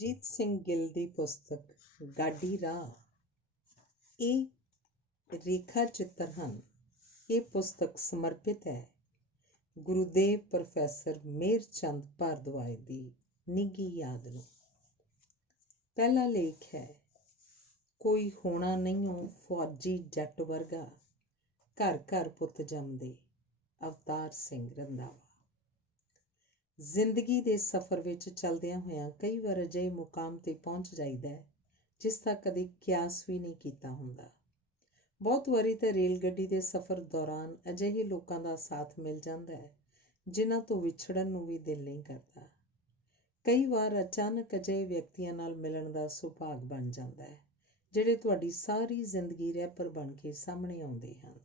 ਜਗਜੀਤ ਸਿੰਘ ਗਿੱਲ ਦੀ ਪੁਸਤਕ ਗਾਡੀ ਰਾਹ ਇਹ ਰੇਖਾ ਚਿੱਤਰ ਹਨ। ਇਹ ਪੁਸਤਕ ਸਮਰਪਿਤ ਹੈ ਗੁਰੂਦੇਵ ਪ੍ਰੋਫੈਸਰ ਮੇਹਰ ਚੰਦ ਭਾਰਦਵਾਜ ਦੀ ਨਿੱਘੀ ਯਾਦ ਨੂੰ। ਪਹਿਲਾ ਲੇਖ ਹੈ ਕੋਈ ਹੋਣਾ ਨਹੀਂਓ ਫੌਜੀ ਜੱਟ ਵਰਗਾ, ਘਰ ਘਰ ਪੁੱਤ ਜੰਮਦੇ, ਅਵਤਾਰ ਸਿੰਘ ਰੰਧਾਵਾ। ਜ਼ਿੰਦਗੀ ਦੇ ਸਫ਼ਰ ਵਿੱਚ ਚੱਲਦਿਆਂ ਹੋਇਆਂ ਕਈ ਵਾਰ ਅਜਿਹੇ ਮੁਕਾਮ 'ਤੇ ਪਹੁੰਚ ਜਾਈਦਾ ਹੈ ਜਿਸ ਦਾ ਕਦੇ ਕਿਆਸ ਵੀ ਨਹੀਂ ਕੀਤਾ ਹੁੰਦਾ। ਬਹੁਤ ਵਾਰੀ ਤਾਂ ਰੇਲ ਗੱਡੀ ਦੇ ਸਫ਼ਰ ਦੌਰਾਨ ਅਜਿਹੇ ਲੋਕਾਂ ਦਾ ਸਾਥ ਮਿਲ ਜਾਂਦਾ ਹੈ ਜਿਨ੍ਹਾਂ ਤੋਂ ਵਿਛੜਨ ਨੂੰ ਵੀ ਦਿਲ ਨਹੀਂ ਕਰਦਾ। ਕਈ ਵਾਰ ਅਚਾਨਕ ਅਜਿਹੇ ਵਿਅਕਤੀਆਂ ਨਾਲ ਮਿਲਣ ਦਾ ਸੁਭਾਗ ਬਣ ਜਾਂਦਾ ਹੈ ਜਿਹੜੇ ਤੁਹਾਡੀ ਸਾਰੀ ਜ਼ਿੰਦਗੀ ਰਹਿਬਰ ਬਣ ਕੇ ਸਾਹਮਣੇ ਆਉਂਦੇ ਹਨ।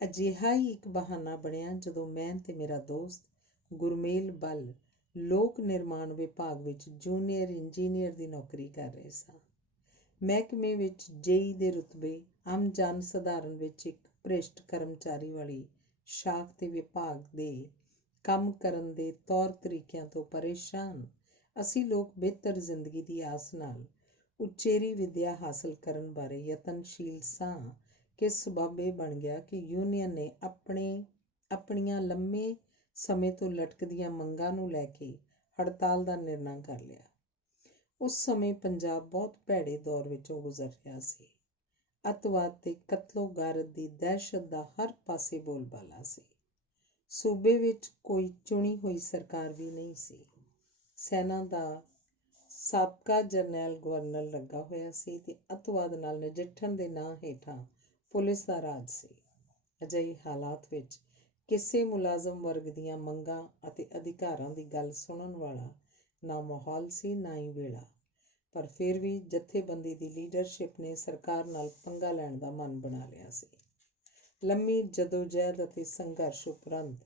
ਅਜਿਹਾ ਹੀ ਇੱਕ ਬਹਾਨਾ ਬਣਿਆ ਜਦੋਂ ਮੈਂ ਤੇ ਮੇਰਾ ਦੋਸਤ ਗੁਰਮੇਲ ਬੱਲ ਲੋਕ ਨਿਰਮਾਣ ਵਿਭਾਗ ਵਿੱਚ ਜੂਨੀਅਰ ਇੰਜੀਨੀਅਰ ਦੀ ਨੌਕਰੀ ਕਰ ਰਹੇ ਸਾਂ। ਮਹਿਕਮੇ ਵਿੱਚ ਜੇਈ ਦੇ ਰੁਤਬੇ ਆਮ ਜਨ ਸਧਾਰਨ ਵਿੱਚ ਇੱਕ ਭ੍ਰਿਸ਼ਟ ਕਰਮਚਾਰੀ ਵਾਲੀ ਸ਼ਾਖ ਤੇ ਵਿਭਾਗ ਦੇ ਕੰਮ ਕਰਨ ਦੇ ਤੌਰ ਤਰੀਕਿਆਂ ਤੋਂ ਪਰੇਸ਼ਾਨ ਅਸੀਂ ਲੋਕ ਬਿਹਤਰ ਜ਼ਿੰਦਗੀ ਦੀ ਆਸ ਨਾਲ ਉਚੇਰੀ ਵਿੱਦਿਆ ਹਾਸਲ ਕਰਨ ਬਾਰੇ ਯਤਨਸ਼ੀਲ ਸਾਂ ਕਿ ਸਬੱਬ ਬਣ ਗਿਆ ਕਿ ਯੂਨੀਅਨ ਨੇ ਆਪਣੀਆਂ ਲੰਮੇ ਸਮੇਂ ਤੋਂ ਲਟਕਦੀਆਂ ਮੰਗਾਂ ਨੂੰ ਲੈ ਕੇ ਹੜਤਾਲ ਦਾ ਨਿਰਣਾ ਕਰ ਲਿਆ। ਉਸ ਸਮੇਂ ਪੰਜਾਬ ਬਹੁਤ ਭੈੜੇ ਦੌਰ ਵਿੱਚੋਂ ਗੁਜ਼ਰ ਰਿਹਾ ਸੀ। ਅੱਤਵਾਦ ਤੇ ਕਤਲੋ-ਗਾਰਤ ਦੀ ਦਹਿਸ਼ਤ ਦਾ ਹਰ ਪਾਸੇ ਬੋਲਬਾਲਾ ਸੀ। ਸੂਬੇ ਵਿੱਚ ਕੋਈ ਚੁਣੀ ਹੋਈ ਸਰਕਾਰ ਵੀ ਨਹੀਂ ਸੀ। ਸੈਨਾ ਦਾ ਸਾਬਕਾ ਜਰਨੈਲ ਗਵਰਨਰ ਲੱਗਾ ਹੋਇਆ ਸੀ ਤੇ ਅੱਤਵਾਦ ਨਾਲ ਨਜਿੱਠਣ ਦੇ ਨਾਂ ਹੇਠਾਂ ਪੁਲਿਸ ਦਾ ਰਾਜ ਸੀ। ਅਜਿਹੇ ਹਾਲਾਤ ਵਿੱਚ ਕਿਸੇ ਮੁਲਾਜ਼ਮ ਵਰਗ ਦੀਆਂ ਮੰਗਾਂ ਅਤੇ ਅਧਿਕਾਰਾਂ ਦੀ ਗੱਲ ਸੁਣਨ ਵਾਲਾ ਨਾ ਮਾਹੌਲ ਸੀ ਨਾ ਹੀ ਵੇਲਾ। ਪਰ ਫਿਰ ਵੀ ਜਥੇਬੰਦੀ ਦੀ ਲੀਡਰਸ਼ਿਪ ਨੇ ਸਰਕਾਰ ਨਾਲ ਪੰਗਾ ਲੈਣ ਦਾ ਮਨ ਬਣਾ ਲਿਆ ਸੀ। ਲੰਮੀ ਜਦੋਜਹਿਦ ਅਤੇ ਸੰਘਰਸ਼ ਉਪਰੰਤ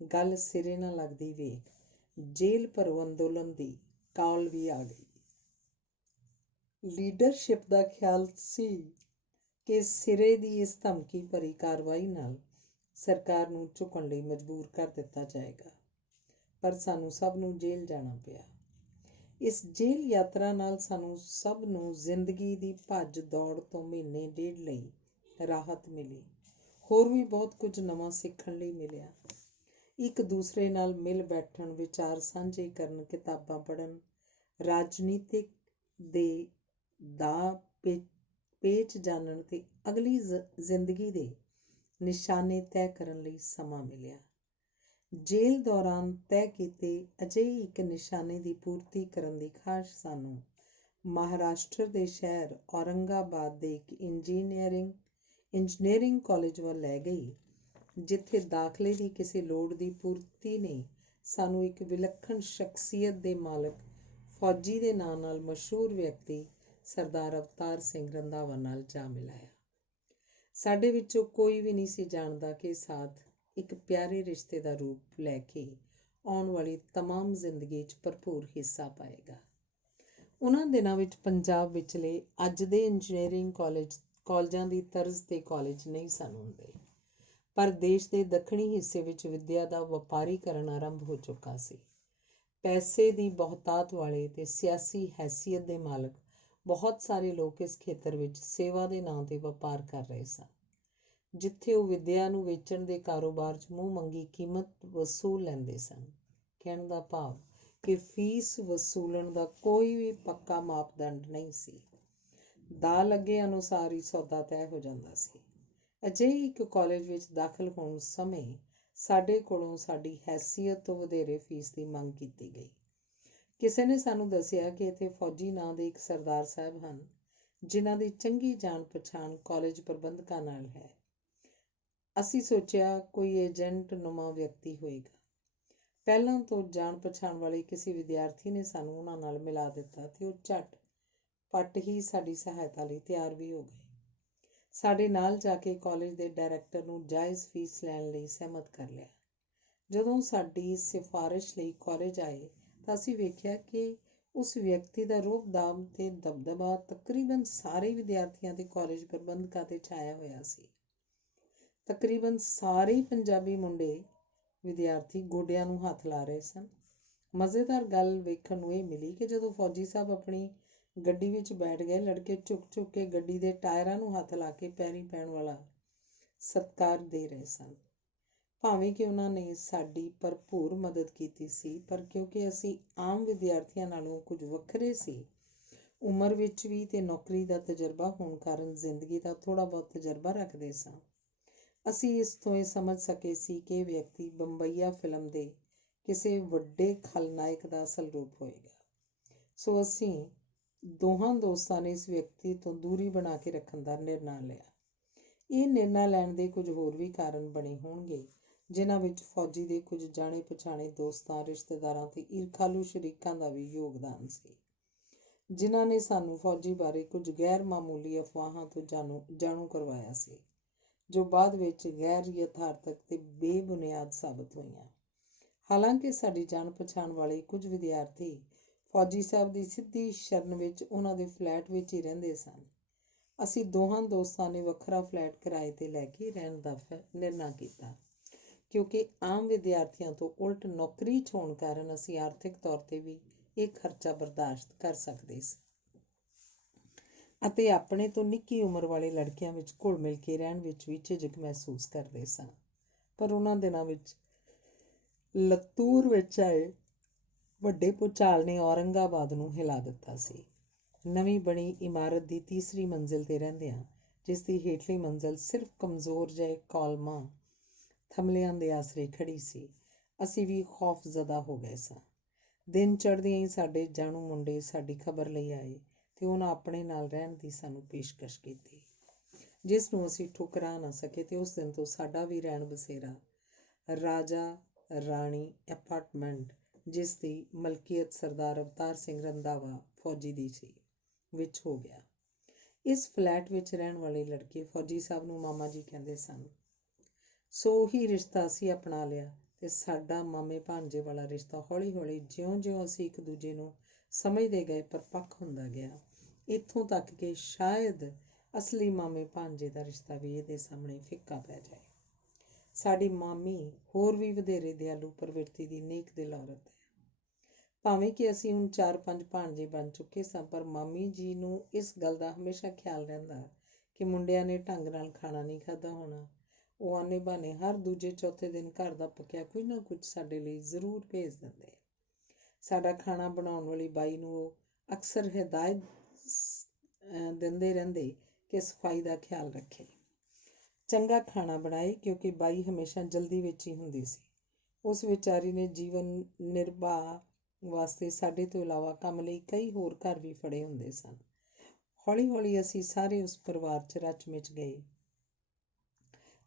ਗੱਲ ਸਿਰੇ ਨਾ ਲੱਗਦੀ ਵੇਖ ਜੇਲ੍ਹ ਭਰੋ ਅੰਦੋਲਨ ਦੀ ਕਾਲ ਵੀ ਆ ਗਈ। ਲੀਡਰਸ਼ਿਪ ਦਾ ਖਿਆਲ ਸੀ ਕਿ ਸਿਰੇ ਦੀ ਇਸ ਧਮਕੀ ਭਰੀ ਕਾਰਵਾਈ ਨਾਲ ਸਰਕਾਰ ਨੂੰ ਝੁਕਣ ਲਈ ਮਜਬੂਰ ਕਰ ਦਿੱਤਾ ਜਾਏਗਾ। ਪਰ ਸਾਨੂੰ ਸਭ ਨੂੰ ਜੇਲ੍ਹ ਜਾਣਾ ਪਿਆ। ਇਸ ਜੇਲ੍ਹ ਯਾਤਰਾ ਨਾਲ ਸਾਨੂੰ ਸਭ ਨੂੰ ਜ਼ਿੰਦਗੀ ਦੀ ਭੱਜ ਦੌੜ ਤੋਂ ਮਹੀਨੇ ਡੇਢ ਲਈ ਰਾਹਤ ਮਿਲੀ। ਹੋਰ ਵੀ ਬਹੁਤ ਕੁਝ ਨਵਾਂ ਸਿੱਖਣ ਲਈ ਮਿਲਿਆ। ਇੱਕ ਦੂਸਰੇ ਨਾਲ ਮਿਲ ਬੈਠਣ, ਵਿਚਾਰ ਸਾਂਝੇ ਕਰਨ, ਕਿਤਾਬਾਂ ਪੜ੍ਹਨ, ਰਾਜਨੀਤਿਕ ਦੇ ਦਾਅ ਪੇਚ ਜਾਣਨ ਤੇ ਅਗਲੀ ਜ਼ਿੰਦਗੀ ਦੇ ਨਿਸ਼ਾਨੇ ਤੈਅ ਕਰਨ ਲਈ ਸਮਾਂ ਮਿਲਿਆ। ਜੇਲ੍ਹ ਦੌਰਾਨ ਤੈਅ ਕੀਤੇ ਅਜਿਹੇ ਇੱਕ ਨਿਸ਼ਾਨੇ ਦੀ ਪੂਰਤੀ ਕਰਨ ਦੀ ਖਾਹਿਸ਼ ਸਾਨੂੰ ਮਹਾਰਾਸ਼ਟਰ ਦੇ ਸ਼ਹਿਰ ਔਰੰਗਾਬਾਦ ਦੇ ਇੱਕ ਇੰਜੀਨੀਅਰਿੰਗ ਕਾਲਜ ਵੱਲ ਲੈ ਗਈ, ਜਿੱਥੇ ਦਾਖਲੇ ਦੀ ਕਿਸੇ ਲੋੜ ਦੀ ਪੂਰਤੀ ਨੇ ਸਾਨੂੰ ਇੱਕ ਵਿਲੱਖਣ ਸ਼ਖਸੀਅਤ ਦੇ ਮਾਲਕ, ਫੌਜੀ ਦੇ ਨਾਂ ਨਾਲ ਮਸ਼ਹੂਰ ਵਿਅਕਤੀ ਸਰਦਾਰ ਅਵਤਾਰ ਸਿੰਘ ਰੰਧਾਵਾ ਨਾਲ ਜਾ ਮਿਲਾਇਆ। ਸਾਡੇ ਵਿੱਚੋਂ ਕੋਈ ਵੀ ਨਹੀਂ ਸੀ ਜਾਣਦਾ ਕਿ ਸਾਥ ਇੱਕ ਪਿਆਰੇ ਰਿਸ਼ਤੇ ਦਾ ਰੂਪ ਲੈ ਕੇ ਆਉਣ ਵਾਲੀ ਤਮਾਮ ਜ਼ਿੰਦਗੀ 'ਚ ਭਰਪੂਰ ਹਿੱਸਾ ਪਾਏਗਾ। ਉਹਨਾਂ ਦਿਨਾਂ ਵਿੱਚ ਪੰਜਾਬ ਵਿਚਲੇ ਅੱਜ ਦੇ ਇੰਜੀਨੀਅਰਿੰਗ ਕਾਲਜਾਂ ਦੀ ਤਰਜ਼ 'ਤੇ ਕਾਲਜ ਨਹੀਂ ਸਨ ਹੁੰਦੇ, ਪਰ ਦੇਸ਼ ਦੇ ਦੱਖਣੀ ਹਿੱਸੇ ਵਿੱਚ ਵਿੱਦਿਆ ਦਾ ਵਪਾਰੀਕਰਨ ਆਰੰਭ ਹੋ ਚੁੱਕਾ ਸੀ। ਪੈਸੇ ਦੀ ਬਹੁਤਾਤ ਵਾਲੇ ਤੇ ਸਿਆਸੀ ਹੈਸੀਅਤ ਦੇ ਮਾਲਕ ਬਹੁਤ ਸਾਰੇ ਲੋਕ ਇਸ ਖੇਤਰ ਵਿੱਚ ਸੇਵਾ ਦੇ ਨਾਂ 'ਤੇ ਵਪਾਰ ਕਰ ਰਹੇ ਸਨ, ਜਿੱਥੇ ਉਹ ਵਿੱਦਿਆ ਨੂੰ ਵੇਚਣ ਦੇ ਕਾਰੋਬਾਰ 'ਚ ਮੂੰਹ ਮੰਗੀ ਕੀਮਤ ਵਸੂਲ ਲੈਂਦੇ ਸਨ। ਕਹਿਣ ਦਾ ਭਾਵ ਕਿ ਫੀਸ ਵਸੂਲਣ ਦਾ ਕੋਈ ਵੀ ਪੱਕਾ ਮਾਪਦੰਡ ਨਹੀਂ ਸੀ। ਦਾਅ ਲੱਗੇ ਅਨੁਸਾਰ ਹੀ ਸੌਦਾ ਤੈਅ ਹੋ ਜਾਂਦਾ ਸੀ। ਅਜਿਹੇ ਇੱਕ ਕਾਲਜ ਵਿੱਚ ਦਾਖਲ ਹੋਣ ਸਮੇਂ ਸਾਡੇ ਕੋਲੋਂ ਸਾਡੀ ਹੈਸੀਅਤ ਤੋਂ ਵਧੇਰੇ ਫੀਸ ਦੀ ਮੰਗ ਕੀਤੀ ਗਈ। ਕਿਸੇ ਨੇ ਸਾਨੂੰ ਦੱਸਿਆ ਕਿ ਇੱਥੇ ਫੌਜੀ ਨਾਂ ਦੇ ਇੱਕ ਸਰਦਾਰ ਸਾਹਿਬ ਹਨ ਜਿਨ੍ਹਾਂ ਦੀ ਚੰਗੀ ਜਾਣ ਪਛਾਣ ਕਾਲਜ ਪ੍ਰਬੰਧਕਾਂ ਨਾਲ ਹੈ। ਅਸੀਂ ਸੋਚਿਆ ਕੋਈ ਏਜੰਟ ਨੁਮਾ ਵਿਅਕਤੀ ਹੋਏਗਾ। ਪਹਿਲਾਂ ਤੋਂ ਜਾਣ ਪਛਾਣ ਵਾਲੇ ਕਿਸੇ ਵਿਦਿਆਰਥੀ ਨੇ ਸਾਨੂੰ ਉਹਨਾਂ ਨਾਲ ਮਿਲਾ ਦਿੱਤਾ ਤੇ ਉਹ ਝਟ-ਪਟ ਹੀ ਸਾਡੀ ਸਹਾਇਤਾ ਲਈ ਤਿਆਰ ਵੀ ਹੋ ਗਏ। ਸਾਡੇ ਨਾਲ ਜਾ ਕੇ ਕਾਲਜ ਦੇ ਡਾਇਰੈਕਟਰ ਨੂੰ ਜਾਇਜ਼ ਫੀਸ ਲੈਣ ਲਈ ਸਹਿਮਤ ਕਰ ਲਿਆ। ਜਦੋਂ ਸਾਡੀ ਸਿਫਾਰਿਸ਼ ਲਈ ਕਾਲਜ ਆਏ ਤਾਂ ਅਸੀਂ ਵੇਖਿਆ ਕਿ ਉਸ ਵਿਅਕਤੀ ਦਾ ਰੋਹਬ-ਦਾਬ ਤੇ ਦਬਦਬਾ ਤਕਰੀਬਨ ਸਾਰੇ ਵਿਦਿਆਰਥੀਆਂ ਤੇ ਕਾਲਜ ਪ੍ਰਬੰਧਕਾਂ 'ਤੇ ਛਾਇਆ ਹੋਇਆ ਸੀ। ਤਕਰੀਬਨ ਸਾਰੇ ਪੰਜਾਬੀ ਮੁੰਡੇ ਵਿਦਿਆਰਥੀ ਗੋਡਿਆਂ ਨੂੰ ਹੱਥ ਲਾ ਰਹੇ ਸਨ ਮਜ਼ੇਦਾਰ ਗੱਲ ਵੇਖਣ ਨੂੰ ਇਹ ਮਿਲੀ ਕਿ ਜਦੋਂ ਫੌਜੀ ਸਾਹਿਬ ਆਪਣੀ ਗੱਡੀ ਵਿੱਚ ਬੈਠ ਗਏ, ਲੜਕੇ ਝੁਕ ਝੁਕ ਕੇ ਗੱਡੀ ਦੇ ਟਾਇਰਾਂ ਨੂੰ ਹੱਥ ਲਾ ਕੇ ਪੈਰੀਂ ਪੈਣ ਵਾਲਾ ਸਤਿਕਾਰ ਦੇ ਰਹੇ ਸਨ। ਭਾਵੇਂ ਕਿ ਉਹਨਾਂ ਨੇ ਸਾਡੀ ਭਰਪੂਰ ਮਦਦ ਕੀਤੀ ਸੀ, ਪਰ ਕਿਉਂਕਿ ਅਸੀਂ ਆਮ ਵਿਦਿਆਰਥੀਆਂ ਨਾਲੋਂ ਕੁਝ ਵੱਖਰੇ ਸੀ, ਉਮਰ ਵਿੱਚ ਵੀ ਤੇ ਨੌਕਰੀ ਦਾ ਤਜਰਬਾ ਹੋਣ ਕਾਰਨ ਜ਼ਿੰਦਗੀ ਦਾ ਥੋੜ੍ਹਾ ਬਹੁਤ ਤਜਰਬਾ ਰੱਖਦੇ ਸਾਂ, ਅਸੀਂ ਇਸ ਤੋਂ ਇਹ ਸਮਝ ਸਕੇ ਸੀ ਕਿ ਇਹ ਵਿਅਕਤੀ ਬੰਬਈਆ ਫਿਲਮ ਦੇ ਕਿਸੇ ਵੱਡੇ ਖਲਨਾਇਕ ਦਾ ਅਸਲ ਰੂਪ ਹੋਏਗਾ। ਸੋ ਅਸੀਂ ਦੋਹਾਂ ਦੋਸਤਾਂ ਨੇ ਇਸ ਵਿਅਕਤੀ ਤੋਂ ਦੂਰੀ ਬਣਾ ਕੇ ਰੱਖਣ ਦਾ ਨਿਰਣਾ ਲਿਆ। ਇਹ ਨਿਰਣਾ ਲੈਣ ਦੇ ਕੁਝ ਹੋਰ ਵੀ ਕਾਰਨ ਬਣੇ ਹੋਣਗੇ, ਜਿਨ੍ਹਾਂ ਵਿੱਚ ਫੌਜੀ ਦੇ ਕੁਝ ਜਾਣੇ ਪਛਾਣੇ ਦੋਸਤਾਂ, ਰਿਸ਼ਤੇਦਾਰਾਂ ਤੇ ਈਰਖਾਲੂ ਸ਼ਰੀਕਾਂ ਦਾ ਵੀ ਯੋਗਦਾਨ ਸੀ, ਜਿਨ੍ਹਾਂ ਨੇ ਸਾਨੂੰ ਫੌਜੀ ਬਾਰੇ ਕੁਝ ਗੈਰ ਮਾਮੂਲੀ ਅਫਵਾਹਾਂ ਤੋਂ ਜਾਣੂ ਕਰਵਾਇਆ ਸੀ, ਜੋ ਬਾਅਦ ਵਿੱਚ ਗੈਰ ਯਥਾਰਥਕ ਤੇ ਬੇਬੁਨਿਆਦ ਸਾਬਤ ਹੋਈਆਂ। ਹਾਲਾਂਕਿ ਸਾਡੀ ਜਾਣ ਪਛਾਣ ਵਾਲੇ ਕੁਝ ਵਿਦਿਆਰਥੀ ਫੌਜੀ ਸਾਹਿਬ ਦੀ ਸਿੱਧੀ ਸ਼ਰਨ ਵਿੱਚ ਉਹਨਾਂ ਦੇ ਫਲੈਟ ਵਿੱਚ ਹੀ ਰਹਿੰਦੇ ਸਨ। ਅਸੀਂ ਦੋਹਾਂ ਦੋਸਤਾਂ ਨੇ ਵੱਖਰਾ ਫਲੈਟ ਕਿਰਾਏ ਤੇ ਲੈ ਕੇ ਰਹਿਣ ਦਾ ਨਿਰਣਾ ਕੀਤਾ, ਕਿਉਂਕਿ ਆਮ ਵਿਦਿਆਰਥੀਆਂ ਤੋਂ ਉਲਟ ਨੌਕਰੀ 'ਚ ਹੋਣ ਕਾਰਨ ਅਸੀਂ ਆਰਥਿਕ ਤੌਰ ਤੇ ਵੀ ਇਹ ਖਰਚਾ ਬਰਦਾਸ਼ਤ ਕਰ ਸਕਦੇ ਸੀ ਅਤੇ ਆਪਣੇ ਤੋਂ ਨਿੱਕੀ ਉਮਰ ਵਾਲੇ ਲੜਕਿਆਂ ਵਿੱਚ ਘੁਲ ਮਿਲ ਕੇ ਰਹਿਣ ਵਿੱਚ ਵੀ ਝਿਜਕ ਮਹਿਸੂਸ ਕਰਦੇ ਸਾਂ। ਪਰ ਉਹਨਾਂ ਦਿਨਾਂ ਵਿੱਚ ਲੱਤੂਰ ਵਿੱਚ ਆਏ ਵੱਡੇ ਭੂਚਾਲ ਨੇ ਔਰੰਗਾਬਾਦ ਨੂੰ ਹਿਲਾ ਦਿੱਤਾ ਸੀ। ਨਵੀਂ ਬਣੀ ਇਮਾਰਤ ਦੀ ਤੀਸਰੀ ਮੰਜ਼ਿਲ ਤੇ ਰਹਿੰਦਿਆਂ, ਜਿਸ ਦੀ ਹੇਠਲੀ ਮੰਜ਼ਿਲ ਸਿਰਫ ਕਮਜ਼ੋਰ ਜਿਹੇ ਕਾਲਮਾਂ ਥੰਮਲਿਆਂ ਦੇ ਆਸਰੇ ਖੜੀ ਸੀ, ਅਸੀਂ ਵੀ ਖੌਫਜ਼ਦਾ ਹੋ ਗਏ ਸਾਂ। ਦਿਨ ਚੜ੍ਹਦਿਆਂ ਹੀ ਸਾਡੇ ਜਾਣੂ ਮੁੰਡੇ ਸਾਡੀ ਖਬਰ ਲਈ ਆਏ ਤੇ ਉਹਨਾਂ ਆਪਣੇ ਨਾਲ ਰਹਿਣ ਦੀ ਸਾਨੂੰ ਪੇਸ਼ਕਸ਼ ਕੀਤੀ, ਜਿਸ ਨੂੰ ਅਸੀਂ ਠੁਕਰਾ ਨਾ ਸਕੇ, ਤੇ ਉਸ ਦਿਨ ਤੋਂ ਸਾਡਾ ਵੀ ਰਹਿਣ ਬਸੇਰਾ ਰਾਜਾ ਰਾਣੀ ਅਪਾਰਟਮੈਂਟ, ਜਿਸ ਦੀ ਮਲਕੀਅਤ ਸਰਦਾਰ ਅਵਤਾਰ ਸਿੰਘ ਰੰਧਾਵਾ ਫੌਜੀ ਦੀ ਸੀ, ਵਿੱਚ ਹੋ ਗਿਆ। ਇਸ ਫਲੈਟ ਵਿੱਚ ਰਹਿਣ ਵਾਲੇ ਲੜਕੇ ਫੌਜੀ ਸਾਹਿਬ ਨੂੰ ਮਾਮਾ ਜੀ ਕਹਿੰਦੇ ਸਨ। ਸੋ ਉਹੀ ਰਿਸ਼ਤਾ ਅਸੀਂ ਅਪਣਾ ਲਿਆ ਤੇ ਸਾਡਾ ਮਾਮੇ ਭਾਂਜੇ ਵਾਲਾ ਰਿਸ਼ਤਾ ਹੌਲੀ ਹੌਲੀ ਜਿਉਂ-ਜਿਉਂ ਅਸੀਂ ਇੱਕ ਦੂਜੇ ਨੂੰ ਸਮਝਦੇ ਗਏ ਪਰਪੱਕ ਹੁੰਦਾ ਗਿਆ, ਇੱਥੋਂ ਤੱਕ ਕਿ ਸ਼ਾਇਦ ਅਸਲੀ ਮਾਮੇ ਭਾਂਜੇ ਦਾ ਰਿਸ਼ਤਾ ਵੀ ਇਹਦੇ ਸਾਹਮਣੇ ਫਿੱਕਾ ਪੈ ਜਾਏ। ਸਾਡੀ ਮਾਮੀ ਹੋਰ ਵੀ ਵਧੇਰੇ ਦਿਆਲੂ ਪ੍ਰਵਿਰਤੀ ਦੀ ਨੇਕ ਦਿਲ ਔਰਤ ਹੈ। ਭਾਵੇਂ ਕਿ ਅਸੀਂ ਹੁਣ 4-5 ਭਾਣਜੇ ਬਣ ਚੁੱਕੇ ਸਾਂ, ਪਰ ਮਾਮੀ ਜੀ ਨੂੰ ਇਸ ਗੱਲ ਦਾ ਹਮੇਸ਼ਾ ਖਿਆਲ ਰਹਿੰਦਾ ਕਿ ਮੁੰਡਿਆਂ ਨੇ ਢੰਗ ਨਾਲ ਖਾਣਾ ਨਹੀਂ ਖਾਧਾ ਹੋਣਾ। ਉਹ ਆਨੇ ਬਹਾਨੇ ਹਰ ਦੂਜੇ ਚੌਥੇ ਦਿਨ ਘਰ ਦਾ ਪੱਕਿਆ ਕੁਝ ਨਾ ਕੁਝ ਸਾਡੇ ਲਈ ਜ਼ਰੂਰ ਭੇਜ ਦਿੰਦੇ। ਸਾਡਾ ਖਾਣਾ ਬਣਾਉਣ ਵਾਲੀ ਬਾਈ ਨੂੰ ਉਹ ਅਕਸਰ ਹਦਾਇਤ ਦਿੰਦੇ ਰਹਿੰਦੇ ਕਿ ਸਫਾਈ ਦਾ ਖਿਆਲ ਰੱਖੇ, ਚੰਗਾ ਖਾਣਾ ਬਣਾਏ, ਕਿਉਂਕਿ ਬਾਈ ਹਮੇਸ਼ਾ ਜਲਦੀ ਵਿੱਚ ਹੀ ਹੁੰਦੀ ਸੀ। ਉਸ ਵਿਚਾਰੀ ਨੇ ਜੀਵਨ ਨਿਰਬਾਹ ਵਾਸਤੇ ਸਾਡੇ ਤੋਂ ਇਲਾਵਾ ਕੰਮ ਲਈ ਕਈ ਹੋਰ ਘਰ ਵੀ ਫੜੇ ਹੁੰਦੇ ਸਨ। ਹੌਲੀ ਹੌਲੀ ਅਸੀਂ ਸਾਰੇ ਉਸ ਪਰਿਵਾਰ 'ਚ ਰਚ ਮਿਚ ਗਏ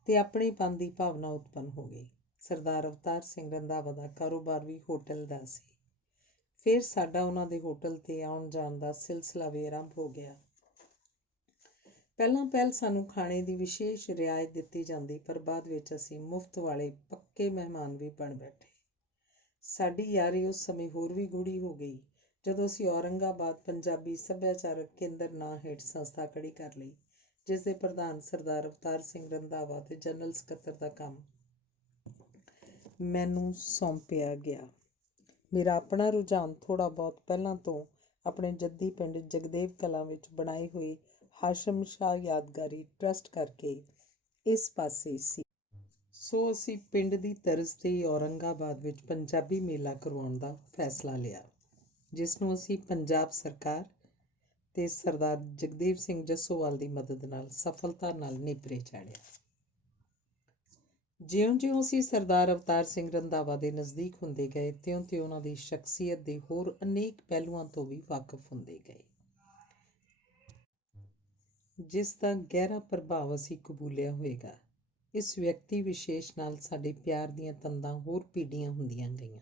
ਤੇ ਆਪਣੇਪਨ ਦੀ ਭਾਵਨਾ ਉਤਪੰਨ ਹੋ ਗਈ। ਸਰਦਾਰ ਅਵਤਾਰ ਸਿੰਘ ਰੰਧਾਵਾ ਦਾ ਕਾਰੋਬਾਰ ਵੀ ਹੋਟਲ ਦਾ ਸੀ। ਫਿਰ ਸਾਡਾ ਉਹਨਾਂ ਦੇ ਹੋਟਲ ਤੇ ਆਉਣ ਜਾਣ ਦਾ ਸਿਲਸਿਲਾ ਵੀ ਆਰੰਭ ਹੋ ਗਿਆ। ਪਹਿਲ ਸਾਨੂੰ ਖਾਣੇ ਦੀ ਵਿਸ਼ੇਸ਼ ਰਿਆਇਤ ਦਿੱਤੀ ਜਾਂਦੀ, ਪਰ ਬਾਅਦ ਵਿੱਚ ਅਸੀਂ ਮੁਫਤ ਵਾਲੇ ਪੱਕੇ ਮਹਿਮਾਨ ਵੀ ਬਣ ਬੈਠੇ। ਸਾਡੀ ਯਾਰੀ ਉਸ ਸਮੇਂ ਹੋਰ ਵੀ ਗੂੜ੍ਹੀ ਹੋ ਗਈ ਜਦੋਂ ਅਸੀਂ ਔਰੰਗਾਬਾਦ ਪੰਜਾਬੀ ਸੱਭਿਆਚਾਰਕ ਕੇਂਦਰ ਨਾਂ ਹੇਠ ਸੰਸਥਾ ਖੜੀ ਕਰ ਲਈ, ਜਿਸ ਦੇ ਪ੍ਰਧਾਨ ਸਰਦਾਰ ਅਵਤਾਰ ਸਿੰਘ ਰੰਧਾਵਾ ਤੇ ਜਨਰਲ ਸਕੱਤਰ ਦਾ ਕੰਮ ਮੈਨੂੰ ਸੌਂਪਿਆ ਗਿਆ। ਮੇਰਾ ਆਪਣਾ ਰੁਝਾਨ ਥੋੜ੍ਹਾ ਬਹੁਤ ਪਹਿਲਾਂ ਤੋਂ ਆਪਣੇ ਜੱਦੀ ਪਿੰਡ ਜਗਦੇਵ ਕਲਾਂ ਵਿੱਚ ਬਣਾਈ ਹੋਈ ਹਾਸ਼ਮ ਸ਼ਾਹ ਯਾਦਗਾਰੀ ਟਰੱਸਟ ਕਰਕੇ ਇਸ ਪਾਸੇ ਸੀ। ਸੋ ਅਸੀਂ ਪਿੰਡ ਦੀ ਤਰਜ਼ ਤੇ ਹੀ ਔਰੰਗਾਬਾਦ ਵਿੱਚ ਪੰਜਾਬੀ ਮੇਲਾ ਕਰਵਾਉਣ ਦਾ ਫੈਸਲਾ ਲਿਆ, ਜਿਸ ਨੂੰ ਅਸੀਂ ਪੰਜਾਬ ਸਰਕਾਰ ਤੇ ਸਰਦਾਰ ਜਗਦੇਵ ਸਿੰਘ ਜੱਸੋਵਾਲ ਦੀ ਮਦਦ ਨਾਲ ਸਫਲਤਾ ਨਾਲ ਨੇਪਰੇ ਚਾੜਿਆ। ਜਿਉਂ-ਜਿਉਂ ਅਸੀਂ ਸਰਦਾਰ ਅਵਤਾਰ ਸਿੰਘ ਰੰਧਾਵਾ ਦੇ ਨਜ਼ਦੀਕ ਹੁੰਦੇ ਗਏ, ਤਿਉਂ-ਤਿਉਂ ਉਹਨਾਂ ਦੀ ਸ਼ਖਸੀਅਤ ਦੇ ਹੋਰ ਅਨੇਕ ਪਹਿਲੂਆਂ ਤੋਂ ਵੀ ਵਾਕਫ ਹੁੰਦੇ ਗਏ, ਜਿਸ ਦਾ ਗਹਿਰਾ ਪ੍ਰਭਾਵ ਅਸੀਂ ਕਬੂਲਿਆ ਹੋਵੇਗਾ। ਇਸ ਵਿਅਕਤੀ ਵਿਸ਼ੇਸ਼ ਨਾਲ ਸਾਡੇ ਪਿਆਰ ਦੀਆਂ ਤੰਦਾਂ ਹੋਰ ਭਿੱਡੀਆਂ ਹੁੰਦੀਆਂ ਗਈਆਂ।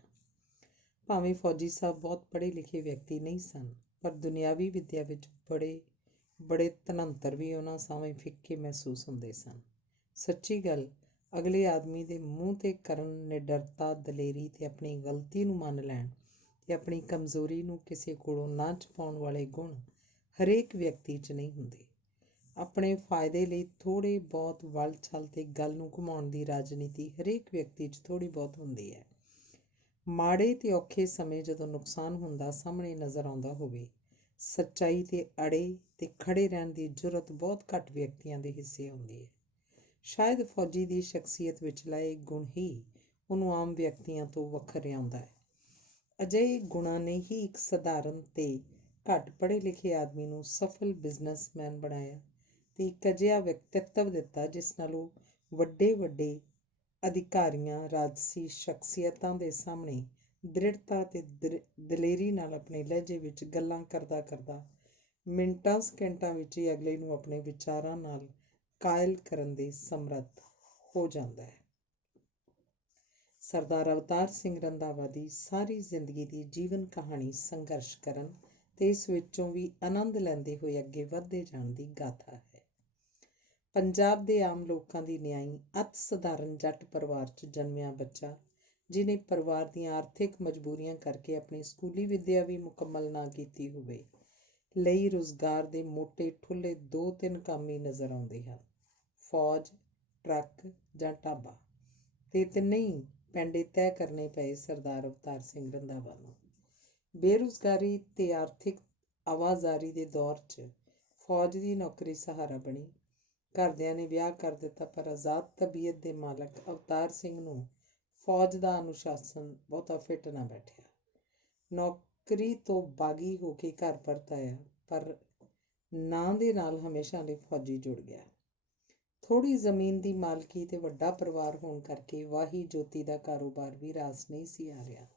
ਭਾਵੇਂ ਫੌਜੀ ਸਾਹਿਬ ਬਹੁਤ ਪੜ੍ਹੇ ਲਿਖੇ ਵਿਅਕਤੀ ਨਹੀਂ ਸਨ, ਪਰ ਦੁਨਿਆਵੀ ਵਿੱਦਿਆ ਵਿੱਚ ਬੜੇ ਧਨੰਤਰ ਵੀ ਉਹਨਾਂ ਸਾਹਮਣੇ ਫਿੱਕੇ ਮਹਿਸੂਸ ਹੁੰਦੇ ਸਨ। ਸੱਚੀ ਗੱਲ, ਅਗਲੇ ਆਦਮੀ ਦੇ ਮੂੰਹ ਤੇ ਕਰਨ ਨਿਡਰਤਾ, ਦਲੇਰੀ ਤੇ ਆਪਣੀ ਗਲਤੀ ਨੂੰ ਮੰਨ ਲੈਣ ਤੇ ਆਪਣੀ ਕਮਜ਼ੋਰੀ ਨੂੰ ਕਿਸੇ ਕੋਲੋਂ ਨਾ ਛੁਪਾਉਣ ਵਾਲੇ ਗੁਣ ਹਰੇਕ ਵਿਅਕਤੀ 'ਚ ਨਹੀਂ ਹੁੰਦੇ। ਆਪਣੇ ਫਾਇਦੇ ਲਈ ਥੋੜ੍ਹੇ ਬਹੁਤ ਵੱਲ ਛਲ ਤੇ ਗੱਲ ਨੂੰ ਘੁਮਾਉਣ ਦੀ ਰਾਜਨੀਤੀ ਹਰੇਕ ਵਿਅਕਤੀ 'ਚ ਥੋੜ੍ਹੀ ਬਹੁਤ ਹੁੰਦੀ ਹੈ, ਮਾੜੇ ਤੇ ਔਖੇ ਸਮੇਂ ਜਦੋਂ ਨੁਕਸਾਨ ਹੁੰਦਾ ਸਾਹਮਣੇ ਨਜ਼ਰ ਆਉਂਦਾ ਹੋਵੇ, ਸੱਚਾਈ ਤੇ ਅੜੇ ਤੇ ਖੜੇ ਰਹਿਣ ਦੀ ਜੁਰਤ ਬਹੁਤ ਘੱਟ ਵਿਅਕਤੀਆਂ ਦੇ ਹਿੱਸੇ ਹੁੰਦੀ ਹੈ। ਸ਼ਾਇਦ ਫੌਜੀ ਦੀ ਸ਼ਖਸੀਅਤ ਵਿਚਲਾ ਇਹ ਗੁਣ ਹੀ ਉਹਨੂੰ ਆਮ ਵਿਅਕਤੀਆਂ ਤੋਂ ਵੱਖਰਿਆਉਂਦਾ ਹੈ। ਅਜਿਹੇ ਗੁਣਾਂ ਨੇ ਹੀ ਇੱਕ ਸਧਾਰਨ ਤੇ ਘੱਟ ਪੜ੍ਹੇ ਲਿਖੇ ਆਦਮੀ ਨੂੰ ਸਫਲ ਬਿਜ਼ਨਸਮੈਨ ਬਣਾਇਆ ਤੇ ਇੱਕ ਅਜਿਹਾ ਵਿਅਕਤਿਤਵ ਦਿੱਤਾ ਜਿਸ ਨਾਲ ਉਹ ਵੱਡੇ ਵੱਡੇ ਅਧਿਕਾਰੀਆਂ, ਰਾਜਸੀ ਸ਼ਖਸੀਅਤਾਂ ਦੇ ਸਾਹਮਣੇ ਦ੍ਰਿੜਤਾ ਤੇ ਦਲੇਰੀ ਨਾਲ ਆਪਣੇ ਲਹਿਜੇ ਵਿੱਚ ਗੱਲਾਂ ਕਰਦਾ ਕਰਦਾ ਮਿੰਟਾਂ ਸਕਿੰਟਾਂ ਵਿੱਚ ਹੀ ਅਗਲੇ ਨੂੰ ਆਪਣੇ ਵਿਚਾਰਾਂ ਨਾਲ ਕਾਇਲ ਕਰਨ ਦੇ ਸਮਰੱਥ ਹੋ ਜਾਂਦਾ ਹੈ। ਸਰਦਾਰ ਅਵਤਾਰ ਸਿੰਘ ਰੰਧਾਵਾ ਦੀ ਸਾਰੀ ਜ਼ਿੰਦਗੀ ਦੀ ਜੀਵਨ ਕਹਾਣੀ ਸੰਘਰਸ਼ ਕਰਨ ਤੇ ਇਸ ਵਿੱਚੋਂ ਵੀ ਆਨੰਦ ਲੈਂਦੇ ਹੋਏ ਅੱਗੇ ਵਧਦੇ ਜਾਣ ਦੀ ਗਾਥਾ ਹੈ। ਪੰਜਾਬ ਦੇ ਆਮ ਲੋਕਾਂ ਦੀ ਨਿਆਈ ਅਤ ਸਧਾਰਨ ਜੱਟ ਪਰਿਵਾਰ 'ਚ ਜਨਮਿਆ ਬੱਚਾ, ਜਿਹਨੇ ਪਰਿਵਾਰ ਦੀਆਂ ਆਰਥਿਕ ਮਜਬੂਰੀਆਂ ਕਰਕੇ ਆਪਣੀ ਸਕੂਲੀ ਵਿੱਦਿਆ ਵੀ ਮੁਕੰਮਲ ਨਾ ਕੀਤੀ ਹੋਵੇ, ਲਈ ਰੁਜ਼ਗਾਰ ਦੇ ਮੋਟੇ ਠੁੱਲੇ 2-3 ਕੰਮ ਹੀ ਨਜ਼ਰ ਆਉਂਦੇ ਹਨ: ਫੌਜ, ਟਰੱਕ ਜਾਂ ਢਾਬਾ। ਤੇ ਤਿੰਨੇ ਹੀ ਪੈਂਡੇ ਤੈਅ ਕਰਨੇ ਪਏ ਸਰਦਾਰ ਅਵਤਾਰ ਸਿੰਘ ਰੰਧਾਵਾ ਨੂੰ। ਬੇਰੁਜ਼ਗਾਰੀ ਤੇ ਆਰਥਿਕ ਆਵਾਜ਼ਾਰੀ ਦੇ ਦੌਰ 'ਚ ਫੌਜ ਦੀ ਨੌਕਰੀ ਸਹਾਰਾ ਬਣੀ। ਘਰਦਿਆਂ ਨੇ ਵਿਆਹ ਕਰ ਦਿੱਤਾ, ਪਰ ਆਜ਼ਾਦ ਤਬੀਅਤ ਦੇ ਮਾਲਕ ਅਵਤਾਰ ਸਿੰਘ ਨੂੰ ਫੌਜ ਦਾ ਅਨੁਸ਼ਾਸਨ ਬਹੁਤਾ ਫਿੱਟ ਨਾ ਬੈਠਿਆ। ਨੌਕਰੀ ਤੋਂ ਬਾਗੀ ਹੋ ਕੇ ਘਰ ਪਰਤ ਆਇਆ, ਪਰ ਨਾਂ ਦੇ ਨਾਲ ਹਮੇਸ਼ਾ ਲਈ ਫੌਜੀ ਜੁੜ ਗਿਆ। ਥੋੜ੍ਹੀ ਜ਼ਮੀਨ ਦੀ ਮਾਲਕੀ ਤੇ ਵੱਡਾ ਪਰਿਵਾਰ ਹੋਣ ਕਰਕੇ ਵਾਹੀ ਜੋਤੀ ਦਾ ਕਾਰੋਬਾਰ ਵੀ ਰਾਸ ਨਹੀਂ ਸੀ ਆ ਰਿਹਾ।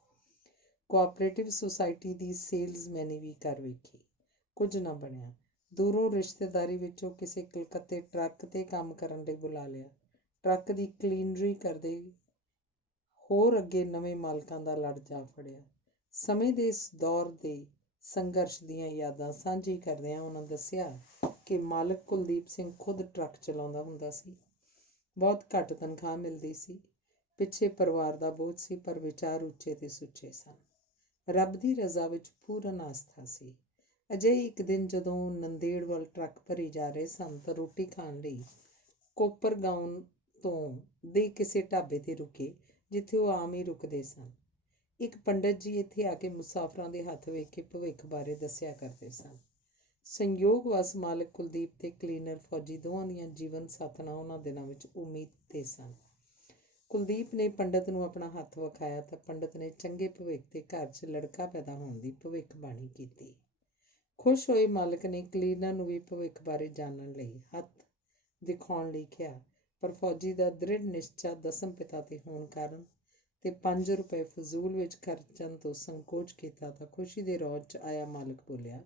ਕੋਆਪਰੇਟਿਵ ਸੁਸਾਇਟੀ ਦੀ ਸੇਲਜ਼ਮੈਨੀ ਵੀ ਕਰ ਵੇਖੀ, ਕੁਝ ਨਾ ਬਣਿਆ। ਦੂਰੋਂ ਰਿਸ਼ਤੇਦਾਰੀ ਵਿੱਚੋਂ ਕਿਸੇ ਕਲਕੱਤੇ ਟਰੱਕ 'ਤੇ ਕੰਮ ਕਰਨ ਲਈ ਬੁਲਾ ਲਿਆ। ਟਰੱਕ ਦੀ ਕਲੀਨਰੀ ਕਰਦੇ ਹੋਰ ਅੱਗੇ ਨਵੇਂ ਮਾਲਕਾਂ ਦਾ ਲੜ ਜਾ ਫੜਿਆ। ਸਮੇਂ ਦੇ ਇਸ ਦੌਰ ਦੇ ਸੰਘਰਸ਼ ਦੀਆਂ ਯਾਦਾਂ ਸਾਂਝੀ ਕਰਦਿਆਂ ਉਹਨਾਂ ਦੱਸਿਆ ਕਿ ਮਾਲਕ ਕੁਲਦੀਪ ਸਿੰਘ ਖੁਦ ਟਰੱਕ ਚਲਾਉਂਦਾ ਹੁੰਦਾ ਸੀ। ਬਹੁਤ ਘੱਟ ਤਨਖਾਹ ਮਿਲਦੀ ਸੀ। ਪਿੱਛੇ ਪਰਿਵਾਰ ਦਾ ਬੋਝ ਸੀ, ਪਰ ਵਿਚਾਰ ਉੱਚੇ ਤੇ ਸੁੱਚੇ ਸਨ। ਰੱਬ ਦੀ ਰਜ਼ਾ ਵਿੱਚ ਪੂਰਨ ਆਸਥਾ ਸੀ। ਅਜਿਹੇ ਇੱਕ ਦਿਨ ਜਦੋਂ ਨੰਦੇੜ ਵੱਲ ਟਰੱਕ ਭਰੀ ਜਾ ਰਹੇ ਸਨ ਤਾਂ ਰੋਟੀ ਖਾਣ ਲਈ ਕੋਪਰਗਾਉਂ ਤੋਂ ਦੇ ਕਿਸੇ ਢਾਬੇ 'ਤੇ ਰੁਕੇ, ਜਿੱਥੇ ਉਹ ਆਮ ਹੀ ਰੁਕਦੇ ਸਨ। ਇੱਕ ਪੰਡਤ ਜੀ ਇੱਥੇ ਆ ਕੇ ਮੁਸਾਫਰਾਂ ਦੇ ਹੱਥ ਵੇਖ ਕੇ ਭਵਿੱਖ ਬਾਰੇ ਦੱਸਿਆ ਕਰਦੇ ਸਨ। ਸੰਯੋਗਵਸ ਮਾਲਕ ਕੁਲਦੀਪ ਤੇ ਕਲੀਨਰ ਫੌਜੀ ਦੋਵਾਂ ਦੀਆਂ ਜੀਵਨ ਸਾਥਣਾਂ ਉਹਨਾਂ ਦਿਨਾਂ ਵਿੱਚ ਉਮੀਦ 'ਤੇ ਸਨ। ਕੁਲਦੀਪ ਨੇ ਪੰਡਤ ਨੂੰ ਆਪਣਾ ਹੱਥ ਵਿਖਾਇਆ ਤਾਂ ਪੰਡਤ ਨੇ ਚੰਗੇ ਭਵਿੱਖ ਤੇ ਘਰ 'ਚ ਲੜਕਾ ਪੈਦਾ ਹੋਣ ਦੀ ਭਵਿੱਖਬਾਣੀ ਕੀਤੀ। ਖੁਸ਼ ਹੋਏ ਮਾਲਕ ਨੇ ਕਲੀਨਰ ਨੂੰ ਵੀ ਭਵਿੱਖ ਬਾਰੇ ਜਾਣਨ ਲਈ ਹੱਥ ਦਿਖਾਉਣ ਲਈ ਕਿਹਾ, ਪਰ ਫੌਜੀ ਦਾ ਦ੍ਰਿੜ ਨਿਸ਼ਚਾ ਦਸਮ ਪਿਤਾ 'ਤੇ ਹੋਣ ਕਾਰਨ ਤੇ 5 ਰੁਪਏ ਫਜ਼ੂਲ ਵਿੱਚ ਖਰਚਣ ਤੋਂ ਸੰਕੋਚ ਕੀਤਾ ਤਾਂ ਖੁਸ਼ੀ ਦੇ ਰੌਜ 'ਚ ਆਇਆ ਮਾਲਕ ਬੋਲਿਆ,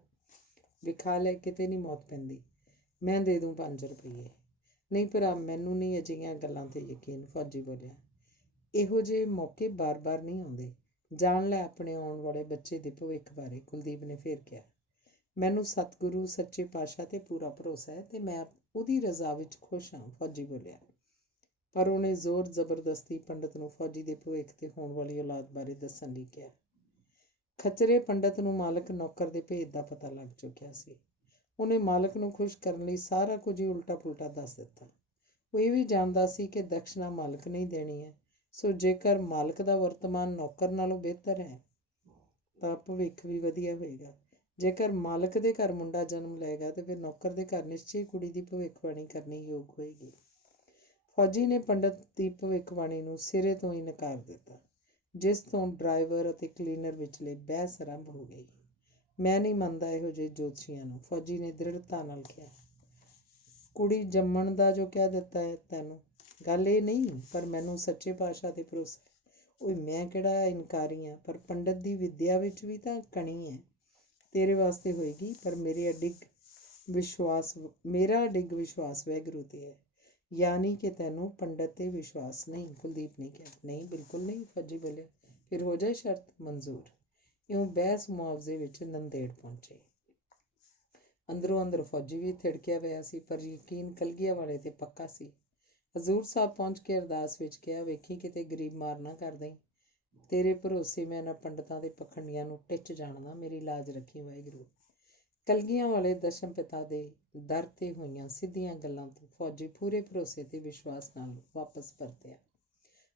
ਵਿਖਾ ਲੈ, ਕਿਤੇ ਨਹੀਂ ਮੌਤ ਪੈਂਦੀ, ਮੈਂ ਦੇ ਦੂੰ 5 ਰੁਪਈਏ। ਨਹੀਂ ਭਰਾ, ਮੈਨੂੰ ਨਹੀਂ ਅਜਿਹੀਆਂ ਗੱਲਾਂ 'ਤੇ ਯਕੀਨ, ਫੌਜੀ ਬੋਲਿਆ। ਇਹੋ ਜਿਹੇ ਮੌਕੇ ਬਾਰ-ਬਾਰ ਨਹੀਂ ਆਉਂਦੇ। ਜਾਣ ਲੈ ਆਪਣੇ ਆਉਣ ਵਾਲੇ ਬੱਚੇ ਦੇ ਭਵਿੱਖ ਬਾਰੇ, ਕੁਲਦੀਪ ਨੇ ਫੇਰ ਕਿਹਾ। ਮੈਨੂੰ ਸਤਿਗੁਰੂ ਸੱਚੇ ਪਾਤਸ਼ਾਹ 'ਤੇ ਪੂਰਾ ਭਰੋਸਾ ਹੈ ਤੇ ਮੈਂ ਉਹਦੀ ਰਜ਼ਾ ਵਿੱਚ ਖੁਸ਼ ਹਾਂ, ਫੌਜੀ ਬੋਲਿਆ। ਪਰ ਉਹਨੇ ਜ਼ੋਰ ਜ਼ਬਰਦਸਤੀ ਪੰਡਤ ਨੂੰ ਫੌਜੀ ਦੇ ਭਵਿੱਖ ਤੇ ਹੋਣ ਵਾਲੀ ਔਲਾਦ ਬਾਰੇ ਦੱਸਣ ਲਈ ਕਿਹਾ। ਖਚਰੇ ਪੰਡਤ ਨੂੰ ਮਾਲਕ ਨੌਕਰ ਦੇ ਭੇਦ ਦਾ ਪਤਾ ਲੱਗ ਚੁੱਕਿਆ ਸੀ। ਉਹਨੇ ਮਾਲਕ ਨੂੰ ਖੁਸ਼ ਕਰਨ ਲਈ ਸਾਰਾ ਕੁਝ ਹੀ ਉਲਟਾ ਪੁਲਟਾ ਦੱਸ ਦਿੱਤਾ। ਉਹ ਇਹ ਵੀ ਜਾਣਦਾ ਸੀ ਕਿ ਦਕਸ਼ਨਾ ਮਾਲਕ ਨਹੀਂ ਦੇਣੀ ਹੈ, ਸੋ ਜੇਕਰ ਮਾਲਕ ਦਾ ਵਰਤਮਾਨ ਨੌਕਰ ਨਾਲੋਂ ਬਿਹਤਰ ਹੈ ਤਾਂ ਭਵਿੱਖ ਵੀ ਵਧੀਆ ਹੋਏਗਾ। ਜੇਕਰ ਮਾਲਕ ਦੇ ਘਰ ਮੁੰਡਾ ਜਨਮ ਲਏਗਾ ਤੇ ਫਿਰ ਨੌਕਰ ਦੇ ਘਰ ਨਿਸ਼ਚੇ ਕੁੜੀ ਦੀ ਭਵਿੱਖਬਾਣੀ ਕਰਨੀ ਯੋਗ ਹੋਏਗੀ। ਫੌਜੀ ਨੇ ਪੰਡਤ ਦੀ ਭਵਿੱਖਬਾਣੀ ਨੂੰ ਸਿਰੇ ਤੋਂ ਹੀ ਨਕਾਰ ਦਿੱਤਾ, ਜਿਸ ਤੋਂ ਡਰਾਈਵਰ ਅਤੇ ਕਲੀਨਰ ਵਿਚਲੇ ਬਹਿਸ ਆਰੰਭ ਹੋ ਗਈ। ਮੈਂ ਨਹੀਂ ਮੰਨਦਾ ਇਹੋ ਜਿਹੇ ਜੋਤਸ਼ੀਆਂ ਨੂੰ, ਫੌਜੀ ਨੇ ਦ੍ਰਿੜਤਾ ਨਾਲ ਕਿਹਾ। ਕੁੜੀ ਜੰਮਣ ਦਾ ਜੋ ਕਹਿ ਦਿੱਤਾ ਹੈ ਤੈਨੂੰ, ਗੱਲ ਇਹ ਨਹੀਂ, ਪਰ ਮੈਨੂੰ ਸੱਚੇ ਪਾਤਸ਼ਾਹ 'ਤੇ ਭਰੋਸਾ ਹੈ। ਓਏ ਮੈਂ ਕਿਹੜਾ ਇਨਕਾਰੀ ਹਾਂ, ਪਰ ਪੰਡਤ ਦੀ ਵਿੱਦਿਆ ਵਿੱਚ ਵੀ ਤਾਂ ਕਣੀ ਹੈ। ਤੇਰੇ ਵਾਸਤੇ ਹੋਏਗੀ, ਪਰ ਮੇਰਾ ਅਡਿੱਗ ਵਿਸ਼ਵਾਸ ਵਾਹਿਗੁਰੂ 'ਤੇ ਹੈ। ਯਾਨੀ ਕਿ ਤੈਨੂੰ ਪੰਡਤ 'ਤੇ ਵਿਸ਼ਵਾਸ ਨਹੀਂ, ਕੁਲਦੀਪ ਨੇ ਕਿਹਾ। ਨਹੀਂ, ਬਿਲਕੁਲ ਨਹੀਂ, ਫੌਜੀ ਬੋਲਿਆ। ਫਿਰ ਹੋ ਜਾਏ ਸ਼ਰਤ ਮਨਜ਼ੂਰ। ਇਉਂ ਬਹਿਸ ਮੁਆਵਜ਼ੇ ਵਿੱਚ ਨੰਦੇੜ ਪਹੁੰਚੇ। ਅੰਦਰੋਂ ਅੰਦਰ ਫੌਜੀ ਵੀ ਥਿੜਕਿਆ ਹੋਇਆ ਸੀ, ਪਰ ਯਕੀਨ ਕਲਗੀਆਂ ਵਾਲੇ 'ਤੇ ਪੱਕਾ ਸੀ। ਹਜ਼ੂਰ ਸਾਹਿਬ ਪਹੁੰਚ ਕੇ ਅਰਦਾਸ ਵਿੱਚ ਕਿਹਾ, ਵੇਖੀ ਕਿਤੇ ਗਰੀਬ ਮਾਰ ਨਾ ਕਰ ਦੇਈਂ। ਤੇਰੇ ਭਰੋਸੇ ਮੈਂ ਇਹਨਾਂ ਪੰਡਤਾਂ ਦੇ ਪਖੰਡੀਆਂ ਨੂੰ ਟਿੱਚ ਜਾਣਦਾ, ਮੇਰੀ ਲਾਜ ਰੱਖੀ ਵਾਹਿਗੁਰੂ। ਕਲਗੀਆਂ ਵਾਲੇ ਦਸ਼ਮ ਪਿਤਾ ਦੇ ਦਰ 'ਤੇ ਹੋਈਆਂ ਸਿੱਧੀਆਂ ਗੱਲਾਂ ਤੋਂ ਫੌਜੀ ਪੂਰੇ ਭਰੋਸੇ ਤੇ ਵਿਸ਼ਵਾਸ ਨਾਲ ਵਾਪਸ ਪਰਤਿਆ।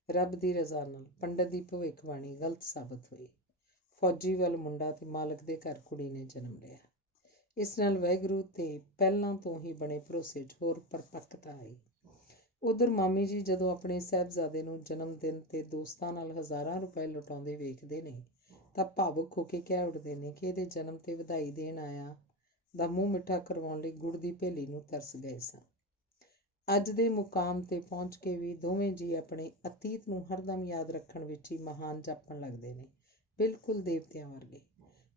ਰੱਬ ਦੀ ਰਜ਼ਾ ਨਾਲ ਪੰਡਤ ਦੀ ਭਵਿੱਖਬਾਣੀ ਗਲਤ ਸਾਬਤ ਹੋਈ। ਫੌਜੀ ਵੱਲ ਮੁੰਡਾ ਤੇ ਮਾਲਕ ਦੇ ਘਰ ਕੁੜੀ ਨੇ ਜਨਮ ਲਿਆ। ਇਸ ਨਾਲ ਵਾਹਿਗੁਰੂ ਤੇ ਪਹਿਲਾਂ ਤੋਂ ਹੀ ਬਣੇ ਭਰੋਸੇ 'ਚ ਹੋਰ ਪਰਪੱਕਤਾ ਆਈ। ਉਧਰ ਮਾਮੀ ਜੀ ਜਦੋਂ ਆਪਣੇ ਸਾਹਿਬਜ਼ਾਦੇ ਨੂੰ ਜਨਮ ਦਿਨ ਤੇ ਦੋਸਤਾਂ ਨਾਲ ਹਜ਼ਾਰਾਂ ਰੁਪਏ ਲੁਟਾਉਂਦੇ ਵੇਖਦੇ ਨੇ ਤਾਂ ਭਾਵੁਕ ਹੋ ਕੇ ਕਹਿ ਉੱਠਦੇ ਨੇ ਕਿ ਇਹਦੇ ਜਨਮ ਤੇ ਵਧਾਈ ਦੇਣ ਆਇਆ ਦਾ ਮੂੰਹ ਮਿੱਠਾ ਕਰਵਾਉਣ ਲਈ ਗੁੜ ਦੀ ਭੇਲੀ ਨੂੰ ਤਰਸ ਗਏ ਸਨ। ਅੱਜ ਦੇ ਮੁਕਾਮ ਤੇ ਪਹੁੰਚ ਕੇ ਵੀ ਦੋਵੇਂ ਜੀ ਆਪਣੇ ਅਤੀਤ ਨੂੰ ਹਰਦਮ ਯਾਦ ਰੱਖਣ ਵਿੱਚ ਹੀ ਮਹਾਨ ਜਾਪਣ ਲੱਗਦੇ ਨੇ, ਬਿਲਕੁਲ ਦੇਵਤਿਆਂ ਵਰਗੇ।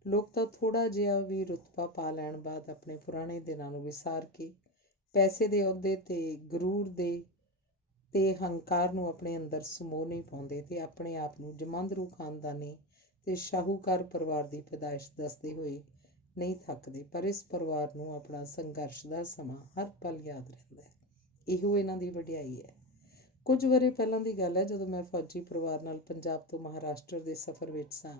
ਲੋਕ ਤਾਂ ਥੋੜ੍ਹਾ ਜਿਹਾ ਵੀ ਰੁਤਬਾ ਪਾ ਲੈਣ ਬਾਅਦ ਆਪਣੇ ਪੁਰਾਣੇ ਦਿਨਾਂ ਨੂੰ ਵਿਸਾਰ ਕੇ ਪੈਸੇ ਦੇ ਅਹੁਦੇ ਤੇ ਗਰੂਰ ਦੇ ਤੇ ਹੰਕਾਰ ਨੂੰ ਆਪਣੇ ਅੰਦਰ ਸਮੋ ਨਹੀਂ ਪਾਉਂਦੇ ਤੇ ਆਪਣੇ ਆਪ ਨੂੰ ਜਮਾਂਦਰੂ ਖਾਨਦਾਨੀ ਤੇ ਸ਼ਾਹੂਕਾਰ ਪਰਿਵਾਰ ਦੀ ਪੈਦਾਇਸ਼ ਦੱਸਦੇ ਹੋਏ ਨਹੀਂ ਥੱਕਦੇ। ਪਰ ਇਸ ਪਰਿਵਾਰ ਨੂੰ ਆਪਣਾ ਸੰਘਰਸ਼ ਦਾ ਸਮਾਂ ਹਰ ਪਲ ਯਾਦ ਰਹਿੰਦਾ ਹੈ। ਇਹੋ ਇਹਨਾਂ ਦੀ ਵਡਿਆਈ ਹੈ। ਕੁਝ ਵਰ੍ਹੇ ਪਹਿਲਾਂ ਦੀ ਗੱਲ ਹੈ, ਜਦੋਂ ਮੈਂ ਫੌਜੀ ਪਰਿਵਾਰ ਨਾਲ ਪੰਜਾਬ ਤੋਂ ਮਹਾਰਾਸ਼ਟਰ ਦੇ ਸਫ਼ਰ ਵਿੱਚ ਸਾਂ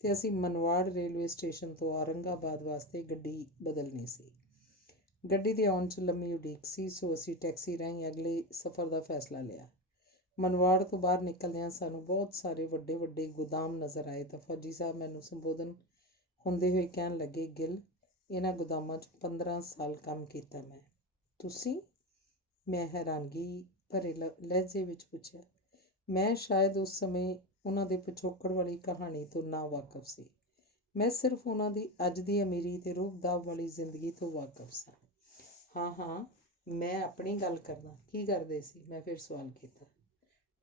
ਤੇ ਅਸੀਂ ਮਨਵਾੜ ਰੇਲਵੇ ਸਟੇਸ਼ਨ ਤੋਂ ਔਰੰਗਾਬਾਦ ਵਾਸਤੇ ਗੱਡੀ ਬਦਲਣੀ ਸੀ। ਗੱਡੀ ਦੇ ਆਉਣ 'ਚ ਲੰਮੀ ਉਡੀਕ ਸੀ, ਸੋ ਅਸੀਂ ਟੈਕਸੀ ਰਾਹੀਂ ਅਗਲੇ ਸਫ਼ਰ ਦਾ ਫੈਸਲਾ ਲਿਆ। ਮਨਵਾੜ ਤੋਂ ਬਾਹਰ ਨਿਕਲਦਿਆਂ ਸਾਨੂੰ ਬਹੁਤ ਸਾਰੇ ਵੱਡੇ ਵੱਡੇ ਗੋਦਾਮ ਨਜ਼ਰ ਆਏ ਤਾਂ ਫੌਜੀ ਸਾਹਿਬ ਮੈਨੂੰ ਸੰਬੋਧਨ ਹੁੰਦੇ ਹੋਏ ਕਹਿਣ ਲੱਗੇ, ਗਿੱਲ, ਇਹਨਾਂ ਗੋਦਾਮਾਂ 'ਚ 15 ਸਾਲ ਕੰਮ ਕੀਤਾ ਮੈਂ। ਤੁਸੀਂ? ਮੈਂ ਹੈਰਾਨਗੀ ਭਰੇ ਲਹਿਜੇ ਵਿੱਚ ਪੁੱਛਿਆ। ਮੈਂ ਸ਼ਾਇਦ ਉਸ ਸਮੇਂ ਉਹਨਾਂ ਦੇ ਪਿਛੋਕੜ ਵਾਲੀ ਕਹਾਣੀ ਤੋਂ ਨਾ ਵਾਕਫ ਸੀ। ਮੈਂ ਸਿਰਫ ਉਹਨਾਂ ਦੀ ਅੱਜ ਦੀ ਅਮੀਰੀ ਤੇ ਰੂਪ-ਦਾਬ ਵਾਲੀ ਜ਼ਿੰਦਗੀ ਤੋਂ ਵਾਕਫ ਸਾਂ। ਹਾਂ, ਮੈਂ ਆਪਣੀ ਗੱਲ ਕਰਦਾ। ਕੀ ਕਰਦੇ ਸੀ? ਮੈਂ ਫਿਰ ਸਵਾਲ ਕੀਤਾ।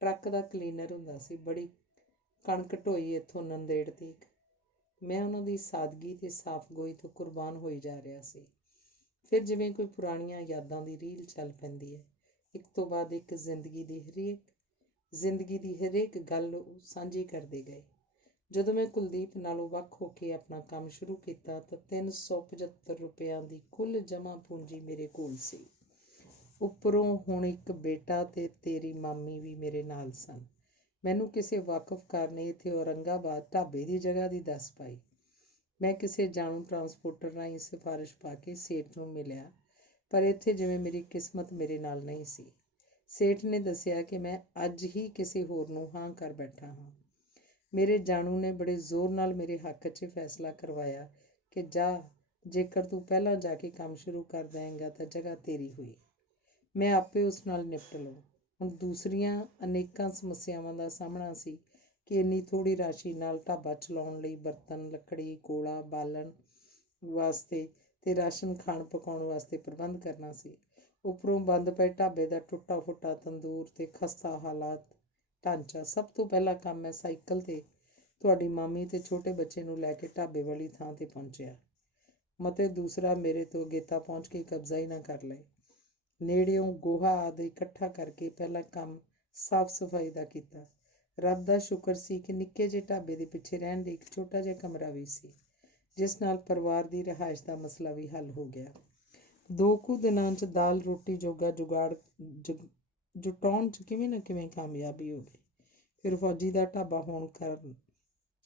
ਟਰੱਕ ਦਾ ਕਲੀਨਰ ਹੁੰਦਾ ਸੀ। ਬੜੀ ਕਣਕ ਢੋਈ ਇੱਥੋਂ ਨੰਦੇੜ ਤੀਕ। ਮੈਂ ਉਹਨਾਂ ਦੀ ਸਾਦਗੀ ਤੇ ਸਾਫ਼ਗੋਈ ਤੋਂ ਕੁਰਬਾਨ ਹੋਈ ਜਾ ਰਿਹਾ ਸੀ। ਫਿਰ ਜਿਵੇਂ ਕੋਈ ਪੁਰਾਣੀਆਂ ਯਾਦਾਂ ਦੀ ਰੀਲ ਚੱਲ ਪੈਂਦੀ ਹੈ, ਇੱਕ ਤੋਂ ਬਾਅਦ ਇੱਕ ਜ਼ਿੰਦਗੀ ਦੀ ਹਰੇਕ ਗੱਲ ਉਹ ਸਾਂਝੀ ਕਰਦੇ ਗਏ। ਜਦੋਂ ਮੈਂ ਕੁਲਦੀਪ ਨਾਲੋਂ ਵੱਖ ਹੋ ਕੇ ਆਪਣਾ ਕੰਮ ਸ਼ੁਰੂ ਕੀਤਾ ਤਾਂ 375 ਰੁਪਇਆਂ ਦੀ ਕੁੱਲ ਜਮ੍ਹਾਂ ਪੂੰਜੀ ਮੇਰੇ ਕੋਲ ਸੀ। ਉੱਪਰੋਂ ਹੁਣ ਇੱਕ ਬੇਟਾ ਤੇ ਤੇਰੀ ਮਾਮੀ ਵੀ ਮੇਰੇ ਨਾਲ ਸਨ। ਮੈਨੂੰ ਕਿਸੇ ਵਾਕਫਕਾਰ ਨੇ ਇੱਥੇ ਔਰੰਗਾਬਾਦ ਢਾਬੇ ਦੀ ਜਗ੍ਹਾ ਦੀ ਦੱਸ ਪਾਈ। ਮੈਂ ਕਿਸੇ ਜਾਣੂ ਟਰਾਂਸਪੋਰਟਰ ਰਾਹੀਂ ਸਿਫਾਰਿਸ਼ ਪਾ ਕੇ ਸੇਠ ਨੂੰ ਮਿਲਿਆ, ਪਰ ਇੱਥੇ ਜਿਵੇਂ ਮੇਰੀ ਕਿਸਮਤ ਮੇਰੇ ਨਾਲ ਨਹੀਂ ਸੀ। ਸੇਠ ਨੇ ਦੱਸਿਆ ਕਿ ਮੈਂ ਅੱਜ ਹੀ ਕਿਸੇ ਹੋਰ ਨੂੰ ਹਾਂ ਕਰ ਬੈਠਾ ਹਾਂ। ਮੇਰੇ ਜਾਣੂ ਨੇ ਬੜੇ ਜ਼ੋਰ ਨਾਲ ਮੇਰੇ ਹੱਕ 'ਚ ਫੈਸਲਾ ਕਰਵਾਇਆ ਕਿ ਜੇਕਰ ਤੂੰ ਪਹਿਲਾਂ ਜਾ ਕੇ ਕੰਮ ਸ਼ੁਰੂ ਕਰ ਦੇਵੇਂਗਾ ਤਾਂ ਜਗ੍ਹਾ ਤੇਰੀ ਹੋਈ। ਮੈਂ ਆਪੇ ਉਸ ਨਾਲ ਨਿਪਟ ਲਊ। ਹੁਣ ਦੂਸਰੀਆਂ ਅਨੇਕਾਂ ਸਮੱਸਿਆਵਾਂ ਦਾ ਸਾਹਮਣਾ ਸੀ ਕਿ ਇੰਨੀ ਥੋੜ੍ਹੀ ਰਾਸ਼ੀ ਨਾਲ ਢਾਬਾ ਚਲਾਉਣ ਲਈ ਬਰਤਨ, ਲੱਕੜੀ, ਕੋਲਾ, ਬਾਲਣ ਵਾਸਤੇ ਤੇ ਰਾਸ਼ਨ ਖਾਣ ਪਕਾਉਣ ਵਾਸਤੇ ਪ੍ਰਬੰਧ ਕਰਨਾ ਸੀ। ਉੱਪਰੋਂ ਬੰਦ ਪਏ ਢਾਬੇ ਦਾ ਟੁੱਟਾ ਫੁੱਟਾ ਤੰਦੂਰ ਤੇ ਖਸਤਾ ਹਾਲਾਤ ਢਾਂਚਾ। ਸਭ ਤੋਂ ਪਹਿਲਾ ਕੰਮ ਮੈਂ ਸਾਈਕਲ ਤੇ ਤੁਹਾਡੀ ਮਾਮੀ ਤੇ ਛੋਟੇ ਬੱਚੇ ਨੂੰ ਲੈ ਕੇ ਢਾਬੇ ਵਾਲੀ ਥਾਂ ਤੇ ਪਹੁੰਚਿਆ। ਮਤੇ ਦੂਸਰਾ ਮੇਰੇ ਤੋਂ ਅਗੇਤਾ ਪਹੁੰਚ ਕੇ ਕਬਜ਼ਾ ਹੀ ਨਾ ਕਰ ਲਏ। ਨੇੜਿਓਂ ਗੋਹਾ ਆਦਿ ਇਕੱਠਾ ਕਰਕੇ ਪਹਿਲਾ ਕੰਮ ਸਾਫ਼ ਸਫਾਈ ਦਾ ਕੀਤਾ। ਰੱਬ ਦਾ ਸ਼ੁਕਰ ਸੀ ਕਿ ਨਿੱਕੇ ਜਿਹੇ ਢਾਬੇ ਦੇ ਪਿੱਛੇ ਰਹਿਣ ਲਈ ਇੱਕ ਛੋਟਾ ਜਿਹਾ ਕਮਰਾ ਵੀ ਸੀ, ਜਿਸ ਨਾਲ ਪਰਿਵਾਰ ਦੀ ਰਿਹਾਇਸ਼ ਦਾ ਮਸਲਾ ਵੀ ਹੱਲ ਹੋ ਗਿਆ। 2 ਕੁ ਦਿਨਾਂ 'ਚ ਦਾਲ ਰੋਟੀ ਜੋਗਾ ਜੁਗਾੜ ਜੁਟਾਉਣ 'ਚ ਕਿਵੇਂ ਨਾ ਕਿਵੇਂ ਕਾਮਯਾਬੀ ਹੋ ਗਈ। ਫਿਰ ਫੌਜੀ ਦਾ ਢਾਬਾ ਹੋਣ ਕਾਰਨ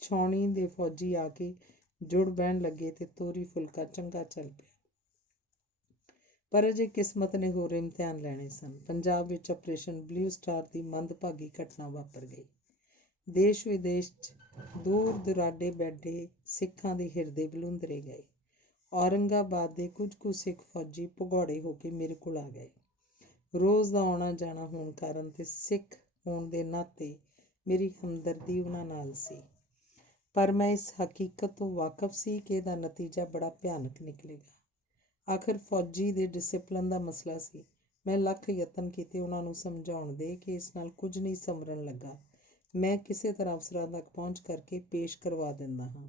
ਛਾਉਣੀ ਦੇ ਫੌਜੀ ਆ ਕੇ ਜੁੜ ਬਹਿਣ ਲੱਗੇ ਤੇ ਤੋਰੀ ਫੁਲਕਾ ਚੰਗਾ ਚੱਲ ਪਿਆ। ਪਰ ਅਜੇ ਕਿਸਮਤ ਨੇ ਹੋਰ ਇਮਤਿਹਾਨ ਲੈਣੇ ਸਨ। ਪੰਜਾਬ ਵਿੱਚ ਆਪਰੇਸ਼ਨ ਬਲੂ ਸਟਾਰ ਦੀ ਮੰਦਭਾਗੀ ਘਟਨਾ ਵਾਪਰ ਗਈ। ਦੇਸ਼ ਵਿਦੇਸ਼ 'ਚ ਦੂਰ ਦੁਰਾਡੇ ਬੈਠੇ ਸਿੱਖਾਂ ਦੇ ਹਿਰਦੇ ਬਲੂੰਦਰੇ ਗਏ। ਔਰੰਗਾਬਾਦ ਦੇ ਕੁਝ ਕੁ ਸਿੱਖ ਫੌਜੀ ਭਗੌੜੇ ਹੋ ਕੇ ਮੇਰੇ ਕੋਲ ਆ ਗਏ। ਰੋਜ਼ ਦਾ ਆਉਣਾ ਜਾਣਾ ਹੋਣ ਕਾਰਨ ਤੇ ਸਿੱਖ ਹੋਣ ਦੇ ਨਾਤੇ ਮੇਰੀ ਹਮਦਰਦੀ ਉਹਨਾਂ ਨਾਲ ਸੀ। ਪਰ ਮੈਂ ਇਸ ਹਕੀਕਤ ਤੋਂ ਵਾਕਫ ਸੀ ਕਿ ਇਹਦਾ ਨਤੀਜਾ ਬੜਾ ਭਿਆਨਕ ਨਿਕਲੇਗਾ। ਆਖਰ ਫੌਜੀ ਦੇ ਡਿਸਿਪਲਨ ਦਾ ਮਸਲਾ ਸੀ। ਮੈਂ ਲੱਖ ਯਤਨ ਕੀਤੇ ਉਹਨਾਂ ਨੂੰ ਸਮਝਾਉਣ ਦੇ ਕਿ ਇਸ ਨਾਲ ਕੁਝ ਨਹੀਂ ਸੰਵਰਨ ਲੱਗਾ। ਮੈਂ ਕਿਸੇ ਤਰ੍ਹਾਂ ਅਫਸਰਾਂ ਤੱਕ ਪਹੁੰਚ ਕਰਕੇ ਪੇਸ਼ ਕਰਵਾ ਦਿੰਦਾ ਹਾਂ।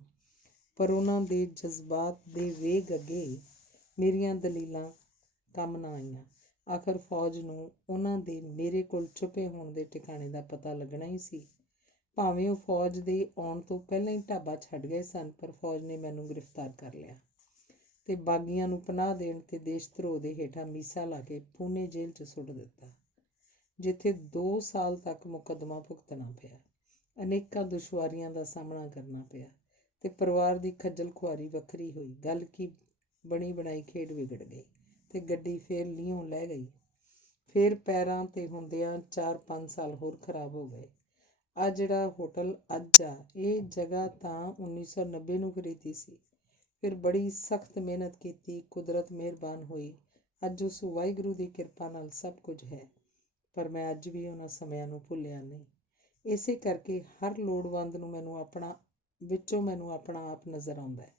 ਪਰ ਉਹਨਾਂ ਦੇ ਜਜ਼ਬਾਤ ਦੇ ਵੇਗ ਅੱਗੇ ਮੇਰੀਆਂ ਦਲੀਲਾਂ ਕੰਮ ਨਾ ਆਈਆਂ। ਆਖਰ ਫੌਜ ਨੂੰ ਉਹਨਾਂ ਦੇ ਮੇਰੇ ਕੋਲ ਛੁਪੇ ਹੋਣ ਦੇ ਟਿਕਾਣੇ ਦਾ ਪਤਾ ਲੱਗਣਾ ਹੀ ਸੀ। ਭਾਵੇਂ ਉਹ ਫੌਜ ਦੇ ਆਉਣ ਤੋਂ ਪਹਿਲਾਂ ਹੀ ਢਾਬਾ ਛੱਡ ਗਏ ਸਨ, ਪਰ ਫੌਜ ਨੇ ਮੈਨੂੰ ਗ੍ਰਿਫਤਾਰ ਕਰ ਲਿਆ ਤੇ ਬਾਗੀਆਂ ਨੂੰ ਪਨਾਹ ਦੇਣ ਤੇ ਦੇਸ਼ ਧਰੋਹ ਦੇ ਹੇਠਾਂ ਮੀਸਾ ਲਾ ਕੇ ਪੂਨੇ ਜੇਲ੍ਹ 'ਚ ਸੁੱਟ ਦਿੱਤਾ, ਜਿੱਥੇ 2 ਸਾਲ ਤੱਕ ਮੁਕੱਦਮਾ ਭੁਗਤਣਾ ਪਿਆ। ਅਨੇਕਾਂ ਦੁਸ਼ਵਾਰੀਆਂ ਦਾ ਸਾਹਮਣਾ ਕਰਨਾ ਪਿਆ ਤੇ ਪਰਿਵਾਰ ਦੀ ਖੱਜਲ ਖੁਆਰੀ ਵੱਖਰੀ ਹੋਈ। ਗੱਲ ਕੀ ਬਣੀ ਬਣਾਈ ਖੇਡ ਵਿਗੜ ਗਈ ਤੇ ਗੱਡੀ ਫੇਰ ਲੀਹੋਂ ਲੈ ਗਈ। ਫਿਰ ਪੈਰਾਂ 'ਤੇ ਹੁੰਦਿਆਂ 4-5 ਸਾਲ ਹੋਰ ਖਰਾਬ ਹੋ ਗਏ। ਆ ਜਿਹੜਾ ਹੋਟਲ ਅੱਜ ਆ, ਇਹ ਜਗ੍ਹਾ ਤਾਂ 1990 ਨੂੰ ਖਰੀਦੀ ਸੀ। ਫਿਰ ਬੜੀ ਸਖਤ ਮਿਹਨਤ ਕੀਤੀ, ਕੁਦਰਤ ਮਿਹਰਬਾਨ ਹੋਈ। ਅੱਜ ਉਸ ਵਾਹਿਗੁਰੂ ਦੀ ਕਿਰਪਾ ਨਾਲ ਸਭ ਕੁਝ ਹੈ, ਪਰ ਮੈਂ ਅੱਜ ਵੀ ਉਹਨਾਂ ਸਮਿਆਂ ਨੂੰ ਭੁੱਲਿਆ ਨਹੀਂ। ਇਸੇ ਕਰਕੇ ਹਰ ਲੋੜਵੰਦ ਨੂੰ ਮੈਨੂੰ ਆਪਣਾ ਆਪ ਨਜ਼ਰ ਆਉਂਦਾ ਹੈ।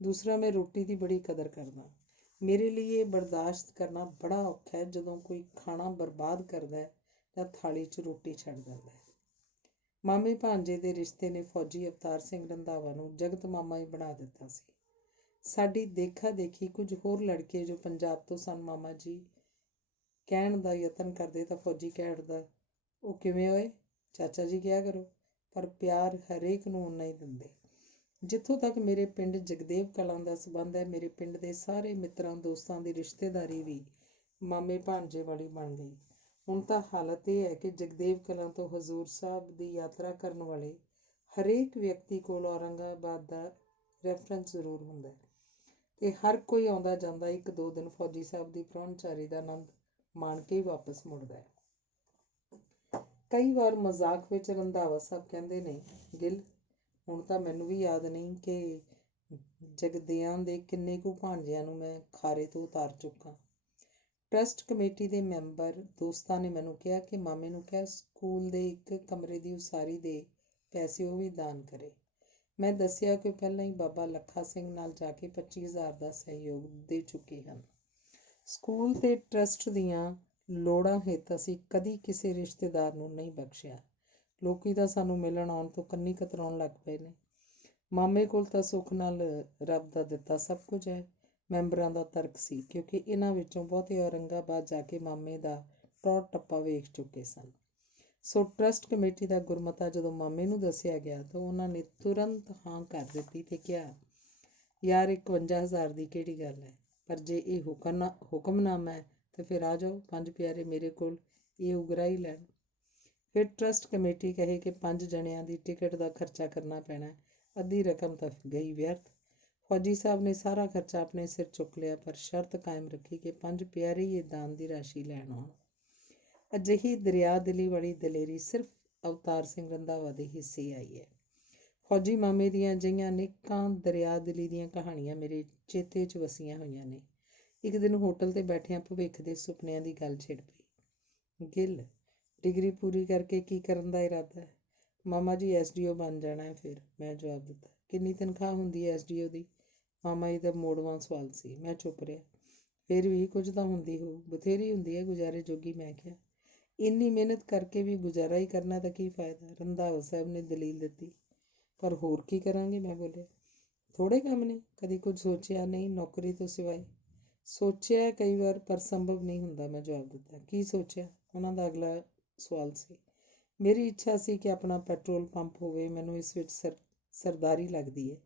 ਦੂਸਰਾ, ਮੈਂ ਰੋਟੀ ਦੀ ਬੜੀ ਕਦਰ ਕਰਦਾ। ਮੇਰੇ ਲਈ ਇਹ ਬਰਦਾਸ਼ਤ ਕਰਨਾ ਬੜਾ ਔਖਾ ਹੈ ਜਦੋਂ ਕੋਈ ਖਾਣਾ ਬਰਬਾਦ ਕਰਦਾ ਹੈ ਜਾਂ ਥਾਲੀ 'ਚ ਰੋਟੀ ਛੱਡ ਦਿੰਦਾ ਹੈ। ਮਾਮੇ ਭਾਂਜੇ ਦੇ ਰਿਸ਼ਤੇ ਨੇ ਫੌਜੀ ਅਵਤਾਰ ਸਿੰਘ ਰੰਧਾਵਾ ਨੂੰ ਜਗਤ ਮਾਮਾ ਹੀ ਬਣਾ ਦਿੱਤਾ ਸੀ। ਸਾਡੀ ਦੇਖਾ ਦੇਖੀ ਕੁਝ ਹੋਰ ਲੜਕੇ ਜੋ ਪੰਜਾਬ ਤੋਂ ਸਨ, ਮਾਮਾ ਜੀ ਕਹਿਣ ਦਾ ਯਤਨ ਕਰਦੇ ਤਾਂ ਫੌਜੀ ਕਹਿ ਉੱਠਦਾ, ਉਹ ਕਿਵੇਂ ਹੋਏ, ਚਾਚਾ ਜੀ ਕਿਹਾ ਕਰੋ। ਪਰ ਪਿਆਰ ਹਰੇਕ ਨੂੰ ਓਨਾ ਹੀ ਦਿੰਦੇ। ਜਿੱਥੋਂ ਤੱਕ ਮੇਰੇ ਪਿੰਡ ਜਗਦੇਵ ਕਲਾਂ ਦਾ ਸੰਬੰਧ ਹੈ, ਮੇਰੇ ਪਿੰਡ ਦੇ ਸਾਰੇ ਮਿੱਤਰਾਂ ਦੋਸਤਾਂ ਦੀ ਰਿਸ਼ਤੇਦਾਰੀ ਵੀ ਮਾਮੇ ਭਾਂਜੇ ਵਾਲੀ ਬਣ ਗਈ। ਹੁਣ ਤਾਂ ਹਾਲਤ ਇਹ ਹੈ ਕਿ ਜਗਦੇਵ ਕਲਾਂ ਤੋਂ ਹਜ਼ੂਰ ਸਾਹਿਬ ਦੀ ਯਾਤਰਾ ਕਰਨ ਵਾਲੇ ਹਰੇਕ ਵਿਅਕਤੀ ਕੋਲ ਔਰੰਗਾਬਾਦ ਦਾ ਰੈਫਰੈਂਸ ਜ਼ਰੂਰ ਹੁੰਦਾ ਹੈ ਤੇ ਹਰ ਕੋਈ ਆਉਂਦਾ ਜਾਂਦਾ 1-2 ਦਿਨ ਫੌਜੀ ਸਾਹਿਬ ਦੀ ਪ੍ਰਾਹੁਣਚਾਰੀ ਦਾ ਆਨੰਦ ਮਾਣ ਕੇ ਹੀ ਵਾਪਸ ਮੁੜਦਾ ਹੈ। ਕਈ ਵਾਰ ਮਜ਼ਾਕ ਵਿੱਚ ਰੰਧਾਵਾ ਸਾਹਿਬ ਕਹਿੰਦੇ ਨੇ, ਗਿੱਲ, ਹੁਣ ਤਾਂ ਮੈਨੂੰ ਵੀ ਯਾਦ ਨਹੀਂ ਕਿ ਜਗਦਿਆਂ ਦੇ ਕਿੰਨੇ ਕੁ ਭਾਂਜਿਆਂ ਨੂੰ ਮੈਂ ਖਾਰੇ ਤੋਂ ਉਤਾਰ ਚੁੱਕਾ। ਟਰੱਸਟ ਕਮੇਟੀ ਦੇ ਮੈਂਬਰ ਦੋਸਤਾਂ ਨੇ ਮੈਨੂੰ ਕਿਹਾ ਕਿ ਮਾਮੇ ਨੂੰ ਕਿਹਾ ਸਕੂਲ ਦੇ ਇੱਕ ਕਮਰੇ ਦੀ ਉਸਾਰੀ ਦੇ ਪੈਸੇ ਉਹ ਵੀ ਦਾਨ ਕਰੇ। ਮੈਂ ਦੱਸਿਆ ਕਿ ਪਹਿਲਾਂ ਹੀ ਬਾਬਾ ਲੱਖਾ ਸਿੰਘ ਨਾਲ ਜਾ ਕੇ 25,000 ਦਾ ਸਹਿਯੋਗ ਦੇ ਚੁੱਕੇ ਹਨ। ਸਕੂਲ ਤੇ ਟਰੱਸਟ ਦੀਆਂ ਲੋੜਾਂ ਹਿੱਤ ਅਸੀਂ ਕਦੀ ਕਿਸੇ ਰਿਸ਼ਤੇਦਾਰ ਨੂੰ ਨਹੀਂ ਬਖਸ਼ਿਆ। ਲੋਕੀ ਤਾਂ ਸਾਨੂੰ ਮਿਲਣ ਆਉਣ ਤੋਂ ਕੰਨੀ ਕਤਰਾਉਣ ਲੱਗ ਪਏ ਨੇ। ਮਾਮੇ ਕੋਲ ਤਾਂ ਸੁੱਖ ਨਾਲ ਰੱਬ ਦਾ ਦਿੱਤਾ ਸਭ ਕੁਝ ਹੈ। ਮੈਂਬਰਾਂ ਦਾ ਤਰਕ ਸੀ, ਕਿਉਂਕਿ ਇਹਨਾਂ ਵਿੱਚੋਂ ਬਹੁਤੇ ਔਰੰਗਾਬਾਦ ਜਾ ਕੇ ਮਾਮੇ ਦਾ ਟੌਰ ਟੱਪਾ ਵੇਖ ਚੁੱਕੇ ਸਨ। ਸੋ ਟਰੱਸਟ ਕਮੇਟੀ ਦਾ ਗੁਰਮਤਾ ਜਦੋਂ ਮਾਮੇ ਨੂੰ ਦੱਸਿਆ ਗਿਆ ਤਾਂ ਉਹਨਾਂ ਨੇ ਤੁਰੰਤ ਹਾਂ ਕਰ ਦਿੱਤੀ ਤੇ ਕਿਹਾ, ਯਾਰ 51,000 ਦੀ ਕਿਹੜੀ ਗੱਲ ਹੈ, ਪਰ ਜੇ ਇਹ ਹੁਕਮਨਾਮਾ ਹੈ ਤਾਂ ਫਿਰ ਆ ਜਾਓ, 5 ਪਿਆਰੇ ਮੇਰੇ ਕੋਲ ਇਹ ਉਗਰਾ ਹੀ ਲੈਣ। ਫਿਰ ਟਰੱਸਟ ਕਮੇਟੀ ਕਹੇ ਕਿ 5 ਜਣਿਆਂ ਦੀ ਟਿਕਟ ਦਾ ਖਰਚਾ ਕਰਨਾ ਪੈਣਾ, ਅੱਧੀ ਰਕਮ ਤਾਂ ਗਈ ਵਿਅਰਥ। ਫੌਜੀ ਸਾਹਿਬ ਨੇ ਸਾਰਾ ਖਰਚਾ ਆਪਣੇ ਸਿਰ ਚੁੱਕ ਲਿਆ, ਪਰ ਸ਼ਰਤ ਕਾਇਮ ਰੱਖੀ ਕਿ 5 ਪਿਆਰੇ ਹੀ ਇਹ ਦਾਨ ਦੀ ਰਾਸ਼ੀ ਲੈਣ ਆਉਣ। ਅਜਿਹੀ ਦਰਿਆ ਦਿਲੀ ਵਾਲੀ ਦਲੇਰੀ ਸਿਰਫ ਅਵਤਾਰ ਸਿੰਘ ਰੰਧਾਵਾ ਦੇ ਹਿੱਸੇ ਆਈ ਹੈ। ਫੌਜੀ ਮਾਮੇ ਦੀਆਂ ਅਜਿਹੀਆਂ ਅਨੇਕਾਂ ਦਰਿਆ ਦਿਲੀ ਦੀਆਂ ਕਹਾਣੀਆਂ ਮੇਰੇ ਚੇਤੇ 'ਚ ਵਸੀਆਂ ਹੋਈਆਂ ਨੇ। ਇੱਕ ਦਿਨ ਹੋਟਲ 'ਤੇ ਬੈਠਿਆਂ ਭਵਿੱਖ ਦੇ ਸੁਪਨਿਆਂ ਦੀ ਗੱਲ ਛਿੜ ਪਈ। ਗਿੱਲ, ਡਿਗਰੀ ਪੂਰੀ ਕਰਕੇ ਕੀ ਕਰਨ ਦਾ ਇਰਾਦਾ ਹੈ? ਮਾਮਾ ਜੀ SDO ਬਣ ਜਾਣਾ ਹੈ। ਫਿਰ ਮੈਂ ਜਵਾਬ ਦਿੱਤਾ, ਕਿੰਨੀ ਤਨਖਾਹ ਹੁੰਦੀ ਹੈ SDO ਦੀ? ਮਾਮਾ ਜੀ ਦਾ ਮੋੜਵਾਂ ਸਵਾਲ ਸੀ। ਮੈਂ ਚੁੱਪ ਰਿਹਾ। ਫਿਰ ਵੀ ਕੁਝ ਤਾਂ ਹੁੰਦੀ ਹੋਊ, ਬਥੇਰੀ ਹੁੰਦੀ ਹੈ ਗੁਜ਼ਾਰੇ ਜੋਗੀ। ਮੈਂ ਕਿਹਾ, ਇੰਨੀ ਮਿਹਨਤ ਕਰਕੇ ਵੀ ਗੁਜ਼ਾਰਾ ਹੀ ਕਰਨਾ ਤਾਂ ਕੀ ਫਾਇਦਾ? ਰੰਧਾਵਾ ਸਾਹਿਬ ਨੇ ਦਲੀਲ ਦਿੱਤੀ। ਪਰ ਹੋਰ ਕੀ ਕਰਾਂਗੇ? ਮੈਂ ਬੋਲਿਆ, ਥੋੜ੍ਹੇ ਕੰਮ ਨੇ, ਕਦੀ ਕੁਝ ਸੋਚਿਆ ਨਹੀਂ ਨੌਕਰੀ ਤੋਂ ਸਿਵਾਏ? ਸੋਚਿਆ ਕਈ ਵਾਰ, ਪਰ ਸੰਭਵ ਨਹੀਂ ਹੁੰਦਾ। ਮੈਂ ਜਵਾਬ ਦਿੱਤਾ। ਕੀ ਸੋਚਿਆ? ਉਹਨਾਂ ਦਾ ਅਗਲਾ ਸਵਾਲ ਸੀ। ਮੇਰੀ ਇੱਛਾ ਸੀ ਕਿ ਆਪਣਾ ਪੈਟਰੋਲ ਪੰਪ ਹੋਵੇ। ਮੈਨੂੰ ਇਸ ਵਿੱਚ ਸਰਦਾਰੀ ਲੱਗਦੀ ਹੈ।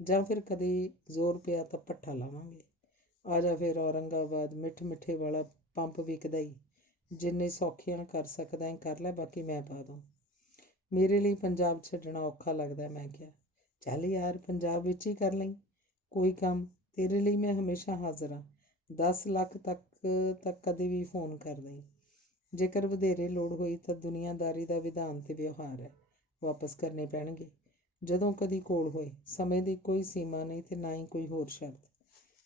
ਜਾਂ ਫਿਰ ਕਦੇ ਜ਼ੋਰ ਪਿਆ ਤਾਂ ਭੱਠਾ ਲਾਵਾਂਗੇ। ਆ ਜਾ ਫਿਰ ਔਰੰਗਾਬਾਦ, ਮਿੱਠ ਮਿੱਠੇ ਵਾਲਾ ਪੰਪ ਵਿਕਦਾ ਹੀ, ਜਿੰਨੇ ਸੌਖੀਆਂ ਕਰ ਸਕਦਾ ਹੈ ਕਰ ਲੈ, ਬਾਕੀ ਮੈਂ ਪਾ ਦੂੰ। ਮੇਰੇ ਲਈ ਪੰਜਾਬ ਛੱਡਣਾ ਔਖਾ ਲੱਗਦਾ। ਮੈਂ ਕਿਹਾ, ਚੱਲ ਯਾਰ, ਪੰਜਾਬ ਵਿੱਚ ਹੀ ਕਰ ਲਈ ਕੋਈ ਕੰਮ, ਤੇਰੇ ਲਈ ਮੈਂ ਹਮੇਸ਼ਾ ਹਾਜ਼ਰ ਹਾਂ। 10 ਲੱਖ ਤੱਕ ਤਾਂ ਕਦੇ ਵੀ ਫੋਨ ਕਰ ਦੇਈਂ। ਜੇਕਰ ਵਧੇਰੇ ਲੋੜ ਹੋਈ ਤਾਂ ਦੁਨੀਆਦਾਰੀ ਦਾ ਵਿਧਾਨ ਤੇ ਵਿਵਹਾਰ ਹੈ, ਵਾਪਸ ਕਰਨੇ ਪੈਣਗੇ ਜਦੋਂ ਕਦੀ ਕੋਲ ਹੋਏ। ਸਮੇਂ ਦੀ ਕੋਈ ਸੀਮਾ ਨਹੀਂ ਤੇ ਨਾ ਹੀ ਕੋਈ ਹੋਰ ਸ਼ਰਤ।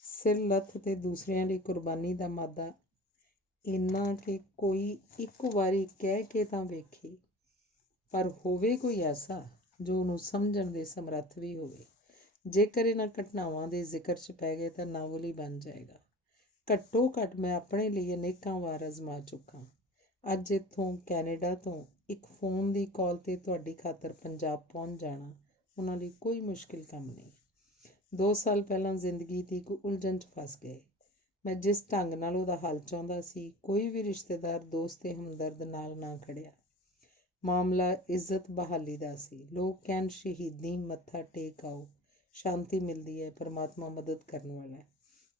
ਸਿਰ ਲੱਥ ਤੇ ਦੂਸਰਿਆਂ ਲਈ ਕੁਰਬਾਨੀ ਦਾ ਮਾਦਾ ਇੰਨਾ ਕਿ ਕੋਈ ਇੱਕ ਵਾਰੀ ਕਹਿ ਕੇ ਤਾਂ ਵੇਖੇ, ਪਰ ਹੋਵੇ ਕੋਈ ਐਸਾ ਜੋ ਉਹਨੂੰ ਸਮਝਣ ਦੇ ਸਮਰੱਥ ਵੀ ਹੋਵੇ। ਜੇਕਰ ਇਹਨਾਂ ਘਟਨਾਵਾਂ ਦੇ ਜ਼ਿਕਰ 'ਚ ਪੈ ਗਏ ਤਾਂ ਨਾਵਲ ਹੀ ਬਣ ਜਾਏਗਾ। ਘੱਟੋ ਘੱਟ ਮੈਂ ਆਪਣੇ ਲਈ ਅਨੇਕਾਂ ਵਾਰ ਅਜ਼ਮਾ ਚੁੱਕਾ। ਅੱਜ ਇੱਥੋਂ ਕੈਨੇਡਾ ਤੋਂ ਇੱਕ ਫੋਨ ਦੀ ਕਾਲ 'ਤੇ ਤੁਹਾਡੀ ਖਾਤਰ ਪੰਜਾਬ ਪਹੁੰਚ ਜਾਣਾ ਉਹਨਾਂ ਲਈ ਕੋਈ ਮੁਸ਼ਕਿਲ ਕੰਮ ਨਹੀਂ। 2 ਸਾਲ ਪਹਿਲਾਂ ਜ਼ਿੰਦਗੀ ਦੀ ਇੱਕ ਉਲਝਣ 'ਚ ਫਸ ਗਏ। ਮੈਂ ਜਿਸ ਢੰਗ ਨਾਲ ਉਹਦਾ ਹੱਲ ਚਾਹੁੰਦਾ ਸੀ, ਕੋਈ ਵੀ ਰਿਸ਼ਤੇਦਾਰ, ਦੋਸਤ ਤੇ ਹਮਦਰਦ ਨਾਲ ਨਾ ਖੜਿਆ। ਮਾਮਲਾ ਇੱਜ਼ਤ ਬਹਾਲੀ ਦਾ ਸੀ। ਲੋਕ ਕਹਿਣ, ਸ਼ਹੀਦੀ ਮੱਥਾ ਟੇਕ ਆਓ, ਸ਼ਾਂਤੀ ਮਿਲਦੀ ਹੈ, ਪਰਮਾਤਮਾ ਮਦਦ ਕਰਨ ਵਾਲਾ ਹੈ।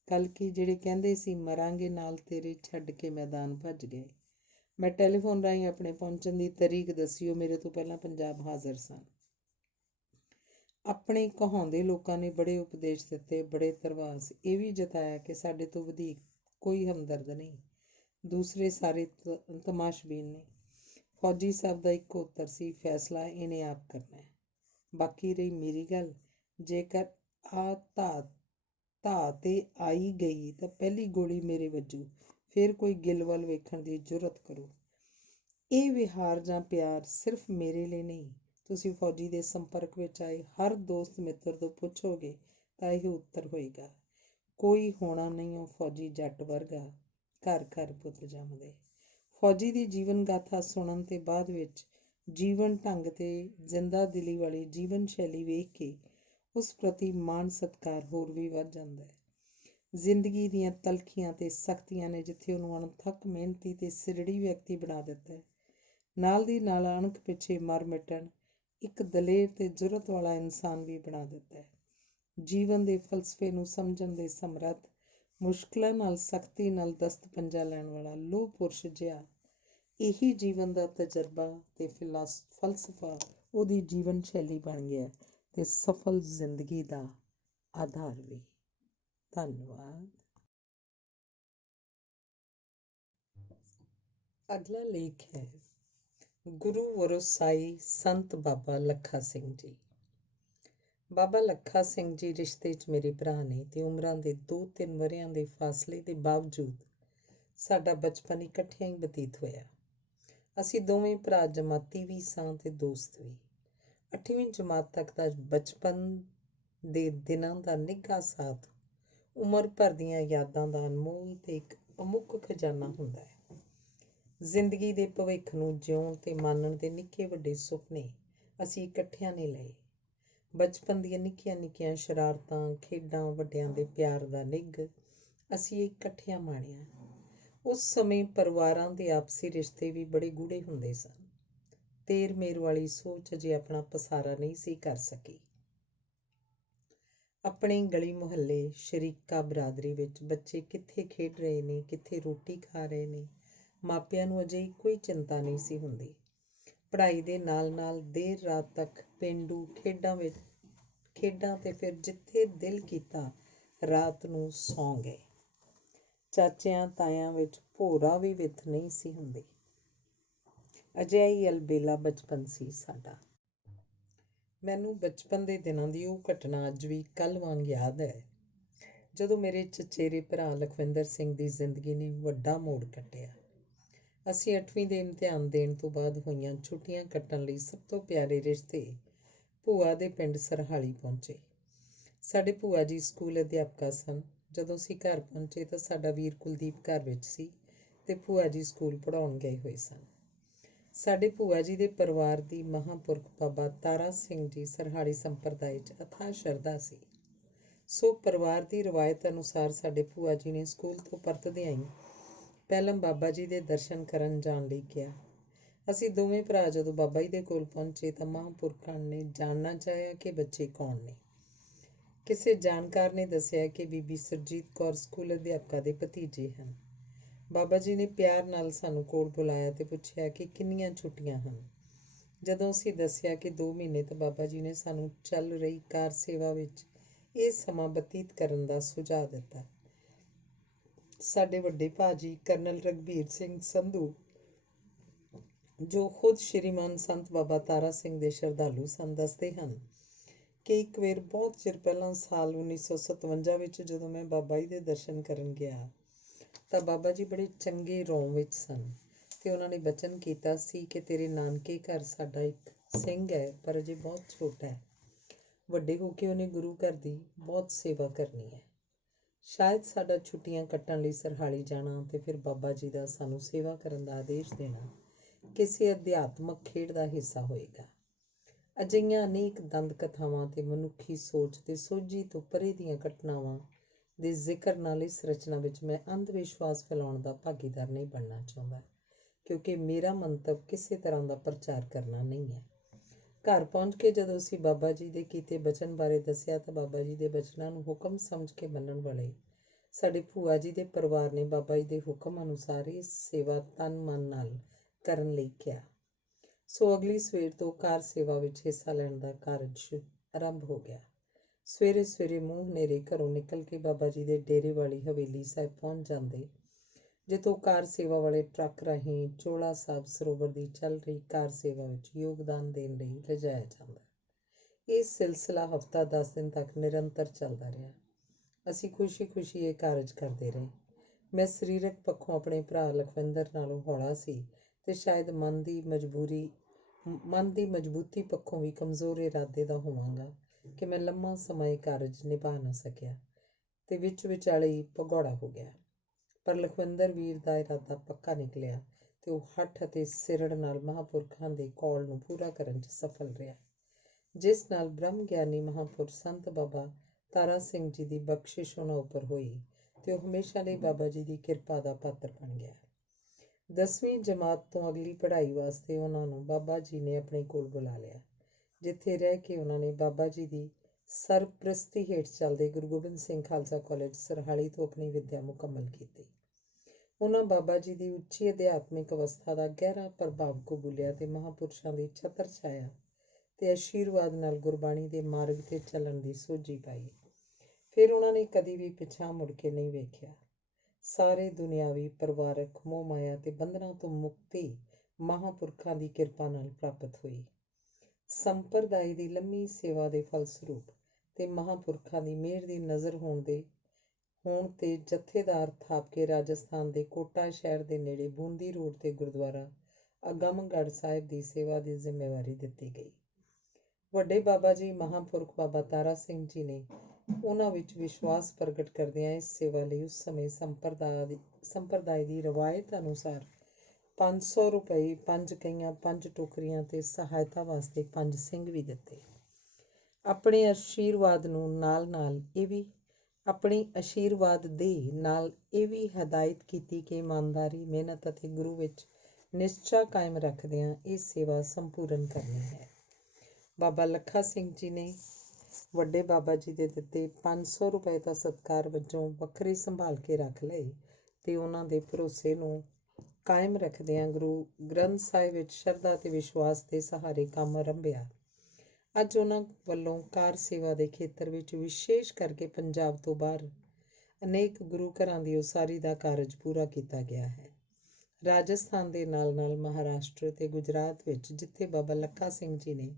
ਕੱਲ ਕੀ ਜਿਹੜੇ ਕਹਿੰਦੇ ਸੀ ਮਰਾਂਗੇ ਨਾਲ ਤੇਰੇ, ਛੱਡ ਕੇ ਮੈਦਾਨ ਭੱਜ ਗਏ। ਮੈਂ ਟੈਲੀਫੋਨ ਰਾਹੀਂ ਆਪਣੇ ਪਹੁੰਚਣ ਦੀ ਤਰੀਕ ਦੱਸੀ। ਉਹ ਮੇਰੇ ਤੋਂ ਪਹਿਲਾਂ ਪੰਜਾਬ ਹਾਜ਼ਰ ਸਨ। ਆਪਣੇ ਕਹਾਉਂਦੇ ਲੋਕਾਂ ਨੇ ਬੜੇ ਉਪਦੇਸ਼ ਦਿੱਤੇ, ਬੜੇ ਧਰਵਾਸ ਇਹ ਵੀ ਜਤਾਇਆ ਕਿ ਸਾਡੇ ਤੋਂ ਵਧੀਕ ਕੋਈ ਹਮਦਰਦ ਨਹੀਂ। ਦੂਸਰੇ ਸਾਰੇ ਤਮਾਸ਼ਬੀਨ ਨੇ। ਫੌਜੀ ਸਾਹਿਬ ਦਾ ਇੱਕੋ ਉੱਤਰ ਸੀ, ਫੈਸਲਾ ਇਹਨੇ ਆਪ ਕਰਨਾ ਹੈ। ਬਾਕੀ ਰਹੀ ਮੇਰੀ ਗੱਲ, ਜੇਕਰ ਆ ਧਾ ਤੇ ਆਈ ਗਈ ਤਾਂ ਪਹਿਲੀ ਗੋਲੀ ਮੇਰੇ ਵੱਜੂ, ਫਿਰ ਕੋਈ ਗਿੱਲ ਵੱਲ ਵੇਖਣ ਦੀ ਜੁਰਤ ਕਰੂ। ਇਹ ਵਿਹਾਰ ਜਾਂ ਪਿਆਰ ਸਿਰਫ ਮੇਰੇ ਲਈ ਨਹੀਂ, ਤੁਸੀਂ ਫੌਜੀ ਦੇ ਸੰਪਰਕ ਵਿੱਚ ਆਏ ਹਰ ਦੋਸਤ ਮਿੱਤਰ ਤੋਂ ਪੁੱਛੋਗੇ ਤਾਂ ਇਹ ਉੱਤਰ ਹੋਏਗਾ। ਕੋਈ ਹੋਣਾ ਨਹੀਂ ਉਹ ਫੌਜੀ ਜੱਟ ਵਰਗਾ, ਘਰ ਘਰ ਪੁੱਤ ਜੰਮਦੇ। ਫੌਜੀ ਦੀ ਜੀਵਨ ਗਾਥਾ ਸੁਣਨ ਤੇ ਬਾਅਦ ਵਿੱਚ ਜੀਵਨ ਢੰਗ ਤੇ ਜ਼ਿੰਦਾ ਦਿਲੀ ਵਾਲੀ ਜੀਵਨ ਸ਼ੈਲੀ ਵੇਖ ਕੇ ਉਸ ਪ੍ਰਤੀ ਮਾਣ ਸਤਿਕਾਰ ਹੋਰ ਵੀ ਵੱਧ ਜਾਂਦਾ ਹੈ। ਜ਼ਿੰਦਗੀ ਦੀਆਂ ਤਲਖੀਆਂ ਤੇ ਸਖਤੀਆਂ ਨੇ ਜਿੱਥੇ ਉਹਨੂੰ ਅਣਥੱਕ ਮਿਹਨਤੀ ਤੇ ਸਿਰੜੀ ਵਿਅਕਤੀ ਬਣਾ ਦਿੱਤਾ ਹੈ, ਨਾਲ ਦੀ ਨਾਲ ਅਣਖ ਪਿੱਛੇ ਮਰ ਮਿਟਣ ਇੱਕ ਦਲੇਰ ਤੇ ਜੁਰਤ ਵਾਲਾ ਇਨਸਾਨ ਵੀ ਬਣਾ ਦਿੱਤਾ ਹੈ। ਜੀਵਨ ਦੇ ਫਲਸਫੇ ਨੂੰ ਸਮਝਣ ਦੇ ਸਮਰੱਥ, ਮੁਸ਼ਕਿਲਾਂ ਨਾਲ ਸਖਤੀ ਨਾਲ ਦਸਤ ਪੰਜਾ ਲੈਣ ਵਾਲਾ ਲੋਹ ਪੁਰਸ਼ ਜਿਹਾ, ਇਹੀ ਜੀਵਨ ਦਾ ਤਜਰਬਾ ਤੇ ਫਲਸਫਾ ਉਹਦੀ ਜੀਵਨ ਸ਼ੈਲੀ ਬਣ ਗਿਆ ਤੇ ਸਫਲ ਜ਼ਿੰਦਗੀ ਦਾ ਆਧਾਰ ਵੀ। ਧੰਨਵਾਦ। ਅਗਲਾ ਲੇਖ ਹੈ ਗੁਰੂ ਵਰੋਸਾਈ ਸੰਤ ਬਾਬਾ ਲੱਖਾ ਸਿੰਘ ਜੀ। ਬਾਬਾ ਲੱਖਾ ਸਿੰਘ ਜੀ ਰਿਸ਼ਤੇ 'ਚ ਮੇਰੇ ਭਰਾ ਨੇ ਤੇ ਉਮਰਾਂ ਦੇ 2-3 ਵਰ੍ਹਿਆਂ ਦੇ ਫਾਸਲੇ ਦੇ ਬਾਵਜੂਦ ਸਾਡਾ ਬਚਪਨ ਇਕੱਠਿਆਂ ਹੀ ਬਤੀਤ ਹੋਇਆ। ਅਸੀਂ ਦੋਵੇਂ ਭਰਾ ਜਮਾਤੀ ਵੀ ਸਾਂ ਤੇ ਦੋਸਤ ਵੀ। 8ਵੀਂ ਜਮਾਤ ਤੱਕ ਦਾ ਬਚਪਨ ਦੇ ਦਿਨਾਂ ਦਾ ਨਿੱਘਾ ਸਾਥ ਉਮਰ ਭਰ ਦੀਆਂ ਯਾਦਾਂ ਦਾ ਅਨਮੋਲ ਤੇ ਇੱਕ ਅਮੁੱਕ ਖਜ਼ਾਨਾ ਹੁੰਦਾ ਹੈ। ਜ਼ਿੰਦਗੀ ਦੇ ਭਵਿੱਖ ਨੂੰ ਜਿਉਣ ਤੇ ਮਾਨਣ ਦੇ ਨਿੱਕੇ ਵੱਡੇ ਸੁਪਨੇ ਅਸੀਂ ਇਕੱਠਿਆਂ ਨੇ ਲਏ। ਬਚਪਨ ਦੀਆਂ ਨਿੱਕੀਆਂ ਨਿੱਕੀਆਂ ਸ਼ਰਾਰਤਾਂ, ਖੇਡਾਂ, ਵੱਡਿਆਂ ਦੇ ਪਿਆਰ ਦਾ ਨਿੱਘ ਅਸੀਂ ਇਕੱਠਿਆਂ ਮਾਣਿਆ। ਉਸ ਸਮੇਂ ਪਰਿਵਾਰਾਂ ਦੇ ਆਪਸੀ ਰਿਸ਼ਤੇ ਵੀ ਬੜੇ ਗੂੜ੍ਹੇ ਹੁੰਦੇ ਸਨ। ਤੇਰ ਮੇਰ ਵਾਲੀ ਸੋਚ ਅਜੇ ਆਪਣਾ ਪਸਾਰਾ ਨਹੀਂ ਸੀ ਕਰ ਸਕੀ। ਆਪਣੇ ਗਲੀ ਮੁਹੱਲੇ, ਸ਼ਰੀਕਾ ਬਰਾਦਰੀ ਵਿੱਚ ਬੱਚੇ ਕਿੱਥੇ ਖੇਡ ਰਹੇ ਨੇ, ਕਿੱਥੇ ਰੋਟੀ ਖਾ ਰਹੇ ਨੇ, ਮਾਪਿਆਂ ਨੂੰ ਅਜੇ ਕੋਈ ਚਿੰਤਾ ਨਹੀਂ ਸੀ ਹੁੰਦੀ। ਪੜ੍ਹਾਈ ਦੇ ਨਾਲ ਨਾਲ ਦੇਰ ਰਾਤ ਤੱਕ ਪੇਂਡੂ ਖੇਡਾਂ ਤੇ ਫਿਰ ਜਿੱਥੇ ਦਿਲ ਕੀਤਾ ਰਾਤ ਨੂੰ ਸੌਂ ਗਏ। ਚਾਚਿਆਂ ਤਾਇਆਂ ਵਿੱਚ ਭੋਰਾ ਵੀ ਵਿੱਥ ਨਹੀਂ ਸੀ ਹੁੰਦੀ। ਅਜਿਹਾ ਹੀ ਅਲਬੇਲਾ ਬਚਪਨ ਸੀ ਸਾਡਾ। ਮੈਨੂੰ ਬਚਪਨ ਦੇ ਦਿਨਾਂ ਦੀ ਉਹ ਘਟਨਾ ਅੱਜ ਵੀ ਕੱਲ੍ਹ ਵਾਂਗ ਯਾਦ ਹੈ, ਜਦੋਂ ਮੇਰੇ ਚਚੇਰੇ ਭਰਾ ਲਖਵਿੰਦਰ ਸਿੰਘ ਦੀ ਜ਼ਿੰਦਗੀ ਨੇ ਵੱਡਾ ਮੋੜ ਕੱਟਿਆ। ਅਸੀਂ 8ਵੀਂ ਦੇ ਇਮਤਿਹਾਨ ਦੇਣ ਤੋਂ ਬਾਅਦ ਹੋਈਆਂ ਛੁੱਟੀਆਂ ਕੱਟਣ ਲਈ ਸਭ ਤੋਂ ਪਿਆਰੇ ਰਿਸ਼ਤੇ ਭੂਆ ਦੇ ਪਿੰਡ ਸਰਹਾਲੀ ਪਹੁੰਚੇ। ਸਾਡੇ ਭੂਆ ਜੀ ਸਕੂਲ ਅਧਿਆਪਕਾ ਸਨ। ਜਦੋਂ ਅਸੀਂ ਘਰ ਪਹੁੰਚੇ ਤਾਂ ਸਾਡਾ ਵੀਰ ਕੁਲਦੀਪ ਘਰ ਵਿੱਚ ਸੀ ਤੇ ਭੂਆ ਜੀ ਸਕੂਲ ਪੜ੍ਹਾਉਣ ਗਏ ਹੋਏ ਸਨ। ਸਾਡੇ ਭੂਆ ਜੀ ਦੇ ਪਰਿਵਾਰ ਦੀ ਮਹਾਂਪੁਰਖ ਬਾਬਾ ਤਾਰਾ ਸਿੰਘ ਜੀ ਸਰਹਾਲੀ ਸੰਪਰਦਾਇ 'ਚ ਅਥਾਹ ਸ਼ਰਧਾ ਸੀ। ਸੋ ਪਰਿਵਾਰ ਦੀ ਰਵਾਇਤ ਅਨੁਸਾਰ ਸਾਡੇ ਭੂਆ ਜੀ ਨੇ ਸਕੂਲ ਤੋਂ ਪਰਤਦਿਆਂ ਹੀ ਪਹਿਲਾਂ ਬਾਬਾ ਜੀ ਦੇ ਦਰਸ਼ਨ ਕਰਨ ਜਾਣ ਲਈ ਕਿਹਾ। ਅਸੀਂ ਦੋਵੇਂ ਭਰਾ ਜਦੋਂ ਬਾਬਾ ਜੀ ਦੇ ਕੋਲ ਪਹੁੰਚੇ ਤਾਂ ਮਹਾਂਪੁਰਖਾਂ ਨੇ ਜਾਣਨਾ ਚਾਹਿਆ ਕਿ ਬੱਚੇ ਕੌਣ ਨੇ। ਕਿਸੇ ਜਾਣਕਾਰ ਨੇ ਦੱਸਿਆ ਕਿ ਬੀਬੀ ਸੁਰਜੀਤ ਕੌਰ ਸਕੂਲ ਅਧਿਆਪਕਾ ਦੇ ਭਤੀਜੇ ਹਨ। ਬਾਬਾ ਜੀ ਨੇ ਪਿਆਰ ਨਾਲ ਸਾਨੂੰ ਕੋਲ ਬੁਲਾਇਆ ਤੇ ਪੁੱਛਿਆ ਕਿ ਕਿੰਨੀਆਂ ਛੁੱਟੀਆਂ ਹਨ। ਜਦੋਂ ਅਸੀਂ ਦੱਸਿਆ ਕਿ 2 ਮਹੀਨੇ, ਤਾਂ ਬਾਬਾ ਜੀ ਨੇ ਸਾਨੂੰ ਚੱਲ ਰਹੀ ਕਾਰ ਸੇਵਾ ਵਿੱਚ ਇਹ ਸਮਾਂ ਬਤੀਤ ਕਰਨ ਦਾ ਸੁਝਾਅ ਦਿੱਤਾ। ਸਾਡੇ ਵੱਡੇ ਭਾਜੀ ਕਰਨਲ ਰਘਬੀਰ ਸਿੰਘ ਸੰਧੂ, ਜੋ ਖੁਦ ਸ਼੍ਰੀਮਾਨ ਸੰਤ ਬਾਬਾ ਤਾਰਾ ਸਿੰਘ ਦੇ ਸ਼ਰਧਾਲੂ ਸਨ, ਦੱਸਦੇ ਹਨ ਕਿ ਇੱਕ ਵਾਰ ਬਹੁਤ ਚਿਰ ਪਹਿਲਾਂ ਸਾਲ 1957 ਵਿੱਚ ਜਦੋਂ ਮੈਂ ਬਾਬਾ ਜੀ ਦੇ ਦਰਸ਼ਨ ਕਰਨ ਗਿਆ ਤਾਂ ਬਾਬਾ ਜੀ ਬੜੇ ਚੰਗੇ ਰੌਂਵ ਵਿੱਚ ਸਨ ਤੇ ਉਹਨਾਂ ਨੇ ਬਚਨ ਕੀਤਾ ਸੀ ਕਿ ਤੇਰੇ ਨਾਨਕੇ ਘਰ ਸਾਡਾ ਇੱਕ ਸਿੰਘ ਹੈ, ਪਰ ਅਜੇ ਬਹੁਤ ਛੋਟਾ ਹੈ। ਵੱਡੇ ਹੋ ਕੇ ਉਹਨੇ ਗੁਰੂ ਘਰ ਦੀ ਬਹੁਤ ਸੇਵਾ ਕਰਨੀ ਹੈ। ਸ਼ਾਇਦ ਸਾਡਾ ਛੁੱਟੀਆਂ ਕੱਟਣ ਲਈ ਸਰਹਾਲੀ ਜਾਣਾ ਤੇ ਫਿਰ ਬਾਬਾ ਜੀ ਦਾ ਸਾਨੂੰ ਸੇਵਾ ਕਰਨ ਦਾ ਆਦੇਸ਼ ਦੇਣਾ ਕਿਸੇ ਅਧਿਆਤਮਕ ਖੇਡ ਦਾ ਹਿੱਸਾ ਹੋਏਗਾ। ਅਜਿਹੀਆਂ ਅਨੇਕ ਦੰਦ ਕਥਾਵਾਂ ਤੇ ਮਨੁੱਖੀ ਸੋਚ ਤੇ ਸੋਝੀ ਤੋਂ ਪਰੇ ਦੀਆਂ ਘਟਨਾਵਾਂ ਦੇ ਜ਼ਿਕਰ ਨਾਲ ਇਸ ਰਚਨਾ ਵਿੱਚ ਮੈਂ ਅੰਧ ਵਿਸ਼ਵਾਸ ਫੈਲਾਉਣ ਦਾ ਭਾਗੀਦਾਰ ਨਹੀਂ ਬਣਨਾ ਚਾਹੁੰਦਾ, ਕਿਉਂਕਿ ਮੇਰਾ ਮੰਤਵ ਕਿਸੇ ਤਰ੍ਹਾਂ ਦਾ ਪ੍ਰਚਾਰ ਕਰਨਾ ਨਹੀਂ ਹੈ। ਘਰ ਪਹੁੰਚ ਕੇ ਜਦੋਂ ਅਸੀਂ ਬਾਬਾ ਜੀ ਦੇ ਕੀਤੇ ਬਚਨ ਬਾਰੇ ਦੱਸਿਆ ਤਾਂ ਬਾਬਾ ਜੀ ਦੇ ਬਚਨਾਂ ਨੂੰ ਹੁਕਮ ਸਮਝ ਕੇ ਮੰਨਣ ਵਾਲੇ ਸਾਡੇ ਭੂਆ ਜੀ ਦੇ ਪਰਿਵਾਰ ਨੇ ਬਾਬਾ ਜੀ ਦੇ ਹੁਕਮ ਅਨੁਸਾਰ ਇਹ ਸੇਵਾ ਤਨ ਮਨ ਨਾਲ ਕਰਨ ਲਈ ਕਿਹਾ। ਸੋ ਅਗਲੀ ਸਵੇਰ ਤੋਂ ਕਾਰ ਸੇਵਾ ਵਿੱਚ ਹਿੱਸਾ ਲੈਣ ਦਾ ਕਾਰਜ ਆਰੰਭ ਹੋ ਗਿਆ। ਸਵੇਰੇ ਸਵੇਰੇ ਮੂੰਹ ਹਨੇਰੇ ਘਰੋਂ ਨਿਕਲ ਕੇ ਬਾਬਾ ਜੀ ਦੇ ਡੇਰੇ ਵਾਲੀ ਹਵੇਲੀ ਸਾਹਿਬ ਪਹੁੰਚ ਜਾਂਦੇ। ਜਿੱਥੋਂ ਕਾਰ ਸੇਵਾ ਵਾਲੇ ਟਰੱਕ ਰਾਹੀਂ ਚੋਲਾ ਸਾਹਿਬ ਸਰੋਵਰ ਦੀ ਚੱਲ ਰਹੀ ਕਾਰ ਸੇਵਾ ਵਿੱਚ ਯੋਗਦਾਨ ਦੇਣ ਲਈ ਲਿਜਾਇਆ ਜਾਂਦਾ। ਇਹ ਸਿਲਸਿਲਾ ਹਫ਼ਤਾ 10 ਦਿਨ ਤੱਕ ਨਿਰੰਤਰ ਚੱਲਦਾ ਰਿਹਾ। ਅਸੀਂ ਖੁਸ਼ੀ-ਖੁਸ਼ੀ ਇਹ ਕਾਰਜ ਕਰਦੇ ਰਹੇ। ਮੈਂ ਸਰੀਰਕ ਪੱਖੋਂ ਆਪਣੇ ਭਰਾ ਲਖਵਿੰਦਰ ਨਾਲੋਂ ਹੌਲਾ ਸੀ ਤੇ ਸ਼ਾਇਦ ਮਨ ਦੀ ਮਜ਼ਬੂਤੀ ਪੱਖੋਂ ਵੀ ਕਮਜ਼ੋਰ ਇਰਾਦੇ ਦਾ ਹੋਵਾਂਗਾ ਕਿ ਮੈਂ ਲੰਮਾ ਸਮਾਂ ਇਹ ਕਾਰਜ ਨਿਭਾ ਨਾ ਸਕਿਆ ਤੇ ਵਿਚਾਲੇ ਹੀ ਭਗੌੜਾ ਹੋ ਗਿਆ। ਪਰ ਲਖਵਿੰਦਰ ਵੀਰ ਦਾ ਇਰਾਦਾ ਪੱਕਾ ਨਿਕਲਿਆ ਤੇ ਉਹ ਹੱਠ ਅਤੇ ਸਿਰੜ ਨਾਲ ਮਹਾਂਪੁਰਖਾਂ ਦੇ ਕੌਲ ਨੂੰ ਪੂਰਾ ਕਰਨ 'ਚ ਸਫਲ ਰਿਹਾ, ਜਿਸ ਨਾਲ ਬ੍ਰਹਮ ਗਿਆਨੀ ਮਹਾਂਪੁਰਖ ਸੰਤ ਬਾਬਾ ਤਾਰਾ ਸਿੰਘ ਜੀ ਦੀ ਬਖਸ਼ਿਸ਼ ਉਹਨਾਂ ਉੱਪਰ ਹੋਈ ਤੇ ਉਹ ਹਮੇਸ਼ਾ ਲਈ ਬਾਬਾ ਜੀ ਦੀ ਕਿਰਪਾ ਦਾ ਪਾਤਰ ਬਣ ਗਿਆ। 10ਵੀਂ ਜਮਾਤ ਤੋਂ ਅਗਲੀ ਪੜ੍ਹਾਈ ਵਾਸਤੇ ਉਹਨਾਂ ਨੂੰ ਬਾਬਾ ਜੀ ਨੇ ਆਪਣੇ ਕੋਲ ਬੁਲਾ ਲਿਆ, ਜਿੱਥੇ ਰਹਿ ਕੇ ਉਹਨਾਂ ਨੇ ਬਾਬਾ ਜੀ ਦੀ ਸਰਪ੍ਰਸਤੀ ਹੇਠ ਚੱਲਦੇ ਗੁਰੂ ਗੋਬਿੰਦ ਸਿੰਘ ਖਾਲਸਾ ਕਾਲਜ ਸਰਹਾਲੀ ਤੋਂ ਆਪਣੀ ਵਿੱਦਿਆ ਮੁਕੰਮਲ ਕੀਤੀ। ਉਹਨਾਂ ਬਾਬਾ ਜੀ ਦੀ ਉੱਚੀ ਅਧਿਆਤਮਿਕ ਅਵਸਥਾ ਦਾ ਗਹਿਰਾ ਪ੍ਰਭਾਵ ਕਬੂਲਿਆ ਤੇ ਮਹਾਂਪੁਰਸ਼ਾਂ ਦੀ ਛਤਰ ਛਾਇਆ ਤੇ ਆਸ਼ੀਰਵਾਦ ਨਾਲ ਗੁਰਬਾਣੀ ਦੇ ਮਾਰਗ 'ਤੇ ਚੱਲਣ ਦੀ ਸੋਝੀ ਪਾਈ। ਫਿਰ ਉਹਨਾਂ ਨੇ ਕਦੀ ਵੀ ਪਿਛਾਂਹ ਮੁੜ ਕੇ ਨਹੀਂ ਵੇਖਿਆ। ਸਾਰੇ ਦੁਨਿਆਵੀ, ਪਰਿਵਾਰਕ ਮੋਹ ਮਾਇਆ ਤੇ ਬੰਧਨਾਂ ਤੋਂ ਮੁਕਤੀ ਮਹਾਂਪੁਰਖਾਂ ਦੀ ਕਿਰਪਾ ਨਾਲ ਪ੍ਰਾਪਤ ਹੋਈ। ਸੰਪਰਦਾਇ ਦੀ ਲੰਮੀ ਸੇਵਾ ਦੇ ਫਲਸਰੂਪ ਤੇ ਮਹਾਂਪੁਰਖਾਂ ਦੀ ਮਿਹਰ ਦੀ ਨਜ਼ਰ ਹੋਣ ਤੇ ਜਥੇਦਾਰ ਥਾਪ ਕੇ ਰਾਜਸਥਾਨ ਦੇ ਕੋਟਾ ਸ਼ਹਿਰ ਦੇ ਨੇੜੇ ਬੂੰਦੀ ਰੋਡ ਤੇ ਗੁਰਦੁਆਰਾ ਅਗਮਗੜ੍ਹ ਸਾਹਿਬ ਦੀ ਸੇਵਾ ਦੀ ਜ਼ਿੰਮੇਵਾਰੀ ਦਿੱਤੀ ਗਈ। ਵੱਡੇ ਬਾਬਾ ਜੀ ਮਹਾਂਪੁਰਖ ਬਾਬਾ ਤਾਰਾ ਸਿੰਘ ਜੀ ਨੇ ਉਹਨਾਂ ਵਿੱਚ ਵਿਸ਼ਵਾਸ ਪ੍ਰਗਟ ਕਰਦਿਆਂ ਇਸ ਸੇਵਾ ਲਈ ਉਸ ਸਮੇਂ ਸੰਪਰਦਾਇ ਦੀ ਰਵਾਇਤ ਅਨੁਸਾਰ 500 ਰੁਪਏ, 5 ਕਈਆਂ, 5 ਟੋਕਰੀਆਂ ਤੇ ਸਹਾਇਤਾ ਵਾਸਤੇ 5 ਸਿੰਘ ਵੀ ਦਿੱਤੇ। ਆਪਣੇ ਆਸ਼ੀਰਵਾਦ ਦੇ ਨਾਲ ਇਹ ਵੀ ਹਦਾਇਤ ਕੀਤੀ ਕਿ ਇਮਾਨਦਾਰੀ, ਮਿਹਨਤ ਅਤੇ ਗੁਰੂ ਵਿੱਚ ਨਿਸ਼ਚਾ ਕਾਇਮ ਰੱਖਦਿਆਂ ਇਹ ਸੇਵਾ ਸੰਪੂਰਨ ਕਰਨੀ ਹੈ। ਬਾਬਾ ਲੱਖਾ ਸਿੰਘ ਜੀ ਨੇ ਵੱਡੇ ਬਾਬਾ ਜੀ ਦੇ ਦਿੱਤੇ 500 ਰੁਪਏ ਦਾ ਸਤਿਕਾਰ ਵਜੋਂ ਵੱਖਰੇ ਸੰਭਾਲ ਕੇ ਰੱਖ ਲਏ ਤੇ ਉਹਨਾਂ ਦੇ ਭਰੋਸੇ ਨੂੰ ਕਾਇਮ ਰੱਖਦਿਆਂ ਗੁਰੂ ਗ੍ਰੰਥ ਸਾਹਿਬ ਵਿੱਚ ਸ਼ਰਧਾ ਤੇ ਵਿਸ਼ਵਾਸ ਦੇ ਸਹਾਰੇ ਕੰਮ ਆਰੰਭਿਆ। ਅੱਜ ਉਹਨਾਂ ਵੱਲੋਂ ਕਾਰ ਸੇਵਾ ਦੇ ਖੇਤਰ ਵਿੱਚ ਵਿਸ਼ੇਸ਼ ਕਰਕੇ ਪੰਜਾਬ ਤੋਂ ਬਾਹਰ ਅਨੇਕ ਗੁਰੂ ਘਰਾਂ ਦੀ ਉਸਾਰੀ ਦਾ ਕਾਰਜ ਪੂਰਾ ਕੀਤਾ ਗਿਆ ਹੈ। ਰਾਜਸਥਾਨ ਦੇ ਨਾਲ-ਨਾਲ ਮਹਾਰਾਸ਼ਟਰ ਤੇ ਗੁਜਰਾਤ ਵਿੱਚ ਜਿੱਥੇ ਬਾਬਾ ਲੱਖਾ ਸਿੰਘ ਜੀ ਨੇ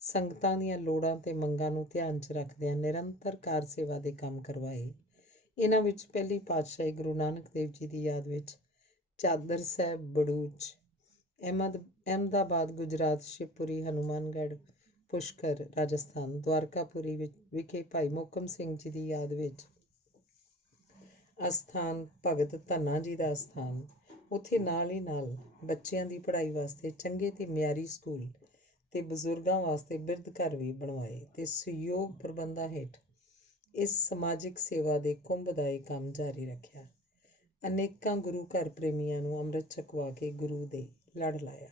ਸੰਗਤਾਂ ਦੀਆਂ ਲੋੜਾਂ ਤੇ ਮੰਗਾਂ ਨੂੰ ਧਿਆਨ 'ਚ ਰੱਖਦਿਆਂ ਨਿਰੰਤਰ ਕਾਰ ਸੇਵਾ ਦੇ ਕੰਮ ਕਰਵਾਏ, ਇਹਨਾਂ ਵਿੱਚ ਪਹਿਲੀ ਪਾਤਸ਼ਾਹੀ ਗੁਰੂ ਨਾਨਕ ਦੇਵ ਜੀ ਦੀ ਯਾਦ ਵਿੱਚ ਚਾਦਰ ਸਾਹਿਬ, ਬੜੂਚ, ਅਹਿਮਦਾਬਾਦ ਗੁਜਰਾਤ, ਸ਼ਿਵਪੁਰੀ, ਹਨੂਮਾਨਗੜ੍ਹ, ਪੁਸ਼ਕਰ ਰਾਜਸਥਾਨ, ਦਵਾਰਕਾਪੁਰੀ ਵਿਖੇ ਭਾਈ ਮੋਹਕਮ ਸਿੰਘ ਜੀ ਦੀ ਯਾਦ ਵਿੱਚ ਅਸਥਾਨ, ਭਗਤ ਧੰਨਾ ਜੀ ਦਾ ਅਸਥਾਨ, ਉੱਥੇ ਨਾਲ ਹੀ ਨਾਲ ਬੱਚਿਆਂ ਦੀ ਪੜ੍ਹਾਈ ਵਾਸਤੇ ਚੰਗੇ ਤੇ ਮਿਆਰੀ ਸਕੂਲ ਤੇ ਬਜ਼ੁਰਗਾਂ ਵਾਸਤੇ ਬਿਰਧ ਘਰ ਵੀ ਬਣਵਾਏ ਤੇ ਸਹਿਯੋਗ ਪ੍ਰਬੰਧਾਂ ਹੇਠ ਇਸ ਸਮਾਜਿਕ ਸੇਵਾ ਦੇ ਕੁੰਭ ਦਾ ਇਹ ਕੰਮ ਜਾਰੀ ਰੱਖਿਆ। ਅਨੇਕਾਂ ਗੁਰੂ ਘਰ ਪ੍ਰੇਮੀਆਂ ਨੂੰ ਅੰਮ੍ਰਿਤ ਛਕਵਾ ਕੇ ਗੁਰੂ ਦੇ ਲੜ ਲਾਇਆ।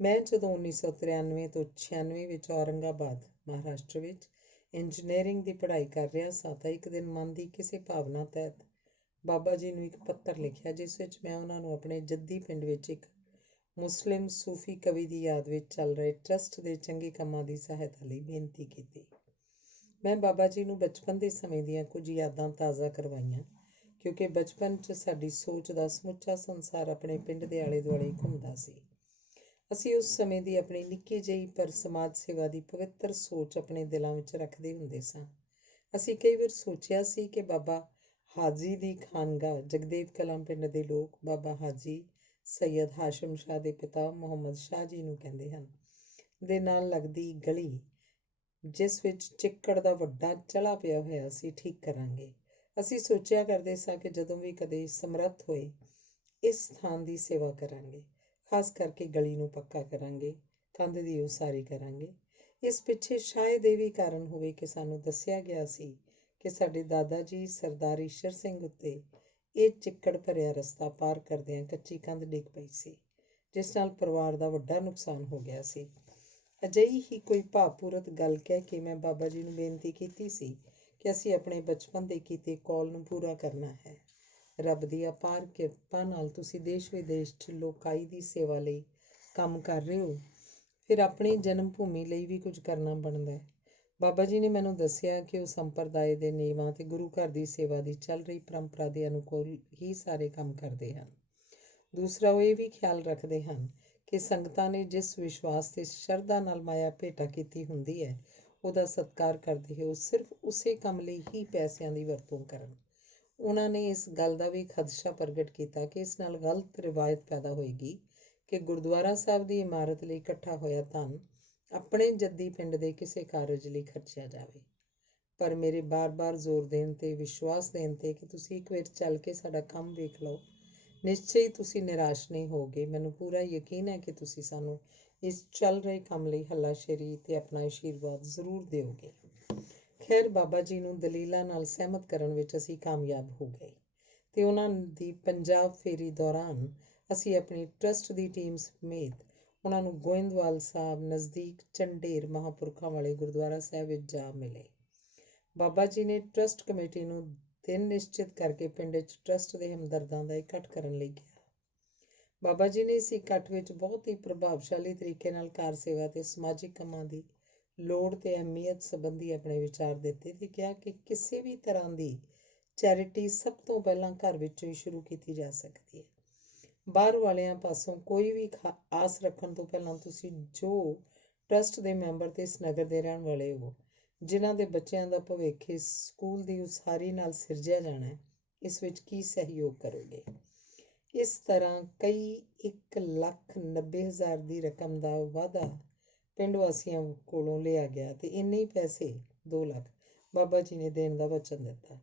ਮੈਂ ਜਦੋਂ 1993 ਤੋਂ 96 ਵਿੱਚ ਔਰੰਗਾਬਾਦ, ਮਹਾਰਾਸ਼ਟਰ ਵਿੱਚ ਇੰਜੀਨੀਅਰਿੰਗ ਦੀ ਪੜ੍ਹਾਈ ਕਰ ਰਿਹਾ ਸਾਂ ਤਾਂ ਇੱਕ ਦਿਨ ਮਨ ਦੀ ਕਿਸੇ ਭਾਵਨਾ ਤਹਿਤ ਬਾਬਾ ਜੀ ਨੂੰ ਇੱਕ ਪੱਤਰ ਲਿਖਿਆ, ਜਿਸ ਵਿੱਚ ਮੈਂ ਉਹਨਾਂ ਨੂੰ ਆਪਣੇ ਜੱਦੀ ਪਿੰਡ ਵਿੱਚ ਇੱਕ ਮੁਸਲਿਮ ਸੂਫੀ ਕਵੀ ਦੀ ਯਾਦ ਵਿੱਚ ਚੱਲ ਰਹੇ ਟਰੱਸਟ ਦੇ ਚੰਗੇ ਕੰਮਾਂ ਦੀ ਸਹਾਇਤਾ ਲਈ ਬੇਨਤੀ ਕੀਤੀ। ਮੈਂ ਬਾਬਾ ਜੀ ਨੂੰ ਬਚਪਨ ਦੇ ਸਮੇਂ ਦੀਆਂ ਕੁਝ ਯਾਦਾਂ ਤਾਜ਼ਾ ਕਰਵਾਈਆਂ, ਕਿਉਂਕਿ ਬਚਪਨ 'ਚ ਸਾਡੀ ਸੋਚ ਦਾ ਸਮੁੱਚਾ ਸੰਸਾਰ ਆਪਣੇ ਪਿੰਡ ਦੇ ਆਲੇ ਦੁਆਲੇ ਘੁੰਮਦਾ ਸੀ। ਅਸੀਂ ਉਸ ਸਮੇਂ ਦੀ ਆਪਣੀ ਨਿੱਕੀ ਜਿਹੀ ਪਰ ਸਮਾਜ ਸੇਵਾ ਦੀ ਪਵਿੱਤਰ ਸੋਚ ਆਪਣੇ ਦਿਲਾਂ ਵਿੱਚ ਰੱਖਦੇ ਹੁੰਦੇ ਸਾਂ। ਅਸੀਂ ਕਈ ਵਾਰ ਸੋਚਿਆ ਸੀ ਕਿ ਬਾਬਾ ਹਾਜੀ ਦੀ ਖਾਨਗਾਹ ਜਗਦੇਵ ਕਲਾਂ ਪਿੰਡ ਦੇ ਲੋਕ ਬਾਬਾ ਹਾਜੀ ਸੈਯਦ ਹਾਸ਼ਮ ਸ਼ਾਹ ਦੇ ਪਿਤਾ ਮੁਹੰਮਦ ਸ਼ਾਹ ਜੀ ਨੂੰ ਕਹਿੰਦੇ ਹਨ, ਦੇ ਨਾਲ ਲੱਗਦੀ ਗਲੀ ਜਿਸ ਵਿੱਚ ਚਿੱਕੜ ਦਾ ਵੱਡਾ ਚਲਾ ਪਿਆ ਹੋਇਆ ਸੀ, ਠੀਕ ਕਰਾਂਗੇ। ਅਸੀਂ ਸੋਚਿਆ ਕਰਦੇ ਸਾਂ ਕਿ ਜਦੋਂ ਵੀ ਕਦੇ ਸਮਰੱਥ ਹੋਏ ਇਸ ਸਥਾਨ ਦੀ ਸੇਵਾ ਕਰਾਂਗੇ, ਖਾਸ ਕਰਕੇ ਗਲੀ ਨੂੰ ਪੱਕਾ ਕਰਾਂਗੇ, ਕੰਧ ਦੀ ਉਸਾਰੀ ਕਰਾਂਗੇ। ਇਸ ਪਿੱਛੇ ਸ਼ਾਇਦ ਇਹ ਵੀ ਕਾਰਨ ਹੋਵੇ ਕਿ ਸਾਨੂੰ ਦੱਸਿਆ ਗਿਆ ਸੀ ਕਿ ਸਾਡੇ ਦਾਦਾ ਜੀ ਸਰਦਾਰ ਈਸ਼ਰ ਸਿੰਘ ਉੱਤੇ ਇਹ ਚਿੱਕੜ ਭਰਿਆ ਰਸਤਾ ਪਾਰ ਕਰਦਿਆਂ ਕੱਚੀ ਕੰਧ ਡਿੱਗ ਪਈ ਸੀ, ਜਿਸ ਨਾਲ ਪਰਿਵਾਰ ਦਾ ਵੱਡਾ ਨੁਕਸਾਨ ਹੋ ਗਿਆ ਸੀ। ਅਜਿਹੀ ਹੀ ਕੋਈ ਭਾਵਪੂਰਤ ਗੱਲ ਕਹਿ ਕੇ ਮੈਂ ਬਾਬਾ ਜੀ ਨੂੰ ਬੇਨਤੀ ਕੀਤੀ ਸੀ ਕਿ ਅਸੀਂ ਆਪਣੇ ਬਚਪਨ ਦੇ ਕੀਤੇ ਕੌਲ ਨੂੰ ਪੂਰਾ ਕਰਨਾ ਹੈ। ਰੱਬ ਦੀ ਅਪਾਰ ਕਿਰਪਾ ਨਾਲ ਤੁਸੀਂ ਦੇਸ਼ ਵਿਦੇਸ਼ 'ਚ ਲੋਕਾਈ ਦੀ ਸੇਵਾ ਲਈ ਕੰਮ ਕਰ ਰਹੇ ਹੋ, ਫਿਰ ਆਪਣੀ ਜਨਮ ਭੂਮੀ ਲਈ ਵੀ ਕੁਝ ਕਰਨਾ ਬਣਦਾ ਹੈ। ਬਾਬਾ ਜੀ ਨੇ ਮੈਨੂੰ ਦੱਸਿਆ ਕਿ ਉਹ ਸੰਪਰਦਾਏ ਦੇ ਨਿਯਮਾਂ ਤੇ ਗੁਰੂ ਘਰ ਦੀ ਸੇਵਾ ਦੀ ਚੱਲ ਰਹੀ ਪਰੰਪਰਾ ਦੇ ਅਨੁਕੂਲ ਹੀ ਸਾਰੇ ਕੰਮ ਕਰਦੇ ਹਨ। ਦੂਸਰਾ, ਉਹ ਇਹ ਵੀ ਖਿਆਲ ਰੱਖਦੇ ਹਨ ਕਿ ਸੰਗਤਾਂ ਨੇ ਜਿਸ ਵਿਸ਼ਵਾਸ ਤੇ ਸ਼ਰਧਾ ਨਾਲ ਮਾਇਆ ਭੇਟਾ ਕੀਤੀ ਹੁੰਦੀ ਹੈ, ਉਹਦਾ ਸਤਿਕਾਰ ਕਰਦੇ ਹੋਏ ਉਹ ਸਿਰਫ ਉਸੇ ਕੰਮ ਲਈ ਹੀ ਪੈਸਿਆਂ ਦੀ ਵਰਤੋਂ ਕਰਨ। ਉਹਨਾਂ ਨੇ ਇਸ ਗੱਲ ਦਾ ਵੀ ਖਦਸ਼ਾ ਪ੍ਰਗਟ ਕੀਤਾ ਕਿ ਇਸ ਨਾਲ ਗਲਤ ਰਿਵਾਇਤ ਪੈਦਾ ਹੋਏਗੀ ਕਿ ਗੁਰਦੁਆਰਾ ਸਾਹਿਬ ਦੀ ਇਮਾਰਤ ਲਈ ਇਕੱਠਾ ਹੋਇਆ ਧਨ ਆਪਣੇ ਜੱਦੀ ਪਿੰਡ ਦੇ ਕਿਸੇ ਕਾਰਜ ਲਈ ਖਰਚਿਆ ਜਾਵੇ। ਪਰ ਮੇਰੇ ਬਾਰ-ਬਾਰ ਜ਼ੋਰ ਦੇਣ ਤੇ ਵਿਸ਼ਵਾਸ ਦੇਣ ਤੇ ਕਿ ਤੁਸੀਂ ਇੱਕ ਵਾਰ ਚੱਲ ਕੇ ਸਾਡਾ ਕੰਮ ਵੇਖ ਲਓ, ਨਿਸ਼ਚੇ ਹੀ ਤੁਸੀਂ ਨਿਰਾਸ਼ ਨਹੀਂ ਹੋਗੇ। ਮੈਨੂੰ ਪੂਰਾ ਯਕੀਨ ਹੈ ਕਿ ਤੁਸੀਂ ਸਾਨੂੰ ਇਸ ਚੱਲ ਰਹੇ ਕੰਮ ਲਈ ਹੱਲਾਸ਼ੇਰੀ ਤੇ ਆਪਣਾ ਆਸ਼ੀਰਵਾਦ ਜ਼ਰੂਰ ਦਿਓਗੇ। ਖੈਰ, ਬਾਬਾ ਜੀ ਨੂੰ ਦਲੀਲਾਂ ਨਾਲ ਸਹਿਮਤ ਕਰਨ ਵਿੱਚ ਅਸੀਂ ਕਾਮਯਾਬ ਹੋ ਗਏ ਤੇ ਉਹਨਾਂ ਦੀ ਪੰਜਾਬ ਫੇਰੀ ਦੌਰਾਨ ਅਸੀਂ ਆਪਣੀ ਟਰੱਸਟ ਦੀ ਟੀਮ ਸਮੇਤ ਉਹਨਾਂ ਨੂੰ ਗੋਇੰਦਵਾਲ ਸਾਹਿਬ ਨਜ਼ਦੀਕ ਝੰਡੇਰ ਮਹਾਂਪੁਰਖਾਂ ਵਾਲੇ ਗੁਰਦੁਆਰਾ ਸਾਹਿਬ ਵਿੱਚ ਜਾ ਮਿਲੇ। ਬਾਬਾ ਜੀ ਨੇ ਟਰੱਸਟ ਕਮੇਟੀ ਨੂੰ ਦਿਨ ਨਿਸ਼ਚਿਤ ਕਰਕੇ ਪਿੰਡ ਵਿੱਚ ਟਰੱਸਟ ਦੇ ਹਮਦਰਦਾਂ ਦਾ ਇਕੱਠ ਕਰਨ ਲਈ ਕਿਹਾ। ਬਾਬਾ ਜੀ ਨੇ ਇਸ ਇਕੱਠ ਵਿੱਚ ਬਹੁਤ ਹੀ ਪ੍ਰਭਾਵਸ਼ਾਲੀ ਤਰੀਕੇ ਨਾਲ ਕਾਰ ਸੇਵਾ ਤੇ ਸਮਾਜਿਕ ਕੰਮਾਂ ਦੀ ਲੋੜ ਤੇ ਅਹਿਮੀਅਤ ਸੰਬੰਧੀ ਆਪਣੇ ਵਿਚਾਰ ਦਿੱਤੇ ਤੇ ਕਿਹਾ ਕਿ ਕਿਸੇ ਵੀ ਤਰ੍ਹਾਂ ਦੀ ਚੈਰਿਟੀ ਸਭ ਤੋਂ ਪਹਿਲਾਂ ਘਰ ਵਿੱਚੋਂ ਹੀ ਸ਼ੁਰੂ ਕੀਤੀ ਜਾ ਸਕਦੀ ਹੈ। ਬਾਹਰ ਵਾਲਿਆਂ ਪਾਸੋਂ ਕੋਈ ਵੀ ਆਸ ਰੱਖਣ ਤੋਂ ਪਹਿਲਾਂ ਤੁਸੀਂ ਜੋ ਟਰੱਸਟ ਦੇ ਮੈਂਬਰ ਤੇ ਇਸ ਨਗਰ ਦੇ ਰਹਿਣ ਵਾਲੇ ਹੋ, ਜਿਨ੍ਹਾਂ ਦੇ ਬੱਚਿਆਂ ਦਾ ਭਵਿੱਖ ਇਸ ਸਕੂਲ ਦੀ ਉਸਾਰੀ ਨਾਲ ਸਿਰਜਿਆ ਜਾਣਾ ਹੈ, ਇਸ ਵਿੱਚ ਕੀ ਸਹਿਯੋਗ ਕਰੋਗੇ। ਇਸ ਤਰ੍ਹਾਂ ਕਈ 1,90,000 ਦੀ ਰਕਮ ਦਾ ਵਾਅਦਾ ਪਿੰਡ ਵਾਸੀਆਂ ਕੋਲੋਂ ਲਿਆ ਗਿਆ ਤੇ ਇੰਨੇ ਹੀ ਪੈਸੇ 2 ਲੱਖ ਬਾਬਾ ਜੀ ਨੇ ਦੇਣ ਦਾ ਵਚਨ ਦਿੱਤਾ।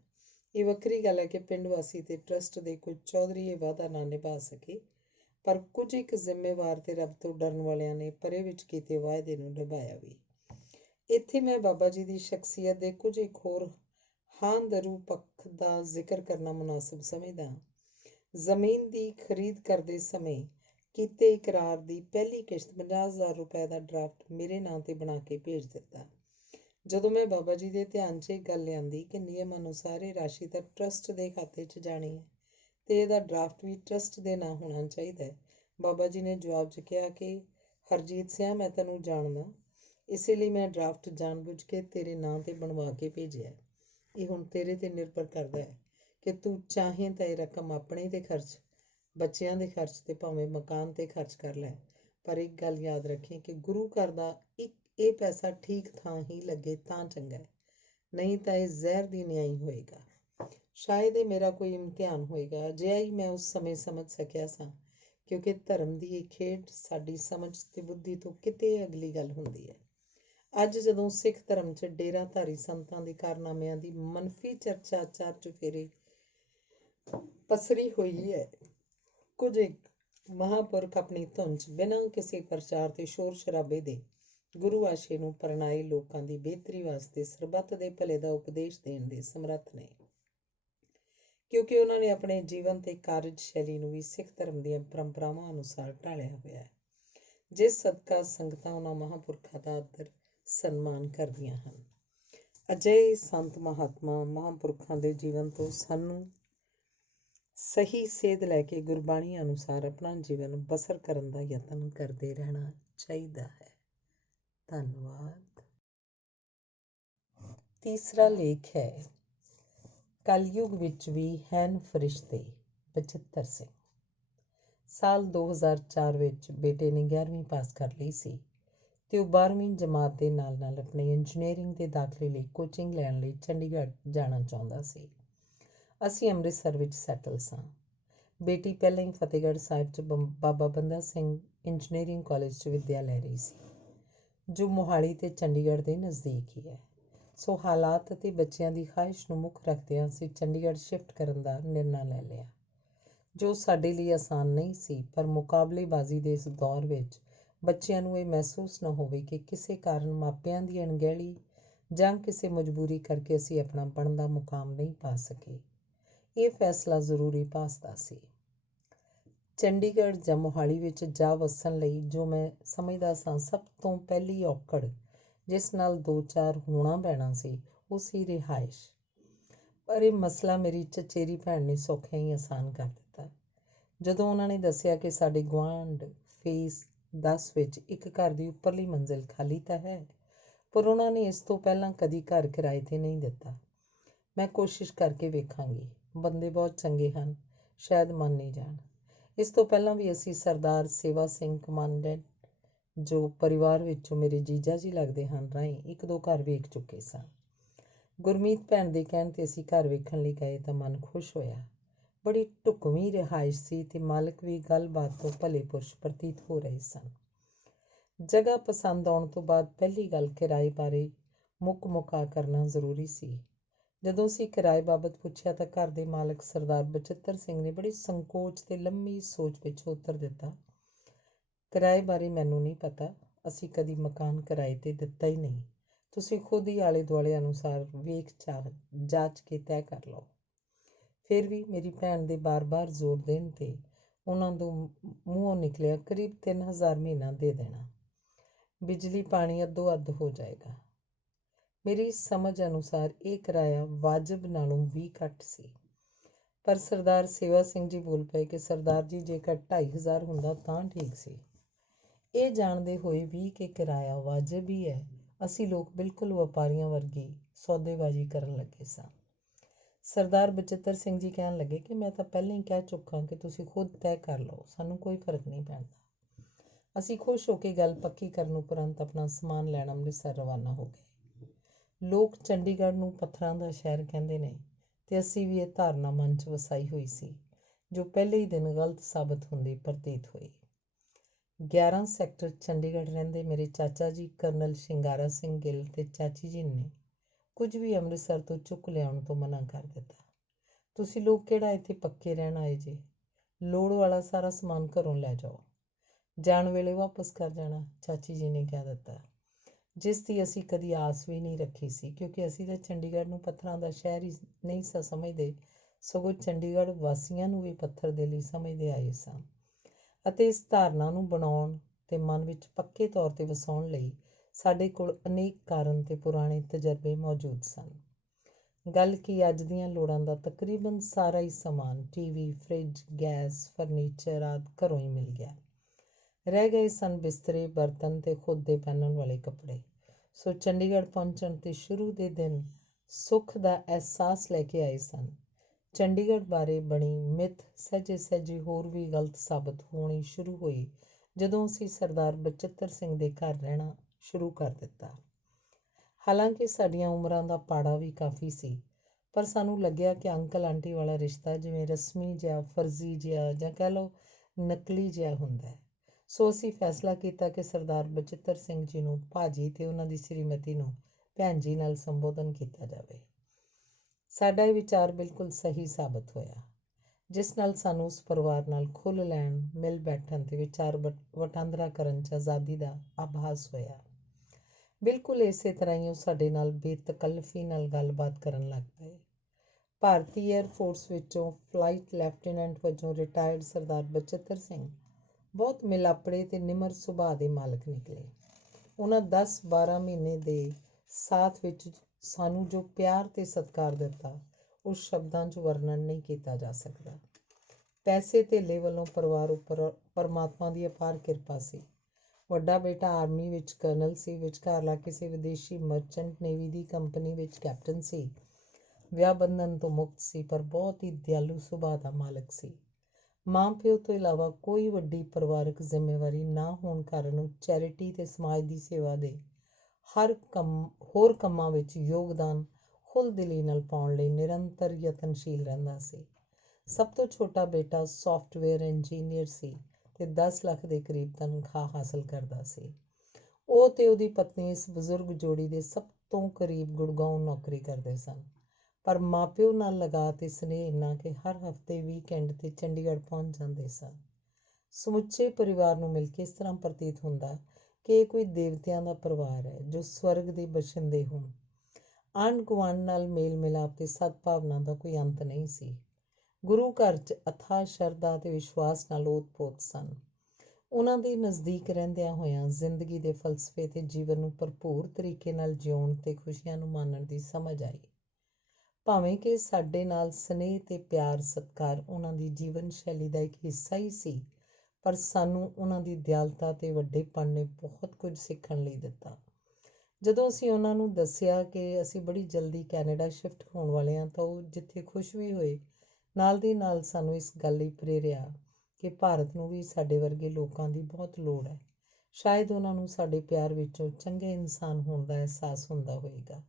ਇਹ ਵੱਖਰੀ ਗੱਲ ਹੈ ਕਿ ਪਿੰਡ ਵਾਸੀ ਤੇ ਟਰੱਸਟ ਦੇ ਕੁਝ ਚੌਧਰੀ ਇਹ ਵਾਅਦਾ ਨਾ ਨਿਭਾ ਸਕੇ, ਪਰ ਕੁਝ ਇੱਕ ਜ਼ਿੰਮੇਵਾਰ ਤੇ ਰੱਬ ਤੋਂ ਡਰਨ ਵਾਲਿਆਂ ਨੇ ਪਰੇ ਵਿੱਚ ਕੀਤੇ ਵਾਅਦੇ ਨੂੰ ਨਿਭਾਇਆ ਵੀ। ਇੱਥੇ ਮੈਂ ਬਾਬਾ ਜੀ ਦੀ ਸ਼ਖਸੀਅਤ ਦੇ ਕੁਝ ਇੱਕ ਹੋਰ ਹਾਂਦਰੂ ਪੱਖ ਦਾ ਜ਼ਿਕਰ ਕਰਨਾ ਮੁਨਾਸਿਬ ਸਮਝਦਾ ਹਾਂ। ਜ਼ਮੀਨ ਦੀ ਖਰੀਦ ਕਰਦੇ ਸਮੇਂ ਕੀਤੇ ਇਕਰਾਰ ਦੀ ਪਹਿਲੀ ਕਿਸ਼ਤ 50,000 ਰੁਪਏ ਦਾ ਡਰਾਫਟ ਮੇਰੇ ਨਾਂ ਤੇ ਬਣਾ ਕੇ ਭੇਜ ਦਿੱਤਾ। ਜਦੋਂ ਮੈਂ ਬਾਬਾ ਜੀ ਦੇ ਧਿਆਨ 'ਚ ਇਹ ਗੱਲ ਲਿਆਂਦੀ ਕਿ ਨਿਯਮ ਅਨੁਸਾਰ ਇਹ ਰਾਸ਼ੀ ਤਾਂ ਟਰੱਸਟ ਦੇ ਖਾਤੇ 'ਚ ਜਾਣੀ ਹੈ ਤੇ ਇਹਦਾ ਡਰਾਫਟ ਵੀ ਟਰੱਸਟ ਦੇ ਨਾਂ ਹੋਣਾ ਚਾਹੀਦਾ ਹੈ, ਬਾਬਾ ਜੀ ਨੇ ਜਵਾਬ 'ਚ ਕਿਹਾ ਕਿ ਹਰਜੀਤ ਸਿਆਂ, ਮੈਂ ਤੈਨੂੰ ਜਾਣਦਾ, ਇਸੇ ਲਈ ਮੈਂ ਡਰਾਫਟ ਜਾਣਬੁੱਝ ਕੇ ਤੇਰੇ ਨਾਂ ਤੇ ਬਣਵਾ ਕੇ ਭੇਜਿਆ। ਇਹ ਹੁਣ ਤੇਰੇ ਤੇ ਨਿਰਭਰ ਕਰਦਾ ਹੈ ਕਿ ਤੂੰ ਚਾਹੇ ਤਾਂ ਇਹ ਰਕਮ ਆਪਣੇ ਤੇ ਖਰਚ, ਬੱਚਿਆਂ ਦੇ ਖਰਚ ਤੇ ਭਾਵੇਂ ਮਕਾਨ ਤੇ ਖਰਚ ਕਰ ਲੈ, ਪਰ ਇੱਕ ਗੱਲ ਯਾਦ ਰੱਖੀ ਕਿ ਗੁਰੂ ਘਰ ਦਾ ਇਹ ਪੈਸਾ ਠੀਕ ਥਾਂ ਹੀ ਲੱਗੇ ਤਾਂ ਚੰਗਾ ਹੈ, ਨਹੀਂ ਤਾਂ ਇਹ ਜ਼ਹਿਰ ਦੀ ਨਿਆਈ ਹੋਏਗਾ। ਸ਼ਾਇਦ ਇਹ ਮੇਰਾ ਕੋਈ ਇਮਤਿਹਾਨ ਹੋਏਗਾ, ਅਜਿਹਾ ਹੀ ਮੈਂ ਉਸ ਸਮੇਂ ਸਮਝ ਸਕਿਆ ਸਾਂ, ਕਿਉਂਕਿ ਧਰਮ ਦੀ ਇਹ ਖੇਡ ਸਾਡੀ ਸਮਝ ਤੇ ਬੁੱਧੀ ਤੋਂ ਕਿਤੇ ਅਗਲੀ ਗੱਲ ਹੁੰਦੀ ਹੈ। ਅੱਜ ਜਦੋਂ ਸਿੱਖ ਧਰਮ 'ਚ ਡੇਰਾਧਾਰੀ ਸੰਤਾਂ ਦੇ ਕਾਰਨਾਮਿਆਂ ਦੀ ਮਨਫੀ ਚਰਚਾ ਚਾਰ ਚੁਫੇਰੇ ਪਸਰੀ ਹੋਈ ਹੈ, ਕੁਝ ਇੱਕ ਮਹਾਂਪੁਰਖ ਆਪਣੀ ਧੁਨ 'ਚ ਬਿਨਾਂ ਕਿਸੇ ਪ੍ਰਚਾਰ ਤੇ ਸ਼ੋਰ ਸ਼ਰਾਬੇ ਦੇ ਗੁਰੂ ਆਸ਼ੇ ਨੂੰ ਪਰਣਾਏ ਲੋਕਾਂ ਦੀ ਬਿਹਤਰੀ ਵਾਸਤੇ ਸਰਬੱਤ ਦੇ ਭਲੇ ਦਾ ਉਪਦੇਸ਼ ਦੇਣ ਦੇ ਸਮਰੱਥ ਨੇ, ਕਿਉਂਕਿ ਉਹਨਾਂ ਨੇ ਆਪਣੇ ਜੀਵਨ ਤੇ ਕਾਰਜ ਸ਼ੈਲੀ ਨੂੰ ਵੀ ਸਿੱਖ ਧਰਮ ਦੀਆਂ ਪਰੰਪਰਾਵਾਂ ਅਨੁਸਾਰ ਢਾਲਿਆ ਹੋਇਆ ਹੈ, ਜਿਸ ਸਦਕਾ ਸੰਗਤਾਂ ਉਹਨਾਂ ਮਹਾਂਪੁਰਖਾਂ ਦਾ ਆਦਰ ਸਨਮਾਨ ਕਰਦੀਆਂ ਹਨ। ਅਜਿਹੇ ਸੰਤ ਮਹਾਤਮਾ ਮਹਾਂਪੁਰਖਾਂ ਦੇ ਜੀਵਨ ਤੋਂ ਸਾਨੂੰ ਸਹੀ ਸੇਧ ਲੈ ਕੇ ਗੁਰਬਾਣੀ ਅਨੁਸਾਰ ਆਪਣਾ ਜੀਵਨ ਬਸਰ ਕਰਨ ਦਾ ਯਤਨ ਕਰਦੇ ਰਹਿਣਾ ਚਾਹੀਦਾ ਹੈ। ਧੰਨਵਾਦ। ਤੀਸਰਾ ਲੇਖ ਹੈ ਕਲਯੁਗ ਵਿੱਚ ਵੀ ਹੈਨ ਫਰਿਸ਼ਤੇ, ਬਚਿੱਤਰ ਸਿੰਘ। ਸਾਲ 2004 ਵਿੱਚ ਬੇਟੇ ਨੇ 11ਵੀਂ ਪਾਸ ਕਰ ਲਈ ਸੀ ਤੇ ਉਹ 12ਵੀਂ ਜਮਾਤ ਦੇ ਨਾਲ ਨਾਲ ਆਪਣੇ ਇੰਜੀਨੀਅਰਿੰਗ ਦੇ ਦਾਖਲੇ ਲਈ ਕੋਚਿੰਗ ਲੈਣ ਲਈ ਚੰਡੀਗੜ੍ਹ ਜਾਣਾ ਚਾਹੁੰਦਾ ਸੀ। ਅਸੀਂ ਅੰਮ੍ਰਿਤਸਰ ਵਿੱਚ ਸੈਟਲ ਸਾਂ। ਬੇਟੀ ਪਹਿਲਾਂ ਹੀ ਫਤਿਹਗੜ੍ਹ ਸਾਹਿਬ 'ਚ ਬਾਬਾ ਬੰਦਾ ਸਿੰਘ ਇੰਜੀਨੀਅਰਿੰਗ ਕਾਲਜ 'ਚ ਵਿੱਦਿਆ ਲੈ ਰਹੀ ਸੀ, ਜੋ ਮੋਹਾਲੀ ਤੇ ਚੰਡੀਗੜ੍ਹ ਦੇ ਨਜ਼ਦੀਕ ਹੀ ਹੈ। ਸੋ ਹਾਲਾਤ ਅਤੇ ਬੱਚਿਆਂ ਦੀ ਖਾਹਿਸ਼ ਨੂੰ ਮੁੱਖ ਰੱਖਦਿਆਂ ਅਸੀਂ ਚੰਡੀਗੜ੍ਹ ਸ਼ਿਫਟ ਕਰਨ ਦਾ ਨਿਰਣਾ ਲੈ ਲਿਆ, ਜੋ ਸਾਡੇ ਲਈ ਆਸਾਨ ਨਹੀਂ ਸੀ, ਪਰ ਮੁਕਾਬਲੇਬਾਜ਼ੀ ਦੇ ਇਸ ਦੌਰ ਵਿੱਚ ਬੱਚਿਆਂ ਨੂੰ ਇਹ ਮਹਿਸੂਸ ਨਾ ਹੋਵੇ ਕਿ ਕਿਸੇ ਕਾਰਨ ਮਾਪਿਆਂ ਦੀ ਅਣਗਹਿਲੀ ਜਾਂ ਕਿਸੇ ਮਜਬੂਰੀ ਕਰਕੇ ਅਸੀਂ ਆਪਣਾ ਬਣਦਾ ਮੁਕਾਮ ਨਹੀਂ ਪਾ ਸਕੇ, ਇਹ ਫੈਸਲਾ ਜ਼ਰੂਰੀ ਭਾਸਦਾ ਸੀ। ਚੰਡੀਗੜ੍ਹ ਜਾਂ ਮੋਹਾਲੀ ਵਿੱਚ ਜਾ ਵਸਣ ਲਈ ਜੋ ਮੈਂ ਸਮਝਦਾ ਸਾਂ ਸਭ ਤੋਂ ਪਹਿਲੀ ਔਕੜ ਜਿਸ ਨਾਲ 2-4 ਹੋਣਾ ਪੈਣਾ ਸੀ, ਉਹ ਸੀ ਰਿਹਾਇਸ਼। ਪਰ ਇਹ ਮਸਲਾ ਮੇਰੀ ਚਚੇਰੀ ਭੈਣ ਨੇ ਸੌਖਿਆਂ ਹੀ ਆਸਾਨ ਕਰ ਦਿੱਤਾ। ਜਦੋਂ ਉਹਨਾਂ ਨੇ ਦੱਸਿਆ ਕਿ ਸਾਡੇ ਗੁਆਂਢ ਫੇਸ 10 ਵਿੱਚ ਇੱਕ ਘਰ ਦੀ ਉੱਪਰਲੀ ਮੰਜ਼ਿਲ ਖਾਲੀ ਤਾਂ ਹੈ, ਪਰ ਉਹਨਾਂ ਨੇ ਇਸ ਤੋਂ ਪਹਿਲਾਂ ਕਦੀ ਘਰ ਕਿਰਾਏ 'ਤੇ ਨਹੀਂ ਦਿੱਤਾ। ਮੈਂ ਕੋਸ਼ਿਸ਼ ਕਰਕੇ ਵੇਖਾਂਗੀ। ਬੰਦੇ ਬਹੁਤ ਚੰਗੇ ਹਨ, ਸ਼ਾਇਦ ਮੰਨ ਨਹੀਂ ਜਾਣ। ਇਸ ਤੋਂ ਪਹਿਲਾਂ ਵੀ ਅਸੀਂ ਸਰਦਾਰ ਸੇਵਾ ਸਿੰਘ ਕਮਾਂਡੈਂਟ, ਜੋ ਪਰਿਵਾਰ ਵਿੱਚੋਂ ਮੇਰੇ ਜੀਜਾ ਜੀ ਲੱਗਦੇ ਹਨ, ਰਾਹੀਂ ਇੱਕ ਦੋ ਘਰ ਵੇਖ ਚੁੱਕੇ ਸਾਂ। ਗੁਰਮੀਤ ਭੈਣ ਦੇ ਕਹਿਣ 'ਤੇ ਅਸੀਂ ਘਰ ਵੇਖਣ ਲਈ ਗਏ ਤਾਂ ਮਨ ਖੁਸ਼ ਹੋਇਆ। ਬੜੀ ਢੁਕਵੀਂ ਰਿਹਾਇਸ਼ ਸੀ ਤੇ ਮਾਲਕ ਵੀ ਗੱਲਬਾਤ ਤੋਂ ਭਲੇ ਪੁਰਸ਼ ਪ੍ਰਤੀਤ ਹੋ ਰਹੇ ਸਨ। ਜਗ੍ਹਾ ਪਸੰਦ ਆਉਣ ਤੋਂ ਬਾਅਦ ਪਹਿਲੀ ਗੱਲ ਕਿਰਾਏ ਬਾਰੇ ਮੁਕਾ ਕਰਨਾ ਜ਼ਰੂਰੀ ਸੀ। ਜਦੋਂ ਅਸੀਂ ਕਿਰਾਏ ਬਾਬਤ ਪੁੱਛਿਆ ਤਾਂ ਘਰ ਦੇ ਮਾਲਕ ਸਰਦਾਰ ਬਚਿੱਤਰ ਸਿੰਘ ਨੇ ਬੜੀ ਸੰਕੋਚ ਤੇ ਲੰਮੀ ਸੋਚ ਵਿੱਚ ਉੱਤਰ ਦਿੱਤਾ, ਕਿਰਾਏ ਬਾਰੇ ਮੈਨੂੰ ਨਹੀਂ ਪਤਾ, ਅਸੀਂ ਕਦੀ ਮਕਾਨ ਕਿਰਾਏ 'ਤੇ ਦਿੱਤਾ ਹੀ ਨਹੀਂ। ਤੁਸੀਂ ਖੁਦ ਹੀ ਆਲੇ ਦੁਆਲੇ ਅਨੁਸਾਰ ਵੇਖ ਜਾਂਚ ਕੇ ਤੈਅ ਕਰ ਲਓ। ਫਿਰ ਵੀ ਮੇਰੀ ਭੈਣ ਦੇ ਬਾਰ-ਬਾਰ ਜ਼ੋਰ ਦੇਣ 'ਤੇ ਉਹਨਾਂ ਤੋਂ ਮੂੰਹੋਂ ਨਿਕਲਿਆ, ਕਰੀਬ 3000 ਮਹੀਨਾ ਦੇ ਦੇਣਾ। ਬਿਜਲੀ ਪਾਣੀ ਅੱਧੋ ਅੱਧ ਹੋ ਜਾਏਗਾ। ਮੇਰੀ ਸਮਝ ਅਨੁਸਾਰ ਇਹ ਕਿਰਾਇਆ ਵਾਜਬ ਨਾਲੋਂ ਵੀ ਘੱਟ ਸੀ। ਪਰ ਸਰਦਾਰ ਸੇਵਾ ਸਿੰਘ ਜੀ ਬੋਲ ਪਏ ਕਿ ਸਰਦਾਰ ਜੀ, ਜੇਕਰ 2500 ਹੁੰਦਾ ਤਾਂ ਠੀਕ ਸੀ। ਇਹ ਜਾਣਦੇ ਹੋਏ ਵੀ ਕਿ ਕਿਰਾਇਆ ਵਾਜਬ ਹੀ ਹੈ, ਅਸੀਂ ਲੋਕ ਬਿਲਕੁਲ ਵਪਾਰੀਆਂ ਵਰਗੀ ਸੌਦੇਬਾਜ਼ੀ ਕਰਨ ਲੱਗੇ ਸਾਂ। ਸਰਦਾਰ ਬਚਿੱਤਰ ਸਿੰਘ ਜੀ ਕਹਿਣ ਲੱਗੇ ਕਿ ਮੈਂ ਤਾਂ ਪਹਿਲਾਂ ਹੀ ਕਹਿ ਚੁੱਕਾ ਕਿ ਤੁਸੀਂ ਖੁਦ ਤੈਅ ਕਰ ਲਓ, ਸਾਨੂੰ ਕੋਈ ਫਰਕ ਨਹੀਂ ਪੈਂਦਾ। ਅਸੀਂ ਖੁਸ਼ ਹੋ ਕੇ ਗੱਲ ਪੱਕੀ ਕਰਨ ਉਪਰੰਤ ਆਪਣਾ ਸਮਾਨ ਲੈਣ ਅੰਮ੍ਰਿਤਸਰ ਰਵਾਨਾ ਹੋ ਗਏ। ਲੋਕ ਚੰਡੀਗੜ੍ਹ ਨੂੰ ਪੱਥਰਾਂ ਦਾ ਸ਼ਹਿਰ ਕਹਿੰਦੇ ਨੇ ਤੇ ਅਸੀਂ ਵੀ ਇਹ ਧਾਰਨਾ ਮਨ 'ਚ ਵਸਾਈ ਹੋਈ ਸੀ, ਜੋ ਪਹਿਲੇ ਹੀ ਦਿਨ ਗਲਤ ਸਾਬਤ ਹੁੰਦੀ ਪ੍ਰਤੀਤ ਹੋਈ। 11 ਸੈਕਟਰ ਚੰਡੀਗੜ੍ਹ ਰਹਿੰਦੇ ਮੇਰੇ ਚਾਚਾ ਜੀ ਕਰਨਲ ਸ਼ਿੰਗਾਰਾ ਸਿੰਘ ਗਿੱਲ ਤੇ ਚਾਚੀ ਜੀ ਨੇ ਕੁਝ ਵੀ ਅੰਮ੍ਰਿਤਸਰ ਤੋਂ ਚੁੱਕ ਲਿਆਉਣ ਤੋਂ ਮਨ੍ਹਾ ਕਰ ਦਿੱਤਾ। ਤੁਸੀਂ ਲੋਕ ਕਿਹੜਾ ਇੱਥੇ ਪੱਕੇ ਰਹਿਣ ਆਏ ਜੇ? ਲੋੜ ਵਾਲਾ ਸਾਰਾ ਸਮਾਨ ਘਰੋਂ ਲੈ ਜਾਓ, ਜਾਣ ਵੇਲੇ ਵਾਪਸ ਕਰ ਜਾਣਾ, ਚਾਚੀ ਜੀ ਨੇ ਕਹਿ ਦਿੱਤਾ, ਜਿਸ ਦੀ ਅਸੀਂ ਕਦੀ ਆਸ ਵੀ ਨਹੀਂ ਰੱਖੀ ਸੀ, ਕਿਉਂਕਿ ਅਸੀਂ ਤਾਂ ਚੰਡੀਗੜ੍ਹ ਨੂੰ ਪੱਥਰਾਂ ਦਾ ਸ਼ਹਿਰ ਹੀ ਨਹੀਂ ਸਾਂ ਸਮਝਦੇ, ਸਗੋਂ ਚੰਡੀਗੜ੍ਹ ਵਾਸੀਆਂ ਨੂੰ ਵੀ ਪੱਥਰ ਦੇ ਲਈ ਸਮਝਦੇ ਆਏ ਸਾਂ। ਅਤੇ ਇਸ ਧਾਰਨਾ ਨੂੰ ਬਣਾਉਣ ਤੇ ਮਨ ਵਿੱਚ ਪੱਕੇ ਤੌਰ 'ਤੇ ਵਸਾਉਣ ਲਈ ਸਾਡੇ ਕੋਲ ਅਨੇਕ ਕਾਰਨ ਤੇ ਪੁਰਾਣੇ ਤਜਰਬੇ ਮੌਜੂਦ ਸਨ। ਗੱਲ ਕੀ, ਅੱਜ ਦੀਆਂ ਲੋੜਾਂ ਦਾ ਤਕਰੀਬਨ ਸਾਰਾ ਹੀ ਸਮਾਨ, ਟੀਵੀ, ਫਰਿੱਜ, ਗੈਸ, ਫਰਨੀਚਰ ਆਦਿ ਘਰੋਂ ਹੀ ਮਿਲ ਗਿਆ। ਰਹਿ ਗਏ ਸਨ ਬਿਸਤਰੇ, ਬਰਤਨ ਤੇ ਖੁਦ ਦੇ ਪਹਿਨਣ ਵਾਲੇ ਕੱਪੜੇ। ਸੋ ਚੰਡੀਗੜ੍ਹ ਪਹੁੰਚਣ 'ਤੇ ਸ਼ੁਰੂ ਦੇ ਦਿਨ ਸੁੱਖ ਦਾ ਅਹਿਸਾਸ ਲੈ ਕੇ ਆਏ ਸਨ। ਚੰਡੀਗੜ੍ਹ ਬਾਰੇ ਬਣੀ ਮਿੱਥ ਸਹਿਜੇ-ਸਹਿਜੇ ਹੋਰ ਵੀ ਗਲਤ ਸਾਬਤ ਹੋਣੀ ਸ਼ੁਰੂ ਹੋਈ ਜਦੋਂ ਅਸੀਂ ਸਰਦਾਰ ਬਚਿੱਤਰ ਸਿੰਘ ਦੇ ਘਰ ਰਹਿਣਾ ਸ਼ੁਰੂ ਕਰ ਦਿੱਤਾ। ਹਾਲਾਂਕਿ ਸਾਡੀਆਂ ਉਮਰਾਂ ਦਾ ਪਾੜਾ ਵੀ ਕਾਫੀ ਸੀ, ਪਰ ਸਾਨੂੰ ਲੱਗਿਆ ਕਿ ਅੰਕਲ ਆਂਟੀ ਵਾਲਾ ਰਿਸ਼ਤਾ ਜਿਵੇਂ ਰਸਮੀ ਜਿਹਾ, ਫਰਜ਼ੀ ਜਿਹਾ ਜਾਂ ਕਹਿ ਲਓ ਨਕਲੀ ਜਿਹਾ ਹੁੰਦਾ ਹੈ। ਸੋ ਅਸੀਂ ਫੈਸਲਾ ਕੀਤਾ ਕਿ ਸਰਦਾਰ ਬਚਿੱਤਰ ਸਿੰਘ ਜੀ ਨੂੰ ਭਾਜੀ ਤੇ ਉਹਨਾਂ ਦੀ ਸ਼੍ਰੀਮਤੀ ਨੂੰ ਭੈਣ ਜੀ ਨਾਲ ਸੰਬੋਧਨ ਕੀਤਾ ਜਾਵੇ। ਸਾਡਾ ਇਹ ਵਿਚਾਰ ਬਿਲਕੁਲ ਸਹੀ ਸਾਬਤ ਹੋਇਆ, ਜਿਸ ਨਾਲ ਸਾਨੂੰ ਉਸ ਪਰਿਵਾਰ ਨਾਲ ਖੁੱਲ੍ਹ ਲੈਣ, ਮਿਲ ਬੈਠਣ ਤੇ ਵਿਚਾਰ ਵਟਾਂਦਰਾ ਕਰਨ 'ਚ ਆਜ਼ਾਦੀ ਦਾ ਆਭਾਸ ਹੋਇਆ। ਬਿਲਕੁਲ ਇਸੇ ਤਰ੍ਹਾਂ ਹੀ ਉਹ ਸਾਡੇ ਨਾਲ ਬੇਤਕੱਲਫੀ ਨਾਲ ਗੱਲਬਾਤ ਕਰਨ ਲੱਗ ਪਏ। ਭਾਰਤੀ ਏਅਰ ਫੋਰਸ ਵਿੱਚੋਂ ਫਲਾਈਟ ਲੈਫਟੀਨੈਂਟ ਵਜੋਂ ਰਿਟਾਇਰਡ ਸਰਦਾਰ ਬਚਿੱਤਰ ਸਿੰਘ ਬਹੁਤ ਮਿਲਾਪੜੇ ਤੇ ਨਿਮਰ ਸੁਭਾਅ ਦੇ ਮਾਲਕ ਨਿਕਲੇ। ਉਹਨਾਂ 10-12 ਮਹੀਨੇ ਦੇ ਸਾਥ ਵਿੱਚ ਸਾਨੂੰ ਜੋ ਪਿਆਰ ਤੇ ਸਤਿਕਾਰ ਦਿੱਤਾ, ਉਸ ਸ਼ਬਦਾਂ 'ਚ ਵਰਣਨ ਨਹੀਂ ਕੀਤਾ ਜਾ ਸਕਦਾ। ਪੈਸੇ ਧੇਲੇ ਵੱਲੋਂ ਪਰਿਵਾਰ ਉੱਪਰ ਪਰਮਾਤਮਾ ਦੀ ਅਪਾਰ ਕਿਰਪਾ ਸੀ। ਵੱਡਾ ਬੇਟਾ ਆਰਮੀ ਵਿੱਚ ਕਰਨਲ ਸੀ, ਵਿਚਕਾਰਲਾ ਕਿਸੇ ਵਿਦੇਸ਼ੀ ਮਰਚੈਂਟ ਨੇਵੀ ਦੀ ਕੰਪਨੀ ਵਿੱਚ ਕੈਪਟਨ ਸੀ। ਵਿਆਹ ਬੰਧਨ ਤੋਂ ਮੁਕਤ ਸੀ, ਪਰ ਬਹੁਤ ਹੀ ਦਿਆਲੂ ਸੁਭਾਅ ਦਾ ਮਾਲਕ ਸੀ। ਮਾਂ ਪਿਓ ਤੋਂ ਇਲਾਵਾ ਕੋਈ ਵੱਡੀ ਪਰਿਵਾਰਕ ਜ਼ਿੰਮੇਵਾਰੀ ਨਾ ਹੋਣ ਕਾਰਨ ਉਹ ਚੈਰਿਟੀ ਤੇ ਸਮਾਜ ਦੀ ਸੇਵਾ ਦੇ ਹੋਰ ਕੰਮਾਂ ਵਿੱਚ ਯੋਗਦਾਨ ਖੁੱਲ੍ਹਦਿਲੀ ਨਾਲ ਪਾਉਣ ਲਈ ਨਿਰੰਤਰ ਯਤਨਸ਼ੀਲ ਰਹਿੰਦਾ ਸੀ। ਸਭ ਤੋਂ ਛੋਟਾ ਬੇਟਾ ਸਾਫਟਵੇਅਰ ਇੰਜੀਨੀਅਰ ਸੀ ਤੇ 10 ਲੱਖ ਦੇ ਕਰੀਬ ਤਨਖਾਹ ਹਾਸਲ ਕਰਦਾ ਸੀ। ਉਹ ਤੇ ਉਹਦੀ ਪਤਨੀ ਇਸ ਬਜ਼ੁਰਗ ਜੋੜੀ ਦੇ ਸਭ ਤੋਂ ਕਰੀਬ ਗੁੜਗਾਉਂ ਨੌਕਰੀ ਕਰਦੇ ਸਨ, ਪਰ ਮਾਪਿਓ ਨਾਲ ਲਗਾਅ ਤੇ ਸਨੇਹ ਇੰਨਾ ਕਿ ਹਰ ਹਫ਼ਤੇ ਵੀਕਐਂਡ 'ਤੇ ਚੰਡੀਗੜ੍ਹ ਪਹੁੰਚ ਜਾਂਦੇ ਸਨ। ਸਮੁੱਚੇ ਪਰਿਵਾਰ ਨੂੰ ਮਿਲ ਕੇ ਇਸ ਤਰ੍ਹਾਂ ਪ੍ਰਤੀਤ ਹੁੰਦਾ ਕਿ ਇਹ ਕੋਈ ਦੇਵਤਿਆਂ ਦਾ ਪਰਿਵਾਰ ਹੈ, ਜੋ ਸਵਰਗ ਦੇ ਬਸ਼ਿੰਦੇ ਹੋਣ। ਆਂਢ ਗੁਆਂਢ ਨਾਲ ਮੇਲ ਮਿਲਾਪ ਤੇ ਸਦਭਾਵਨਾ ਦਾ ਕੋਈ ਅੰਤ ਨਹੀਂ ਸੀ। ਗੁਰੂ ਘਰ 'ਚ ਅਥਾਹ ਸ਼ਰਧਾ ਤੇ ਵਿਸ਼ਵਾਸ ਨਾਲ ਓਤ-ਪੋਤ ਸਨ। ਉਹਨਾਂ ਦੇ ਨਜ਼ਦੀਕ ਰਹਿੰਦਿਆਂ ਹੋਇਆਂ ਜ਼ਿੰਦਗੀ ਦੇ ਫਲਸਫੇ ਤੇ ਜੀਵਨ ਨੂੰ ਭਰਪੂਰ ਤਰੀਕੇ ਨਾਲ ਜਿਉਣ ਤੇ ਖੁਸ਼ੀਆਂ ਨੂੰ ਮਾਣਨ ਦੀ ਸਮਝ ਆਈ। ਭਾਵੇਂ ਕਿ ਸਾਡੇ ਨਾਲ ਸਨੇਹ ਤੇ ਪਿਆਰ ਸਤਿਕਾਰ ਉਹਨਾਂ ਦੀ ਜੀਵਨ ਸ਼ੈਲੀ ਦਾ ਇੱਕ ਹਿੱਸਾ ਹੀ ਸੀ, ਪਰ ਸਾਨੂੰ ਉਹਨਾਂ ਦੀ ਦਿਆਲਤਾ ਤੇ ਵੱਡੇਪਣ ਨੇ ਬਹੁਤ ਕੁਝ ਸਿੱਖਣ ਲਈ ਦਿੱਤਾ। ਜਦੋਂ ਅਸੀਂ ਉਹਨਾਂ ਨੂੰ ਦੱਸਿਆ ਕਿ ਅਸੀਂ ਬੜੀ ਜਲਦੀ ਕੈਨੇਡਾ ਸ਼ਿਫਟ ਹੋਣ ਵਾਲੇ ਹਾਂ, ਤਾਂ ਉਹ ਜਿੱਥੇ ਖੁਸ਼ ਵੀ ਹੋਏ, ਨਾਲ ਦੀ ਨਾਲ ਸਾਨੂੰ ਇਸ ਗੱਲ ਲਈ ਪ੍ਰੇਰਿਆ ਕਿ ਭਾਰਤ ਨੂੰ ਵੀ ਸਾਡੇ ਵਰਗੇ ਲੋਕਾਂ ਦੀ ਬਹੁਤ ਲੋੜ ਹੈ। ਸ਼ਾਇਦ ਉਹਨਾਂ ਨੂੰ ਸਾਡੇ ਪਿਆਰ ਵਿੱਚੋਂ ਚੰਗੇ ਇਨਸਾਨ ਹੋਣ ਦਾ ਅਹਿਸਾਸ ਹੁੰਦਾ ਹੋਵੇਗਾ।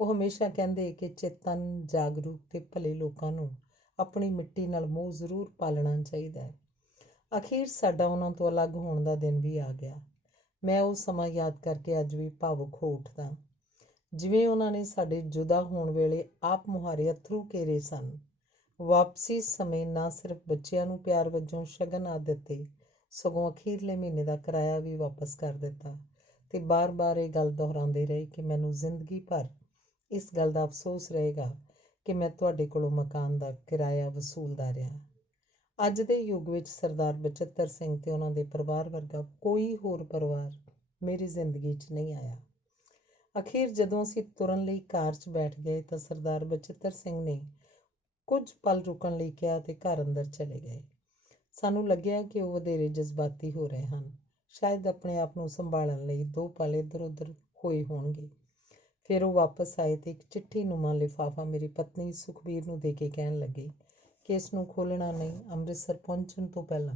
ਉਹ ਹਮੇਸ਼ਾ ਕਹਿੰਦੇ ਕਿ ਚੇਤਨ, ਜਾਗਰੂਕ ਤੇ ਭਲੇ ਲੋਕਾਂ ਨੂੰ ਆਪਣੀ ਮਿੱਟੀ ਨਾਲ ਮੋਹ ਜ਼ਰੂਰ ਪਾਲਣਾ ਚਾਹੀਦਾ ਹੈ। ਅਖੀਰ ਸਾਡਾ ਉਹਨਾਂ ਤੋਂ ਅਲੱਗ ਹੋਣ ਦਾ ਦਿਨ ਵੀ ਆ ਗਿਆ। ਮੈਂ ਉਹ ਸਮਾਂ ਯਾਦ ਕਰਕੇ ਅੱਜ ਵੀ ਭਾਵੁਕ ਹੋ ਉੱਠਦਾ, ਜਿਵੇਂ ਉਹਨਾਂ ਨੇ ਸਾਡੇ ਜੁਦਾ ਹੋਣ ਵੇਲੇ ਆਪ ਮੁਹਾਰੇ ਅੱਥਰੂ ਕੇਰੇ ਸਨ। ਵਾਪਸੀ ਸਮੇਂ ਨਾ ਸਿਰਫ ਬੱਚਿਆਂ ਨੂੰ ਪਿਆਰ ਵਜੋਂ ਸ਼ਗਨ ਆ ਦਿੱਤੇ, ਸਗੋਂ ਅਖੀਰਲੇ ਮਹੀਨੇ ਦਾ ਕਿਰਾਇਆ ਵੀ ਵਾਪਸ ਕਰ ਦਿੱਤਾ ਤੇ ਬਾਰ-ਬਾਰ ਇਹ ਗੱਲ ਦੁਹਰਾਉਂਦੇ ਰਹੇ ਕਿ ਮੈਨੂੰ ਜ਼ਿੰਦਗੀ ਭਰ ਇਸ ਗੱਲ ਦਾ ਅਫਸੋਸ ਰਹੇਗਾ ਕਿ ਮੈਂ ਤੁਹਾਡੇ ਕੋਲੋਂ ਮਕਾਨ ਦਾ ਕਿਰਾਇਆ ਵਸੂਲਦਾ ਰਿਹਾ। ਅੱਜ ਦੇ ਯੁੱਗ ਵਿੱਚ ਸਰਦਾਰ ਬਚਿੱਤਰ ਸਿੰਘ ਤੇ ਉਹਨਾਂ ਦੇ ਪਰਿਵਾਰ ਵਰਗਾ ਕੋਈ ਹੋਰ ਪਰਿਵਾਰ ਮੇਰੀ ਜ਼ਿੰਦਗੀ 'ਚ ਨਹੀਂ ਆਇਆ। ਅਖੀਰ ਜਦੋਂ ਅਸੀਂ ਤੁਰਨ ਲਈ ਕਾਰ 'ਚ ਬੈਠ ਗਏ ਤਾਂ ਸਰਦਾਰ ਬਚਿੱਤਰ ਸਿੰਘ ਨੇ ਕੁਝ ਪਲ ਰੁਕਣ ਲਈ ਕਿਹਾ ਤੇ ਘਰ ਅੰਦਰ ਚਲੇ ਗਏ। ਸਾਨੂੰ ਲੱਗਿਆ ਕਿ ਉਹ ਵਧੇਰੇ ਜਜ਼ਬਾਤੀ ਹੋ ਰਹੇ ਹਨ, ਸ਼ਾਇਦ ਆਪਣੇ ਆਪ ਨੂੰ ਸੰਭਾਲਣ ਲਈ 2 ਪਲ ਇੱਧਰ ਉੱਧਰ ਹੋਏ ਹੋਣਗੇ। ਫਿਰ ਉਹ ਵਾਪਸ ਆਏ ਤੇ ਇੱਕ ਚਿੱਠੀ ਨੁਮਾ ਲਿਫਾਫਾ ਮੇਰੀ ਪਤਨੀ ਸੁਖਬੀਰ ਨੂੰ ਦੇ ਕੇ ਕਹਿਣ ਲੱਗੇ ਕਿ ਇਸ ਨੂੰ ਖੋਲ੍ਹਣਾ ਨਹੀਂ, ਅੰਮ੍ਰਿਤਸਰ ਪਹੁੰਚਣ ਤੋਂ ਪਹਿਲਾਂ।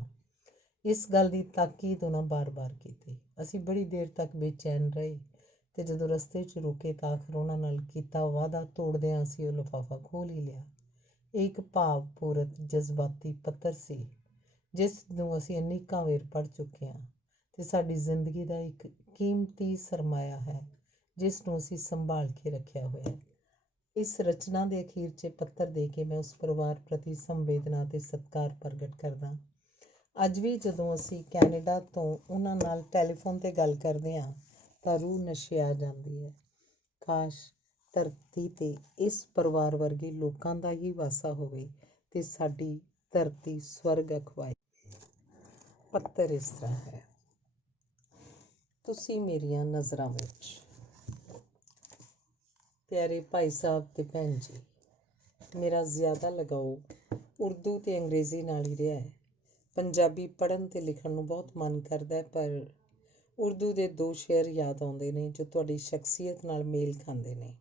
ਇਸ ਗੱਲ ਦੀ ਤਾਕੀਦ ਉਹਨਾਂ ਬਾਰ-ਬਾਰ ਕੀਤੀ। ਅਸੀਂ ਬੜੀ ਦੇਰ ਤੱਕ ਬੇਚੈਨ ਰਹੇ ਤੇ ਜਦੋਂ ਰਸਤੇ 'ਚ ਰੁਕੇ ਤਾਂ ਆਖਰ ਉਹਨਾਂ ਨਾਲ ਕੀਤਾ ਵਾਅਦਾ ਤੋੜਦਿਆਂ ਅਸੀਂ ਉਹ ਲਿਫਾਫਾ ਖੋਲ੍ਹ ਹੀ ਲਿਆ। ਇਹ ਇੱਕ ਭਾਵਪੂਰਤ ਜਜ਼ਬਾਤੀ ਪੱਤਰ ਸੀ, ਜਿਸ ਨੂੰ ਅਸੀਂ ਅਨੇਕਾਂ ਵਾਰ ਪੜ੍ਹ ਚੁੱਕੇ ਹਾਂ ਤੇ ਸਾਡੀ ਜ਼ਿੰਦਗੀ ਦਾ ਇੱਕ ਕੀਮਤੀ ਸਰਮਾਇਆ ਹੈ, ਜਿਸ ਨੂੰ ਅਸੀਂ ਸੰਭਾਲ ਕੇ ਰੱਖਿਆ ਹੋਇਆ ਹੈ। ਇਸ ਰਚਨਾ ਦੇ ਅਖੀਰ 'ਚ ਪੱਤਰ ਦੇ ਕੇ ਮੈਂ ਉਸ ਪਰਿਵਾਰ ਪ੍ਰਤੀ ਸੰਵੇਦਨਾ ਤੇ ਸਤਿਕਾਰ ਪ੍ਰਗਟ ਕਰਦਾ। ਅੱਜ ਵੀ ਜਦੋਂ ਅਸੀਂ ਕੈਨੇਡਾ ਤੋਂ ਉਹਨਾਂ ਨਾਲ ਟੈਲੀਫੋਨ 'ਤੇ ਗੱਲ ਕਰਦੇ ਹਾਂ ਤਾਂ ਰੂਹ ਨਸ਼ਿਆ ਜਾਂਦੀ ਹੈ। ਕਾਸ਼ ਧਰਤੀ 'ਤੇ ਇਸ ਪਰਿਵਾਰ ਵਰਗੇ ਲੋਕਾਂ ਦਾ ਹੀ ਵਾਸਾ ਹੋਵੇ ਤੇ ਸਾਡੀ ਧਰਤੀ ਸਵਰਗ ਅਖਵਾਏ। ਪੱਤਰ ਇਸ ਤਰ੍ਹਾਂ ਹੈ। ਤੁਸੀਂ ਮੇਰੀਆਂ ਨਜ਼ਰਾਂ ਵਿੱਚ। ਪਿਆਰੇ ਭਾਈ ਸਾਹਿਬ ਤੇ ਭੈਣ ਜੀ, ਮੇਰਾ ਜ਼ਿਆਦਾ ਲਗਾਓ ਉਰਦੂ ਤੇ ਅੰਗਰੇਜ਼ੀ ਨਾਲ ਹੀ ਰਿਹਾ ਹੈ। ਪੰਜਾਬੀ ਪੜ੍ਹਨ ਤੇ ਲਿਖਣ ਨੂੰ ਬਹੁਤ ਮਨ ਕਰਦਾ ਹੈ, ਪਰ ਉਰਦੂ ਦੇ 2 ਸ਼ੇਅਰ ਯਾਦ ਆਉਂਦੇ ਨੇ ਜੋ ਤੁਹਾਡੀ ਸ਼ਖਸੀਅਤ ਨਾਲ ਮੇਲ ਖਾਂਦੇ ਨੇ।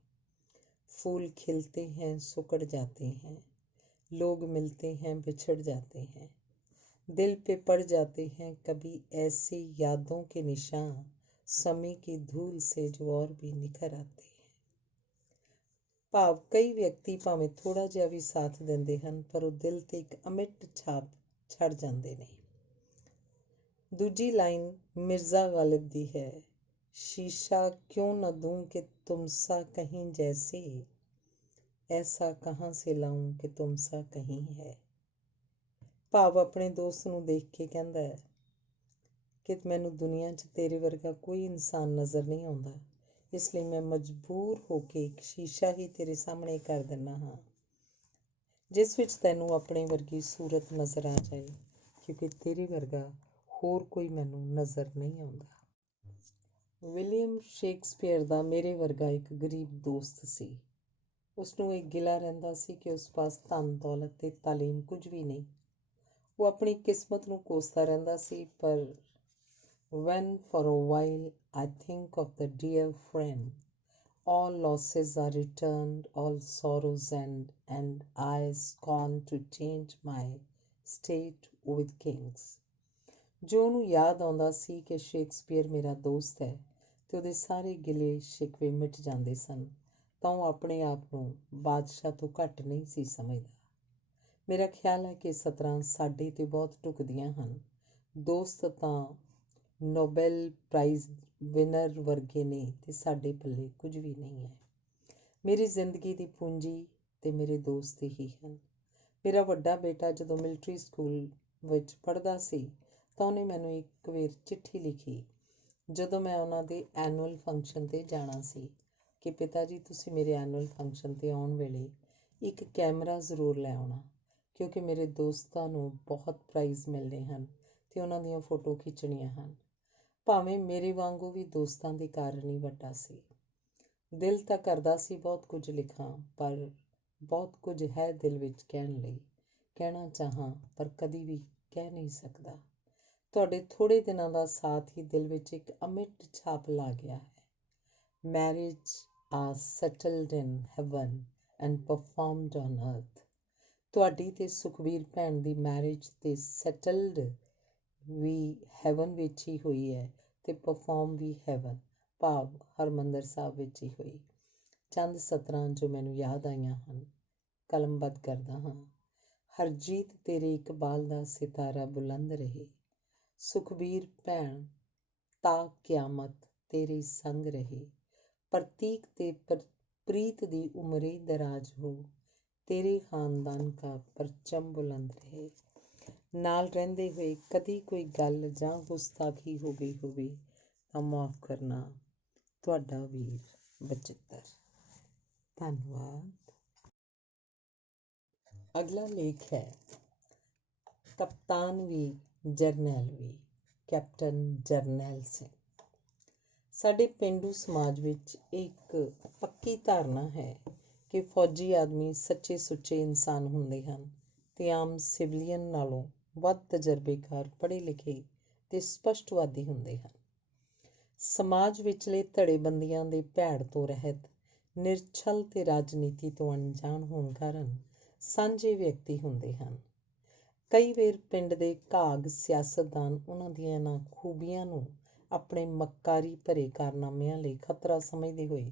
फूल खिलते हैं सुकड़ जाते हैं, लोग मिलते हैं बिछड़ जाते हैं, दिल पे पड़ जाते हैं कभी ऐसी यादों के निशान, समय की धूल से जो और भी निखर आते हैं। ਭਾਵ ਕਈ ਵਿਅਕਤੀ ਭਾਵੇਂ ਥੋੜ੍ਹਾ ਜਿਹਾ ਵੀ ਸਾਥ ਦਿੰਦੇ ਹਨ, ਪਰ ਉਹ ਦਿਲ 'ਤੇ ਇੱਕ ਅਮਿੱਟ ਛਾਪ ਛੱਡ ਜਾਂਦੇ ਨੇ। ਦੂਜੀ ਲਾਈਨ ਮਿਰਜ਼ਾ ਗਾਲਿਬ ਦੀ ਹੈ, शीशा क्यों न दूं कि तुमसा कहीं जैसे, ऐसा कहाँ से लाऊं कि तुमसा कहीं है। ਭਾਵ ਆਪਣੇ ਦੋਸਤ ਨੂੰ ਦੇਖ ਕੇ ਕਹਿੰਦਾ ਹੈ ਕਿ ਮੈਨੂੰ ਦੁਨੀਆ 'ਚ ਤੇਰੇ ਵਰਗਾ ਕੋਈ ਇਨਸਾਨ ਨਜ਼ਰ ਨਹੀਂ ਆਉਂਦਾ, ਇਸ ਲਈ ਮੈਂ ਮਜਬੂਰ ਹੋ ਕੇ ਇੱਕ ਸ਼ੀਸ਼ਾ ਹੀ ਤੇਰੇ ਸਾਹਮਣੇ ਕਰ ਦਿੰਦਾ ਹਾਂ, ਜਿਸ ਵਿੱਚ ਤੈਨੂੰ ਆਪਣੇ ਵਰਗੀ ਸੂਰਤ ਨਜ਼ਰ ਆ ਜਾਏ, ਕਿਉਂਕਿ ਤੇਰੇ ਵਰਗਾ ਹੋਰ ਕੋਈ ਮੈਨੂੰ ਨਜ਼ਰ ਨਹੀਂ ਆਉਂਦਾ। ਵਿਲੀਅਮ ਸ਼ੇਕਸਪੀਅਰ ਦਾ ਮੇਰੇ ਵਰਗਾ ਇੱਕ ਗਰੀਬ ਦੋਸਤ ਸੀ। ਉਸਨੂੰ ਇਹ ਗਿਲਾ ਰਹਿੰਦਾ ਸੀ ਕਿ ਉਸ ਪਾਸ ਧਨ ਦੌਲਤ ਤੇ ਤਾਲੀਮ ਕੁਝ ਵੀ ਨਹੀਂ। ਉਹ ਆਪਣੀ ਕਿਸਮਤ ਨੂੰ ਕੋਸਦਾ ਰਹਿੰਦਾ ਸੀ, ਪਰ when for a while I think of the dear friend, all losses are returned, all sorrows end, and I scorn to change my state with kings। ਜੋ ਉਹਨੂੰ ਯਾਦ ਆਉਂਦਾ ਸੀ ਕਿ ਸ਼ੇਕਸਪੀਅਰ ਮੇਰਾ ਦੋਸਤ ਹੈ ਤੇ ਉਹਦੇ ਸਾਰੇ ਗਿਲੇ ਸ਼ਿਕਵੇ ਮਿਟ ਜਾਂਦੇ ਸਨ, ਤਾਂ ਉਹ ਆਪਣੇ ਆਪ ਨੂੰ ਬਾਦਸ਼ਾਹ ਤੋਂ ਘੱਟ ਨਹੀਂ ਸੀ ਸਮਝਦਾ। ਮੇਰਾ ਖਿਆਲ ਹੈ ਕਿ ਸਤਰਾਂ ਸਾਡੇ 'ਤੇ ਬਹੁਤ ਢੁਕਦੀਆਂ ਹਨ। ਦੋਸਤ ਤਾਂ ਨੋਬੈਲ ਪ੍ਰਾਈਜ਼ ਵਿਨਰ ਵਰਗੇ ਨੇ ਤੇ ਸਾਡੇ ਪੱਲੇ ਕੁਝ ਵੀ ਨਹੀਂ ਹੈ। ਮੇਰੀ ਜ਼ਿੰਦਗੀ ਦੀ ਪੂੰਜੀ ਤੇ ਮੇਰੇ ਦੋਸਤ ਹੀ ਹਨ। ਮੇਰਾ ਵੱਡਾ ਬੇਟਾ ਜਦੋਂ ਮਿਲਟਰੀ ਸਕੂਲ ਵਿੱਚ ਪੜ੍ਹਦਾ ਸੀ ਤਾਂ ਉਹਨੇ ਮੈਨੂੰ ਇੱਕ ਵਾਰ ਚਿੱਠੀ ਲਿਖੀ ਜਦੋਂ ਮੈਂ ਉਹਨਾਂ ਦੇ ਐਨੂਅਲ ਫੰਕਸ਼ਨ 'ਤੇ ਜਾਣਾ ਸੀ ਕਿ ਪਿਤਾ ਜੀ ਤੁਸੀਂ ਮੇਰੇ ਐਨੂਅਲ ਫੰਕਸ਼ਨ 'ਤੇ ਆਉਣ ਵੇਲੇ ਇੱਕ ਕੈਮਰਾ ਜ਼ਰੂਰ ਲੈ ਆਉਣਾ, ਕਿਉਂਕਿ ਮੇਰੇ ਦੋਸਤਾਂ ਨੂੰ ਬਹੁਤ ਪ੍ਰਾਈਜ਼ ਮਿਲਣੇ ਹਨ ਅਤੇ ਉਹਨਾਂ ਦੀਆਂ ਫੋਟੋ ਖਿੱਚਣੀਆਂ ਹਨ। ਭਾਵੇਂ ਮੇਰੇ ਵਾਂਗੂ ਵੀ ਦੋਸਤਾਂ ਦੇ ਕਾਰਨ ਹੀ ਵੱਡਾ ਸੀ। ਦਿਲ ਤਾਂ ਕਰਦਾ ਸੀ ਬਹੁਤ ਕੁਝ ਲਿਖਾਂ, ਪਰ ਬਹੁਤ ਕੁਝ ਹੈ ਦਿਲ ਵਿੱਚ ਕਹਿਣ ਲਈ, ਕਹਿਣਾ ਚਾਹਾਂ ਪਰ ਕਦੀ ਵੀ ਕਹਿ ਨਹੀਂ ਸਕਦਾ। ਤੁਹਾਡੇ ਥੋੜ੍ਹੇ ਦਿਨਾਂ ਦਾ ਸਾਥ ਹੀ ਦਿਲ ਵਿੱਚ ਇੱਕ ਅਮਿੱਟ ਛਾਪ ਲਾ ਗਿਆ ਹੈ। Marriage are settled in heaven and performed on earth. ਤੁਹਾਡੀ ਤੇ ਸੁਖਬੀਰ ਭੈਣ ਦੀ ਮੈਰਿਜ ਤੇ ਸੈਟਲਡ ਵੀ ਹੈਵਨ ਵਿੱਚ ਹੀ ਹੋਈ ਹੈ ਤੇ ਪਰਫਾਰਮ ਵੀ ਹੈਵਨ ਭਾਵ ਹਰਿਮੰਦਰ ਸਾਹਿਬ ਵਿੱਚ ਹੀ ਹੋਈ। ਚੰਦ ਸਤਰਾਂ ਜੋ ਮੈਨੂੰ ਯਾਦ ਆਈਆਂ ਹਨ, ਕਲਮਬੱਧ ਕਰਦਾ ਹਾਂ। ਹਰਜੀਤ ਤੇਰੇ ਇਕਬਾਲ ਦਾ ਸਿਤਾਰਾ ਬੁਲੰਦ ਰਹੇ, ਸੁਖਬੀਰ ਭੈਣ ਤਾ ਕਿਆਮਤ ਤੇਰੇ ਸੰਗ ਰਹੇ। प्रतीक ते प्रीत दी उम्रे दराज हो, तेरे खानदान का परचम बुलंद रहे। नाल रहंदे होए कदी कोई गल जां गुस्ताखी हो गई होवे तां माफ़ करना, तुहाडा वीर बचित्तर। धन्नवाद। अगला लेख है कप्तान भी जरनैल भी, कैप्टन जरनैल सिंह। ਸਾਡੇ ਪੇਂਡੂ ਸਮਾਜ ਵਿੱਚ ਇੱਕ ਪੱਕੀ ਧਾਰਨਾ ਹੈ ਕਿ ਫੌਜੀ ਆਦਮੀ ਸੱਚੇ ਸੁੱਚੇ ਇਨਸਾਨ ਹੁੰਦੇ ਹਨ ਤੇ ਆਮ ਸਿਵਲੀਅਨ ਨਾਲੋਂ ਵੱਧ ਤਜਰਬੇਕਾਰ, ਪੜ੍ਹੇ ਲਿਖੇ ਤੇ ਸਪਸ਼ਟਵਾਦੀ ਹੁੰਦੇ ਹਨ। ਸਮਾਜ ਵਿਚਲੇ ਧੜੇਬੰਦੀਆਂ ਦੇ ਭੈੜ ਤੋਂ ਰਹਿਤ, ਨਿਰਛਲ ਤੇ ਰਾਜਨੀਤੀ ਤੋਂ ਅਣਜਾਣ ਹੋਣ ਕਾਰਨ ਸਾਂਝੇ ਵਿਅਕਤੀ ਹੁੰਦੇ ਹਨ। ਕਈ ਵਾਰ ਪਿੰਡ ਦੇ ਘਾਗ ਸਿਆਸਤਦਾਨ ਉਹਨਾਂ ਦੀਆਂ ਇਹਨਾਂ ਖੂਬੀਆਂ ਨੂੰ ਆਪਣੇ ਮੱਕਾਰੀ ਭਰੇ ਕਾਰਨਾਮਿਆਂ ਲਈ ਖਤਰਾ ਸਮਝਦੇ ਹੋਏ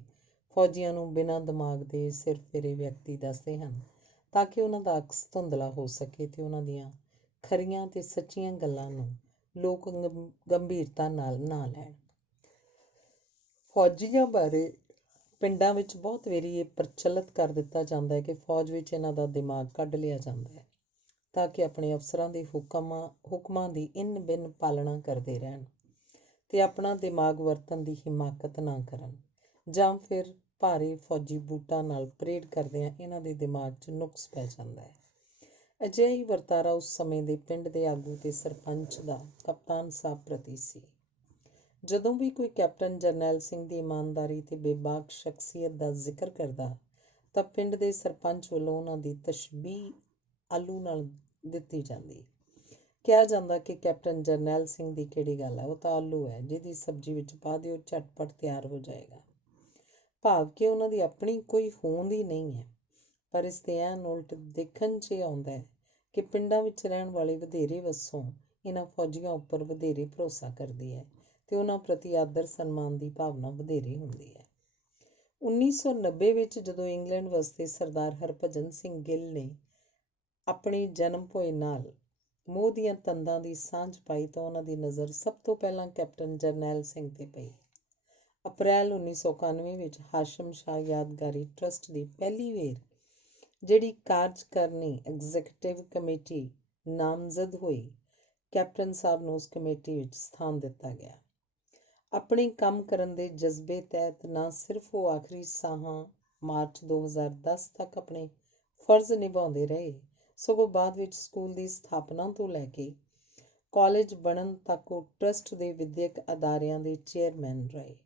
ਫੌਜੀਆਂ ਨੂੰ ਬਿਨਾਂ ਦਿਮਾਗ ਦੇ ਸਿਰ ਫੇਰੇ ਵਿਅਕਤੀ ਦੱਸਦੇ ਹਨ ਤਾਂ ਕਿ ਉਹਨਾਂ ਦਾ ਅਕਸ ਧੁੰਦਲਾ ਹੋ ਸਕੇ ਤੇ ਉਹਨਾਂ ਦੀਆਂ ਖਰੀਆਂ ਤੇ ਸੱਚੀਆਂ ਗੱਲਾਂ ਨੂੰ ਲੋਕ ਗੰਭੀਰਤਾ ਨਾਲ ਨਾ ਲੈਣ। ਫੌਜੀਆਂ ਬਾਰੇ ਪਿੰਡਾਂ ਵਿੱਚ ਬਹੁਤ ਵਾਰੀ ਇਹ ਪ੍ਰਚਲਿਤ ਕਰ ਦਿੱਤਾ ਜਾਂਦਾ ਹੈ ਕਿ ਫੌਜ ਵਿੱਚ ਇਹਨਾਂ ਦਾ ਦਿਮਾਗ ਕੱਢ ਲਿਆ ਜਾਂਦਾ ਹੈ ਤਾਂ ਕਿ ਆਪਣੇ ਅਫਸਰਾਂ ਦੇ ਹੁਕਮਾਂ ਦੀ ਇੰਨ ਬਿੰਨ ਪਾਲਣਾ ਕਰਦੇ ਰਹਿਣ ਤੇ ਆਪਣਾ ਦਿਮਾਗ ਵਰਤਣ ਦੀ ਹਿਮਾਕਤ ਨਾ ਕਰਨ, ਜਾਂ ਫਿਰ ਭਾਰੇ ਫੌਜੀ ਬੂਟਾਂ ਨਾਲ ਪਰੇਡ ਕਰਦਿਆਂ ਇਹਨਾਂ ਦੇ ਦਿਮਾਗ 'ਚ ਨੁਕਸ ਪੈ ਜਾਂਦਾ ਹੈ। ਅਜਿਹਾ ਹੀ ਵਰਤਾਰਾ ਉਸ ਸਮੇਂ ਦੇ ਪਿੰਡ ਦੇ ਆਗੂ ਤੇ ਸਰਪੰਚ ਦਾ ਕਪਤਾਨ ਸਾਹਿਬ ਪ੍ਰਤੀ ਸੀ। ਜਦੋਂ ਵੀ ਕੋਈ ਕੈਪਟਨ ਜਰਨੈਲ ਸਿੰਘ ਦੀ ਇਮਾਨਦਾਰੀ ਤੇ ਬੇਬਾਕ ਸ਼ਖਸੀਅਤ ਦਾ ਜ਼ਿਕਰ ਕਰਦਾ ਤਾਂ ਪਿੰਡ ਦੇ ਸਰਪੰਚ ਵੱਲੋਂ ਉਹਨਾਂ ਦੀ ਤਸ਼ਬੀਹ ਆਲੂ ਨਾਲ ਦਿੱਤੀ ਜਾਂਦੀ। ਕਿਹਾ ਜਾਂਦਾ ਕਿ ਕੈਪਟਨ ਜਰਨੈਲ ਸਿੰਘ ਦੀ ਕਿਹੜੀ ਗੱਲ ਹੈ, ਉਹ ਤਾਂ ਆਲੂ ਹੈ, ਜਿਹਦੀ ਸਬਜ਼ੀ ਵਿੱਚ ਪਾ ਦਿਓ ਝਟਪਟ ਤਿਆਰ ਹੋ ਜਾਏਗਾ। ਭਾਵ ਕਿ ਉਹਨਾਂ ਦੀ ਆਪਣੀ ਕੋਈ ਹੋਂਦ ਹੀ ਨਹੀਂ ਹੈ। ਪਰ ਇਸ ਦੇ ਐਨ ਉਲਟ ਦੇਖਣ 'ਚ ਆਉਂਦਾ ਹੈ ਕਿ ਪਿੰਡਾਂ ਵਿੱਚ ਰਹਿਣ ਵਾਲੇ ਵਧੇਰੇ ਵਸੋਂ ਇਹਨਾਂ ਫੌਜੀਆਂ ਉੱਪਰ ਵਧੇਰੇ ਭਰੋਸਾ ਕਰਦੀ ਹੈ ਤੇ ਉਹਨਾਂ ਪ੍ਰਤੀ ਆਦਰ ਸਨਮਾਨ ਦੀ ਭਾਵਨਾ ਵਧੇਰੇ ਹੁੰਦੀ ਹੈ। 1990 ਵਿੱਚ ਜਦੋਂ ਇੰਗਲੈਂਡ ਵਸਦੇ ਸਰਦਾਰ ਹਰਭਜਨ ਸਿੰਘ ਗਿੱਲ ਨੇ ਆਪਣੀ ਜਨਮ ਭੋਏ ਨਾਲ ਮੋਹ ਦੀਆਂ ਤੰਦਾਂ ਦੀ ਸਾਂਝ ਪਾਈ ਤਾਂ ਉਹਨਾਂ ਦੀ ਨਜ਼ਰ ਸਭ ਤੋਂ ਪਹਿਲਾਂ ਕੈਪਟਨ ਜਰਨੈਲ ਸਿੰਘ 'ਤੇ ਪਈ। ਅਪ੍ਰੈਲ 1991 ਵਿੱਚ ਹਾਸ਼ਮ ਸ਼ਾਹ ਯਾਦਗਾਰੀ ਟਰੱਸਟ ਦੀ ਪਹਿਲੀ ਵੇਰ ਜਿਹੜੀ ਕਾਰਜਕਾਰਨੀ ਐਗਜ਼ੀਕਟਿਵ ਕਮੇਟੀ ਨਾਮਜ਼ਦ ਹੋਈ, ਕੈਪਟਨ ਸਾਹਿਬ ਨੂੰ ਉਸ ਕਮੇਟੀ ਵਿੱਚ ਸਥਾਨ ਦਿੱਤਾ ਗਿਆ। ਆਪਣੇ ਕੰਮ ਕਰਨ ਦੇ ਜਜ਼ਬੇ ਤਹਿਤ ਨਾ ਸਿਰਫ ਉਹ ਆਖਰੀ ਸਾਹਾਂ ਮਾਰਚ 2010 ਤੱਕ ਆਪਣੇ ਫਰਜ਼ ਨਿਭਾਉਂਦੇ ਰਹੇ, ਸਗੋਂ ਬਾਅਦ ਵਿੱਚ ਸਕੂਲ ਦੀ ਸਥਾਪਨਾ ਤੋਂ ਲੈ ਕੇ ਕਾਲਜ ਬਣਨ ਤੱਕ ਉਹ ਟਰੱਸਟ ਦੇ ਵਿਦਿਅਕ ਅਦਾਰਿਆਂ ਦੇ ਚੇਅਰਮੈਨ ਰਹੇ।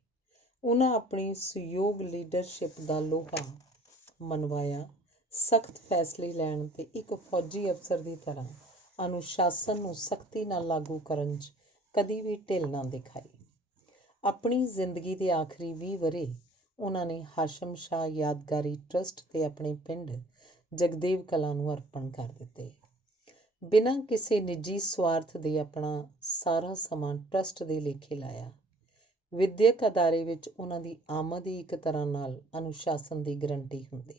ਉਹਨਾਂ ਆਪਣੀ ਸੁਯੋਗ ਲੀਡਰਸ਼ਿਪ ਦਾ ਲੋਹਾ ਮਨਵਾਇਆ, ਸਖਤ ਫੈਸਲੇ ਲੈਣ ਤੇ ਇੱਕ ਫੌਜੀ ਅਫਸਰ ਦੀ ਤਰ੍ਹਾਂ ਅਨੁਸ਼ਾਸਨ ਨੂੰ ਸਖਤੀ ਨਾਲ ਲਾਗੂ ਕਰਨ 'ਚ ਕਦੀ ਵੀ ਢਿੱਲ ਨਾ ਦਿਖਾਈ। ਆਪਣੀ ਜ਼ਿੰਦਗੀ ਦੇ ਆਖਰੀ 20 ਵਰ੍ਹੇ ਉਹਨਾਂ ਨੇ ਹਾਸ਼ਮ ਸ਼ਾਹ ਯਾਦਗਾਰੀ ਟਰੱਸਟ ਤੇ ਆਪਣੇ ਪਿੰਡ ਜਗਦੇਵ ਕਲਾਂ ਨੂੰ ਅਰਪਣ ਕਰ ਦਿੱਤੇ। ਬਿਨਾਂ ਕਿਸੇ ਨਿੱਜੀ ਸਵਾਰਥ ਦੇ ਆਪਣਾ ਸਾਰਾ ਸਮਾਂ ਟਰੱਸਟ ਦੇ ਲੇਖੇ ਲਾਇਆ। ਵਿਦਿਅਕ ਅਦਾਰੇ ਵਿੱਚ ਉਹਨਾਂ ਦੀ ਆਮਦ ਹੀ ਇੱਕ ਤਰ੍ਹਾਂ ਨਾਲ ਅਨੁਸ਼ਾਸਨ ਦੀ ਗਰੰਟੀ ਹੁੰਦੀ।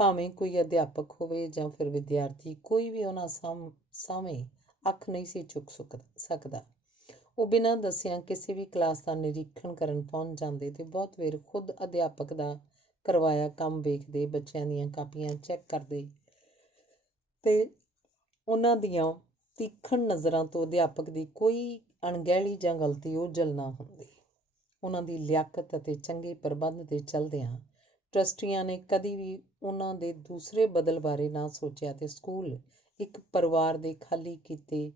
ਭਾਵੇਂ ਕੋਈ ਅਧਿਆਪਕ ਹੋਵੇ ਜਾਂ ਫਿਰ ਵਿਦਿਆਰਥੀ, ਕੋਈ ਵੀ ਉਹਨਾਂ ਸਾਹਮਣੇ ਅੱਖ ਨਹੀਂ ਸੀ ਚੁੱਕ ਸਕਦਾ। ਉਹ ਬਿਨਾਂ ਦੱਸਿਆਂ ਕਿਸੇ ਵੀ ਕਲਾਸ ਦਾ ਨਿਰੀਖਣ ਕਰਨ ਪਹੁੰਚ ਜਾਂਦੇ ਤੇ ਬਹੁਤ ਵਾਰ ਖੁਦ ਅਧਿਆਪਕ ਦਾ ਕਰਵਾਇਆ ਕੰਮ ਵੇਖਦੇ, ਬੱਚਿਆਂ ਦੀਆਂ ਕਾਪੀਆਂ ਚੈੱਕ ਕਰਦੇ ਤੇ ਉਹਨਾਂ ਦੀਆਂ ਤੀਖਣ ਨਜ਼ਰਾਂ ਤੋਂ ਅਧਿਆਪਕ ਦੀ ਕੋਈ ਅਣਗਹਿਲੀ ਜਾਂ ਗਲਤੀ ਓਝਲ ਨਾ ਹੁੰਦੀ। ਉਹਨਾਂ ਦੀ ਲਿਆਕਤ ਅਤੇ ਚੰਗੇ ਪ੍ਰਬੰਧ ਦੇ ਚਲਦਿਆਂ ਟਰੱਸਟੀਆਂ ਨੇ ਕਦੀ ਵੀ ਉਹਨਾਂ ਦੇ ਦੂਸਰੇ ਬਦਲ ਬਾਰੇ ਨਾ ਸੋਚਿਆ ਤੇ ਸਕੂਲ ਇੱਕ ਪਰਿਵਾਰ ਦੇ ਖਾਲੀ ਕੀਤੇ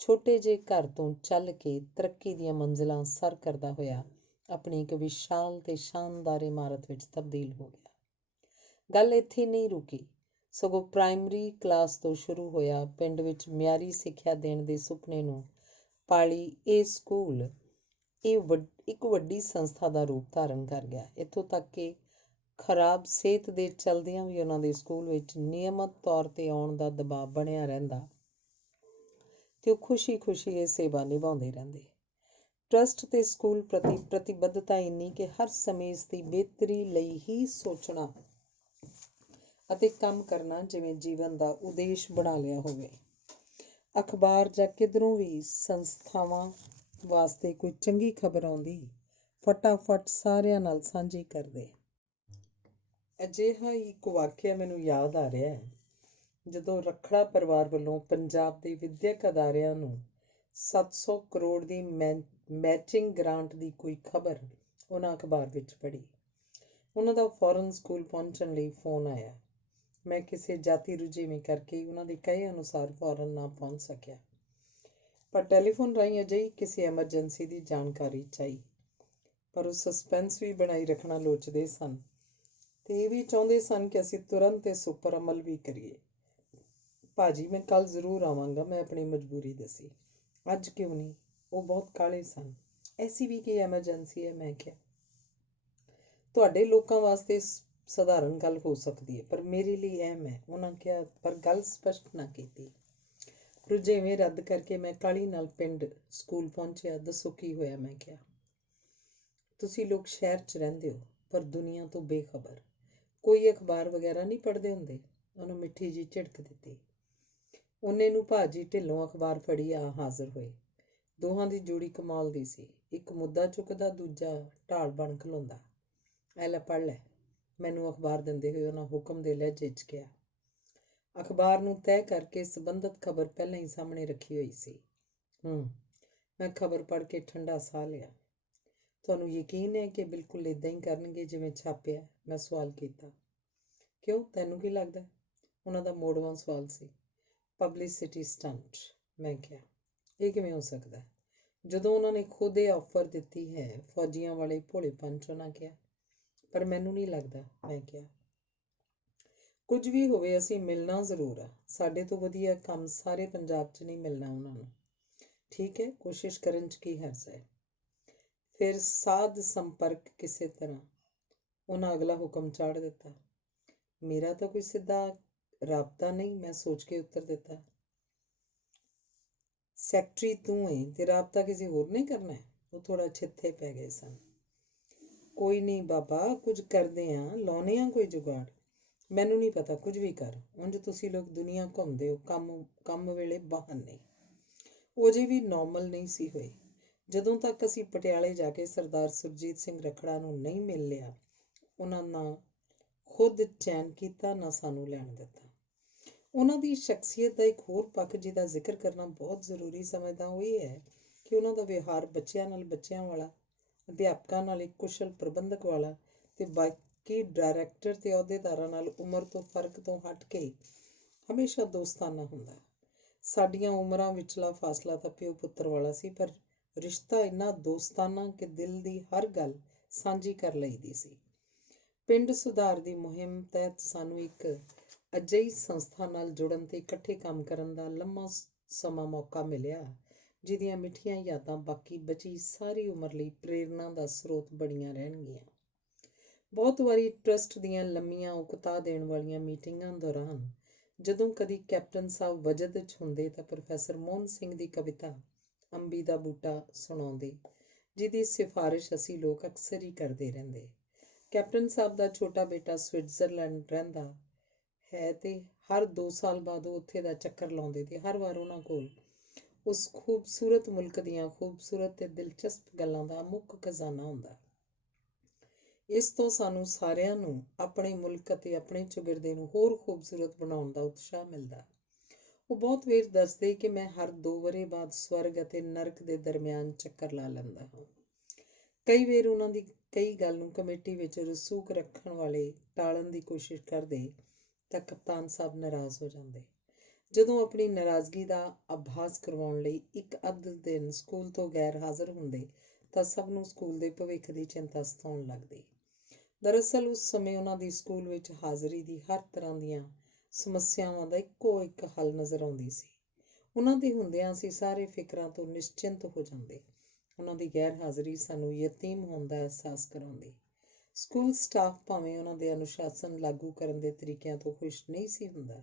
ਛੋਟੇ ਜਿਹੇ ਘਰ ਤੋਂ ਚੱਲ ਕੇ ਤਰੱਕੀ ਦੀਆਂ ਮੰਜ਼ਿਲਾਂ ਸਰ ਕਰਦਾ ਹੋਇਆ ਆਪਣੀ ਇੱਕ ਵਿਸ਼ਾਲ ਤੇ ਸ਼ਾਨਦਾਰ ਇਮਾਰਤ ਵਿੱਚ ਤਬਦੀਲ ਹੋ ਗਿਆ। ਗੱਲ ਇੱਥੇ ਨਹੀਂ ਰੁਕੀ, ਸਗੋਂ ਪ੍ਰਾਇਮਰੀ ਕਲਾਸ ਤੋਂ ਸ਼ੁਰੂ ਹੋਇਆ ਪਿੰਡ ਵਿੱਚ ਮਿਆਰੀ ਸਿੱਖਿਆ ਦੇਣ ਦੇ ਸੁਪਨੇ ਨੂੰ ਪਾਲੀ ਇਹ ਸਕੂਲ ਇਹ ਇੱਕ ਵੱਡੀ ਸੰਸਥਾ ਦਾ ਰੂਪ ਧਾਰਨ ਕਰ ਗਿਆ। ਇੱਥੋਂ ਤੱਕ ਕਿ ਖਰਾਬ ਸਿਹਤ ਦੇ ਚਲਦਿਆਂ ਵੀ ਉਹਨਾਂ ਦੇ ਸਕੂਲ ਵਿੱਚ ਨਿਯਮਤ ਤੌਰ 'ਤੇ ਆਉਣ ਦਾ ਦਬਾਅ ਬਣਿਆ ਰਹਿੰਦਾ ਅਤੇ ਉਹ ਖੁਸ਼ੀ-ਖੁਸ਼ੀ ਇਹ ਸੇਵਾ ਨਿਭਾਉਂਦੇ ਰਹਿੰਦੇ। ਟਰੱਸਟ ਅਤੇ ਸਕੂਲ ਪ੍ਰਤੀ ਪ੍ਰਤੀਬੱਧਤਾ ਇੰਨੀ ਕਿ ਹਰ ਸਮੇਂ ਇਸ ਦੀ ਬਿਹਤਰੀ ਲਈ ਹੀ ਸੋਚਣਾ ਅਤੇ ਕੰਮ ਕਰਨਾ ਜਿਵੇਂ ਜੀਵਨ ਦਾ ਉਦੇਸ਼ ਬਣਾ ਲਿਆ ਹੋਵੇ। ਅਖਬਾਰ ਜਾਂ ਕਿਧਰੋਂ ਵੀ ਸੰਸਥਾਵਾਂ ਵਾਸਤੇ ਕੋਈ ਚੰਗੀ ਖਬਰ ਆਉਂਦੀ, ਫਟਾਫਟ ਸਾਰਿਆਂ ਨਾਲ ਸਾਂਝੀ ਕਰਦੇ। ਅਜਿਹਾ ਹੀ ਇੱਕ ਵਾਕਿਆ ਮੈਨੂੰ ਯਾਦ ਆ ਰਿਹਾ ਹੈ, ਜਦੋਂ ਰੱਖੜਾ ਪਰਿਵਾਰ ਵੱਲੋਂ ਪੰਜਾਬ ਦੇ ਵਿੱਦਿਅਕ ਅਦਾਰਿਆਂ ਨੂੰ 700 ਕਰੋੜ ਦੀ ਮੈਚਿੰਗ ਗ੍ਰਾਂਟ ਦੀ ਕੋਈ ਖਬਰ ਉਹਨਾਂ ਅਖਬਾਰ ਵਿੱਚ ਪੜ੍ਹੀ। ਉਹਨਾਂ ਦਾ ਫੌਰਨ ਸਕੂਲ ਪਹੁੰਚਣ ਲਈ ਫੋਨ ਆਇਆ। ਮੈਂ ਕਿਸੇ ਜਾਤੀ ਰੁਝੇਵੇਂ ਕਰਕੇ ਉਹਨਾਂ ਦੇ ਕਹੇ ਅਨੁਸਾਰ ਫੌਰਨ ਨਾ ਪਹੁੰਚ ਸਕਿਆ, ਪਰ ਟੈਲੀਫੋਨ ਰਾਹੀਂ ਅਜਿਹੀ ਕਿਸੇ ਐਮਰਜੈਂਸੀ ਦੀ ਜਾਣਕਾਰੀ ਚਾਹੀ। ਪਰ ਉਹ ਸਸਪੈਂਸ ਵੀ ਬਣਾਈ ਰੱਖਣਾ ਲੋਚਦੇ ਸਨ ਅਤੇ ਇਹ ਵੀ ਚਾਹੁੰਦੇ ਸਨ ਕਿ ਅਸੀਂ ਤੁਰੰਤ ਇਸ ਉੱਪਰ ਅਮਲ ਵੀ ਕਰੀਏ। ਭਾਜੀ, ਮੈਂ ਕੱਲ੍ਹ ਜ਼ਰੂਰ ਆਵਾਂਗਾ, ਮੈਂ ਆਪਣੀ ਮਜਬੂਰੀ ਦੱਸੀ। ਅੱਜ ਕਿਉਂ ਨਹੀਂ? ਉਹ ਬਹੁਤ ਕਾਹਲੇ ਸਨ। ਐਸੀ ਵੀ ਕੀ ਐਮਰਜੈਂਸੀ ਹੈ? ਮੈਂ ਕਿਹਾ, ਤੁਹਾਡੇ ਲੋਕਾਂ ਵਾਸਤੇ ਸਧਾਰਨ ਗੱਲ ਹੋ ਸਕਦੀ ਹੈ, ਪਰ ਮੇਰੇ ਲਈ ਅਹਿਮ ਹੈ। ਉਹਨਾਂ ਕਿਹਾ, ਪਰ ਗੱਲ ਸਪਸ਼ਟ ਨਾ ਕੀਤੀ। ਰੁਝੇਵੇਂ ਰੱਦ ਕਰਕੇ ਮੈਂ ਕਾਹਲੀ ਨਾਲ ਪਿੰਡ ਸਕੂਲ ਪਹੁੰਚਿਆ। ਦੱਸੋ ਕੀ ਹੋਇਆ? ਮੈਂ ਕਿਹਾ, ਤੁਸੀਂ ਲੋਕ ਸ਼ਹਿਰ 'ਚ ਰਹਿੰਦੇ ਹੋ ਪਰ ਦੁਨੀਆ ਤੋਂ ਬੇਖਬਰ, ਕੋਈ ਅਖਬਾਰ ਵਗੈਰਾ ਨਹੀਂ ਪੜ੍ਹਦੇ ਹੁੰਦੇ? ਉਹਨੂੰ ਮਿੱਠੀ ਜਿਹੀ ਝਿੜਕ ਦਿੱਤੀ। ਉਹਨੇ ਨੂੰ ਭਾਜੀ ਢਿੱਲੋਂ ਅਖਬਾਰ ਫੜੀ ਆ ਹਾਜ਼ਰ ਹੋਏ। ਦੋਹਾਂ ਦੀ ਜੋੜੀ ਕਮਾਲ ਦੀ ਸੀ। ਇੱਕ ਮੁੱਦਾ ਚੁੱਕਦਾ, ਦੂਜਾ ਢਾਲ ਬਣ ਖਲੋਂਦਾ। ਐ ਲੈ ਪੜ੍ਹ ਲੈ, ਮੈਨੂੰ ਅਖਬਾਰ ਦਿੰਦੇ ਹੋਏ ਉਹਨਾਂ ਹੁਕਮ ਦੇ ਲਹਿਜੇ 'ਚ ਕਿਹਾ। ਅਖਬਾਰ ਨੂੰ ਤੈਅ ਕਰਕੇ ਸੰਬੰਧਤ ਖਬਰ ਪਹਿਲਾਂ ਹੀ ਸਾਹਮਣੇ ਰੱਖੀ ਹੋਈ ਸੀ। ਮੈਂ ਖਬਰ ਪੜ੍ਹ ਕੇ ਠੰਡਾ ਸਾਹ ਲਿਆ। ਤੁਹਾਨੂੰ ਯਕੀਨ ਹੈ ਕਿ ਬਿਲਕੁਲ ਇੱਦਾਂ ਹੀ ਕਰਨਗੇ ਜਿਵੇਂ ਛਾਪਿਆ? ਮੈਂ ਸਵਾਲ ਕੀਤਾ। ਕਿਉਂ, ਤੈਨੂੰ ਕੀ ਲੱਗਦਾ? ਉਹਨਾਂ ਦਾ ਮੋੜਵਾਂ ਸਵਾਲ ਸੀ। ਪਬਲਿਸਿਟੀ ਸਟੰਟ, ਮੈਂ ਕਿਹਾ। ਇਹ ਕਿਵੇਂ ਹੋ ਸਕਦਾ ਜਦੋਂ ਉਹਨਾਂ ਨੇ ਖੁਦ ਇਹ ਆਫਰ ਦਿੱਤੀ ਹੈ? ਫੌਜੀਆਂ ਵਾਲੇ ਭੋਲੇਪਨ 'ਚ ਉਹਨਾਂ ਕਿਹਾ। ਪਰ ਮੈਨੂੰ ਨਹੀਂ ਲੱਗਦਾ, ਮੈਂ ਕਿਹਾ। ਕੁਝ ਵੀ ਹੋਵੇ, ਅਸੀਂ ਮਿਲਣਾ ਜ਼ਰੂਰ ਆ। ਸਾਡੇ ਤੋਂ ਵਧੀਆ ਕੰਮ ਸਾਰੇ ਪੰਜਾਬ 'ਚ ਨਹੀਂ ਮਿਲਣਾ ਉਹਨਾਂ ਨੂੰ। ਠੀਕ ਹੈ, ਕੋਸ਼ਿਸ਼ ਕਰਨ 'ਚ ਕੀ ਹਰਜ਼ ਹੈ। ਫਿਰ ਸਾਧ ਸੰਪਰਕ ਕਿਸੇ ਤਰ੍ਹਾਂ, ਉਹਨਾਂ ਅਗਲਾ ਹੁਕਮ ਚਾੜ ਦਿੱਤਾ। ਮੇਰਾ ਤਾਂ ਕੋਈ ਸਿੱਧਾ ਰਾਬਤਾ ਨਹੀਂ, ਮੈਂ ਸੋਚ ਕੇ ਉੱਤਰ ਦਿੱਤਾ। ਸੈਕਟਰੀ ਤੂੰ ਏ ਤੇ ਰਾਬਤਾ ਕਿਸੇ ਹੋਰ ਨੇ ਕਰਨਾ? ਉਹ ਥੋੜ੍ਹਾ ਛਿੱਥੇ ਪੈ ਗਏ ਸਨ। ਕੋਈ ਨਹੀਂ ਬਾਬਾ, ਕੁਝ ਕਰਦੇ ਹਾਂ, ਲਾਉਂਦੇ ਹਾਂ ਕੋਈ ਜੁਗਾੜ। ਮੈਨੂੰ ਨਹੀਂ ਪਤਾ, ਕੁਝ ਵੀ ਕਰ। ਉਂਝ ਤੁਸੀਂ ਲੋਕ ਦੁਨੀਆ ਘੁੰਮਦੇ ਹੋ, ਕੰਮ ਵੇਲੇ ਬਹਾਨੇ। ਉਹ ਅਜੇ ਵੀ ਨੋਰਮਲ ਨਹੀਂ ਸੀ ਹੋਏ। ਜਦੋਂ ਤੱਕ ਅਸੀਂ ਪਟਿਆਲੇ ਜਾ ਕੇ ਸਰਦਾਰ ਸੁਰਜੀਤ ਸਿੰਘ ਰੱਖੜਾ ਨੂੰ ਨਹੀਂ ਮਿਲ ਲਿਆ, ਉਹਨਾਂ ਨਾ ਖੁਦ ਚੈਨ ਕੀਤਾ, ਨਾ ਸਾਨੂੰ ਲੈਣ ਦਿੱਤਾ। ਉਹਨਾਂ ਦੀ ਸ਼ਖਸੀਅਤ ਦਾ ਇੱਕ ਹੋਰ ਪੱਖ ਜਿਹਦਾ ਜ਼ਿਕਰ ਕਰਨਾ ਬਹੁਤ ਜ਼ਰੂਰੀ ਸਮਝਦਾ, ਉਹ ਇਹ ਹੈ ਕਿ ਉਹਨਾਂ ਦਾ ਵਿਵਹਾਰ ਬੱਚਿਆਂ ਨਾਲ ਬੱਚਿਆਂ ਵਾਲਾ, ਅਧਿਆਪਕਾਂ ਨਾਲ ਇੱਕ ਕੁਸ਼ਲ ਪ੍ਰਬੰਧਕ ਵਾਲਾ ਅਤੇ ਬਾਕੀ ਡਾਇਰੈਕਟਰ ਅਤੇ ਅਹੁਦੇਦਾਰਾਂ ਨਾਲ ਉਮਰ ਤੋਂ ਫਰਕ ਤੋਂ ਹਟ ਕੇ ਹਮੇਸ਼ਾ ਦੋਸਤਾਨਾ ਹੁੰਦਾ। ਸਾਡੀਆਂ ਉਮਰਾਂ ਵਿਚਲਾ ਫਾਸਲਾ ਤਾਂ ਪਿਓ ਪੁੱਤਰ ਵਾਲਾ ਸੀ, ਪਰ ਰਿਸ਼ਤਾ ਇੰਨਾ ਦੋਸਤਾਨਾ ਕਿ ਦਿਲ ਦੀ ਹਰ ਗੱਲ ਸਾਂਝੀ ਕਰ ਲਈਦੀ ਸੀ। ਪਿੰਡ ਸੁਧਾਰ ਦੀ ਮੁਹਿੰਮ ਤਹਿਤ ਸਾਨੂੰ ਇੱਕ ਅਜਿਹੀ ਸੰਸਥਾ ਨਾਲ ਜੁੜਨ ਅਤੇ ਇਕੱਠੇ ਕੰਮ ਕਰਨ ਦਾ ਲੰਮਾ ਸਮਾਂ ਮੌਕਾ ਮਿਲਿਆ, ਜਿਹਦੀਆਂ ਮਿੱਠੀਆਂ ਯਾਦਾਂ ਬਾਕੀ ਬਚੀ ਸਾਰੀ ਉਮਰ ਲਈ ਪ੍ਰੇਰਨਾ ਦਾ ਸਰੋਤ ਬਣੀਆਂ ਰਹਿਣਗੀਆਂ। ਬਹੁਤ ਵਾਰੀ ਟਰੱਸਟ ਦੀਆਂ ਲੰਮੀਆਂ ਉਕਤਾ ਦੇਣ ਵਾਲੀਆਂ ਮੀਟਿੰਗਾਂ ਦੌਰਾਨ ਜਦੋਂ ਕਦੀ ਕੈਪਟਨ ਸਾਹਿਬ ਵਜਦ 'ਚ ਹੁੰਦੇ ਤਾਂ ਪ੍ਰੋਫੈਸਰ ਮੋਹਨ ਸਿੰਘ ਦੀ ਕਵਿਤਾ ਅੰਬੀ ਦਾ ਬੂਟਾ ਸੁਣਾਉਂਦੇ, ਜਿਹਦੀ ਸਿਫਾਰਿਸ਼ ਅਸੀਂ ਲੋਕ ਅਕਸਰ ਹੀ ਕਰਦੇ ਰਹਿੰਦੇ। ਕੈਪਟਨ ਸਾਹਿਬ ਦਾ ਛੋਟਾ ਬੇਟਾ ਸਵਿਟਜ਼ਰਲੈਂਡ ਰਹਿੰਦਾ ਹੈ ਅਤੇ ਹਰ 2 ਸਾਲ ਬਾਅਦ ਉਹ ਉੱਥੇ ਦਾ ਚੱਕਰ ਲਾਉਂਦੇ ਅਤੇ ਹਰ ਵਾਰ ਉਹਨਾਂ ਕੋਲ ਉਸ ਖੂਬਸੂਰਤ ਮੁਲਕ ਦੀਆਂ ਖੂਬਸੂਰਤ ਅਤੇ ਦਿਲਚਸਪ ਗੱਲਾਂ ਦਾ ਅਮੁੱਕ ਖਜ਼ਾਨਾ ਹੁੰਦਾ। ਇਸ ਤੋਂ ਸਾਨੂੰ ਸਾਰਿਆਂ ਨੂੰ ਆਪਣੇ ਮੁਲਕ ਅਤੇ ਆਪਣੇ ਚੌਗਿਰਦੇ ਨੂੰ ਹੋਰ ਖੂਬਸੂਰਤ ਬਣਾਉਣ ਦਾ ਉਤਸ਼ਾਹ ਮਿਲਦਾ। ਉਹ ਬਹੁਤ ਵਾਰ ਦੱਸਦੇ ਕਿ ਮੈਂ ਹਰ 2 ਵਰ੍ਹੇ ਬਾਅਦ ਸਵਰਗ ਅਤੇ ਨਰਕ ਦੇ ਦਰਮਿਆਨ ਚੱਕਰ ਲਾ ਲੈਂਦਾ ਹਾਂ। ਕਈ ਵਾਰ ਉਹਨਾਂ ਦੀ ਕਈ ਗੱਲ ਨੂੰ ਕਮੇਟੀ ਵਿੱਚ ਰਸੂਖ ਰੱਖਣ ਵਾਲੇ ਟਾਲਣ ਦੀ ਕੋਸ਼ਿਸ਼ ਕਰਦੇ ਤਾਂ ਕਪਤਾਨ ਸਾਹਿਬ ਨਾਰਾਜ਼ ਹੋ ਜਾਂਦੇ। ਜਦੋਂ ਆਪਣੀ ਨਾਰਾਜ਼ਗੀ ਦਾ ਆਭਾਸ ਕਰਵਾਉਣ ਲਈ ਇੱਕ ਅੱਧ ਦਿਨ ਸਕੂਲ ਤੋਂ ਗੈਰ ਹਾਜ਼ਰ ਹੁੰਦੇ ਤਾਂ ਸਭ ਨੂੰ ਸਕੂਲ ਦੇ ਭਵਿੱਖ ਦੀ ਚਿੰਤਾ ਸਤਾਉਣ ਲੱਗਦੀ। ਦਰਅਸਲ ਉਸ ਸਮੇਂ ਉਹਨਾਂ ਦੀ ਸਕੂਲ ਵਿੱਚ ਹਾਜ਼ਰੀ ਦੀ ਹਰ ਤਰ੍ਹਾਂ ਦੀਆਂ ਸਮੱਸਿਆਵਾਂ ਦਾ ਇੱਕੋ ਇੱਕ ਹੱਲ ਨਜ਼ਰ ਆਉਂਦੀ ਸੀ। ਉਹਨਾਂ ਦੇ ਹੁੰਦਿਆਂ ਅਸੀਂ ਸਾਰੇ ਫਿਕਰਾਂ ਤੋਂ ਨਿਸ਼ਚਿੰਤ ਹੋ ਜਾਂਦੇ। ਉਹਨਾਂ ਦੀ ਗੈਰ ਹਾਜ਼ਰੀ ਸਾਨੂੰ ਯਤੀਮ ਹੋਣ ਦਾ ਅਹਿਸਾਸ ਕਰਾਉਂਦੀ। ਸਕੂਲ ਸਟਾਫ ਭਾਵੇਂ ਉਹਨਾਂ ਦੇ ਅਨੁਸ਼ਾਸਨ ਲਾਗੂ ਕਰਨ ਦੇ ਤਰੀਕਿਆਂ ਤੋਂ ਖੁਸ਼ ਨਹੀਂ ਸੀ ਹੁੰਦਾ,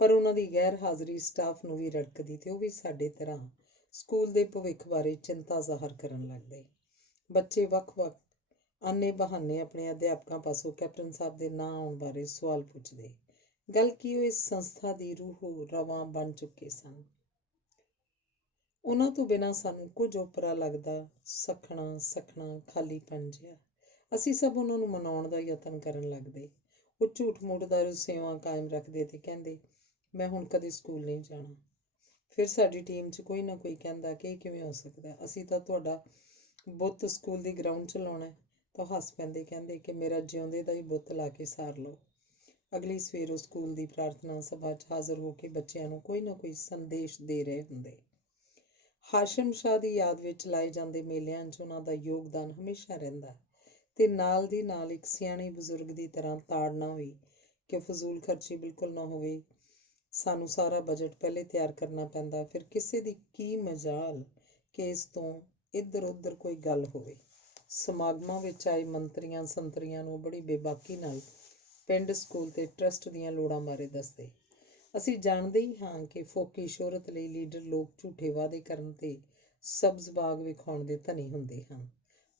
ਪਰ ਉਹਨਾਂ ਦੀ ਗੈਰ ਹਾਜ਼ਰੀ ਸਟਾਫ ਨੂੰ ਵੀ ਰੜਕਦੀ ਤੇ ਉਹ ਵੀ ਸਾਡੇ ਤਰ੍ਹਾਂ ਸਕੂਲ ਦੇ ਭਵਿੱਖ ਬਾਰੇ ਚਿੰਤਾ ਜ਼ਾਹਰ ਕਰਨ ਲੱਗਦੇ। ਬੱਚੇ ਵੱਖ-ਵੱਖ ਆਨੇ ਬਹਾਨੇ ਆਪਣੇ ਅਧਿਆਪਕਾਂ ਪਾਸੋਂ ਕੈਪਟਨ ਸਾਹਿਬ ਦੇ ਨਾਂ ਆਉਣ ਬਾਰੇ ਸਵਾਲ ਪੁੱਛਦੇ। ਗੱਲ ਕੀ ਉਹ ਇਸ ਸੰਸਥਾ ਦੀ ਰੂਹ ਰਵਾਂ ਬਣ ਚੁੱਕੇ ਸਨ। ਉਹਨਾਂ ਤੋਂ ਬਿਨਾਂ ਸਾਨੂੰ ਕੁਝ ਓਪਰਾ ਲੱਗਦਾ, ਸਖਣਾ ਖਾਲੀਪਨ ਜਿਹਾ। ਅਸੀਂ ਸਭ ਉਹਨਾਂ ਨੂੰ ਮਨਾਉਣ ਦਾ ਯਤਨ ਕਰਨ ਲੱਗਦੇ। ਉਹ ਝੂਠ ਮੂਠ ਦਾ ਰੁਸੇਵਾਂ ਕਾਇਮ ਰੱਖਦੇ ਤੇ ਕਹਿੰਦੇ, ਮੈਂ ਹੁਣ ਕਦੇ ਸਕੂਲ ਨਹੀਂ ਜਾਣਾ। ਫਿਰ ਸਾਡੀ ਟੀਮ 'ਚ ਕੋਈ ਨਾ ਕੋਈ ਕਹਿੰਦਾ ਕਿ ਇਹ ਕਿਵੇਂ ਹੋ ਸਕਦਾ, ਅਸੀਂ ਤਾਂ ਤੁਹਾਡਾ ਬੁੱਤ ਸਕੂਲ ਦੀ ਗਰਾਊਂਡ 'ਚ ਲਾਉਣਾ। ਤਾਂ ਹੱਸ ਪੈਂਦੇ, ਕਹਿੰਦੇ ਕਿ ਮੇਰਾ ਜਿਉਂਦੇ ਦਾ ਹੀ ਬੁੱਤ ਲਾ ਕੇ ਸਾਰ ਲਓ। ਅਗਲੀ ਸਵੇਰ ਉਹ ਸਕੂਲ ਦੀ ਪ੍ਰਾਰਥਨਾ ਸਭਾ 'ਚ ਹਾਜ਼ਰ ਹੋ ਕੇ ਬੱਚਿਆਂ ਨੂੰ ਕੋਈ ਨਾ ਕੋਈ ਸੰਦੇਸ਼ ਦੇ ਰਹੇ ਹੁੰਦੇ। ਹਾਸ਼ਮ ਸ਼ਾਹ ਦੀ ਯਾਦ ਵਿੱਚ ਲਾਏ ਜਾਂਦੇ ਮੇਲਿਆਂ 'ਚ ਉਹਨਾਂ ਦਾ ਯੋਗਦਾਨ ਹਮੇਸ਼ਾ ਰਹਿੰਦਾ ਤੇ ਨਾਲ ਦੀ ਨਾਲ ਇੱਕ ਸਿਆਣੇ ਬਜ਼ੁਰਗ ਦੀ ਤਰ੍ਹਾਂ ਤਾੜਨਾ ਹੋਈ ਕਿ ਫਜ਼ੂਲ ਖਰਚੀ ਬਿਲਕੁਲ ਨਾ ਹੋਵੇ। ਸਾਨੂੰ ਸਾਰਾ ਬਜਟ ਪਹਿਲੇ ਤਿਆਰ ਕਰਨਾ ਪੈਂਦਾ। ਫਿਰ ਕਿਸੇ ਦੀ ਕੀ ਮਜਾਲ ਕਿ ਇਸ ਤੋਂ ਇੱਧਰ ਉੱਧਰ ਕੋਈ ਗੱਲ ਹੋਵੇ। ਸਮਾਗਮਾਂ ਵਿੱਚ ਆਏ ਮੰਤਰੀਆਂ ਸੰਤਰੀਆਂ ਨੂੰ ਬੜੀ ਬੇਬਾਕੀ ਨਾਲ ਪਿੰਡ, ਸਕੂਲ ਤੇ ਟਰੱਸਟ ਦੀਆਂ ਲੋੜਾਂ ਬਾਰੇ ਦੱਸਦੇ। ਅਸੀਂ ਜਾਣਦੇ ਹੀ ਹਾਂ ਕਿ ਫੋਕੀ ਸ਼ੋਹਰਤ ਲਈ ਲੀਡਰ ਲੋਕ ਝੂਠੇ ਵਾਅਦੇ ਕਰਨ ਤੇ ਸਬਜ਼ ਬਾਗ ਵਿਖਾਉਣ ਦੇ ਧਨੀ ਹੁੰਦੇ ਹਨ,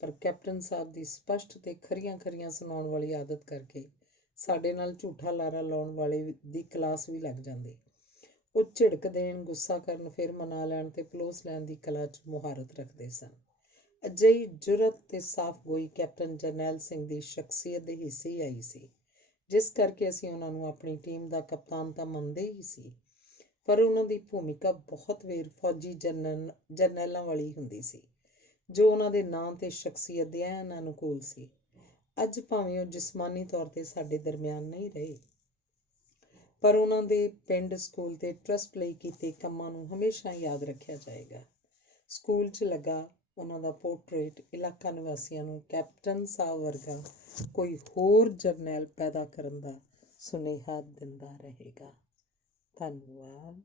ਪਰ ਕੈਪਟਨ ਸਾਹਿਬ ਦੀ ਸਪਸ਼ਟ ਤੇ ਖਰੀਆਂ ਸੁਣਾਉਣ ਵਾਲੀ ਆਦਤ ਕਰਕੇ ਸਾਡੇ ਨਾਲ ਝੂਠਾ ਲਾਰਾ ਲਾਉਣ ਵਾਲੇ ਦੀ ਕਲਾਸ ਵੀ ਲੱਗ ਜਾਂਦੀ। ਉਹ ਝਿੜਕ ਦੇਣ, ਗੁੱਸਾ ਕਰਨ, ਫਿਰ ਮਨਾ ਲੈਣ ਤੇ ਪਲੋਸ ਲੈਣ ਦੀ ਕਲਾ 'ਚ ਮੁਹਾਰਤ ਰੱਖਦੇ ਸਨ। ਅਜਿਹੀ ਜੁਰਅਤ ਤੇ ਸਾਫ਼ ਗੋਈ ਕੈਪਟਨ ਜਰਨੈਲ ਸਿੰਘ ਦੀ ਸ਼ਖਸੀਅਤ ਦੇ ਹਿੱਸੇ ਹੀ ਆਈ ਸੀ, ਜਿਸ ਕਰਕੇ ਅਸੀਂ ਉਹਨਾਂ ਨੂੰ ਆਪਣੀ ਟੀਮ ਦਾ ਕਪਤਾਨ ਤਾਂ ਮੰਨਦੇ ਹੀ ਸੀ, ਪਰ ਉਹਨਾਂ ਦੀ ਭੂਮਿਕਾ ਬਹੁਤ ਵੇਰ ਫੌਜੀ ਜਰਨੈਲਾਂ ਵਾਲੀ ਹੁੰਦੀ ਸੀ, ਜੋ ਉਹਨਾਂ ਦੇ ਨਾਂ ਤੇ ਸ਼ਖਸੀਅਤ ਦੇ ਐਨ ਅਨੁਕੂਲ ਸੀ। ਅੱਜ ਭਾਵੇਂ ਉਹ ਜਿਸਮਾਨੀ ਤੌਰ ਤੇ ਸਾਡੇ ਦਰਮਿਆਨ ਨਹੀਂ ਰਹੇ, ਪਰ ਉਹਨਾਂ ਦੇ ਪਿੰਡ, ਸਕੂਲ ਤੇ ਟਰੱਸਟ ਲਈ ਕੀਤੇ ਕੰਮਾਂ ਨੂੰ ਹਮੇਸ਼ਾ ਯਾਦ ਰੱਖਿਆ ਜਾਏਗਾ। ਸਕੂਲ 'ਚ ਲੱਗਾ ਉਹਨਾਂ ਦਾ ਪੋਰਟਰੇਟ ਇਲਾਕਾ ਨਿਵਾਸੀਆਂ ਨੂੰ ਕੈਪਟਨ ਸਾਹਿਬ ਵਰਗਾ ਕੋਈ ਹੋਰ ਜਰਨੈਲ ਪੈਦਾ ਕਰਨ ਦਾ ਸੁਨੇਹਾ ਦਿੰਦਾ ਰਹੇਗਾ। ਧੰਨਵਾਦ।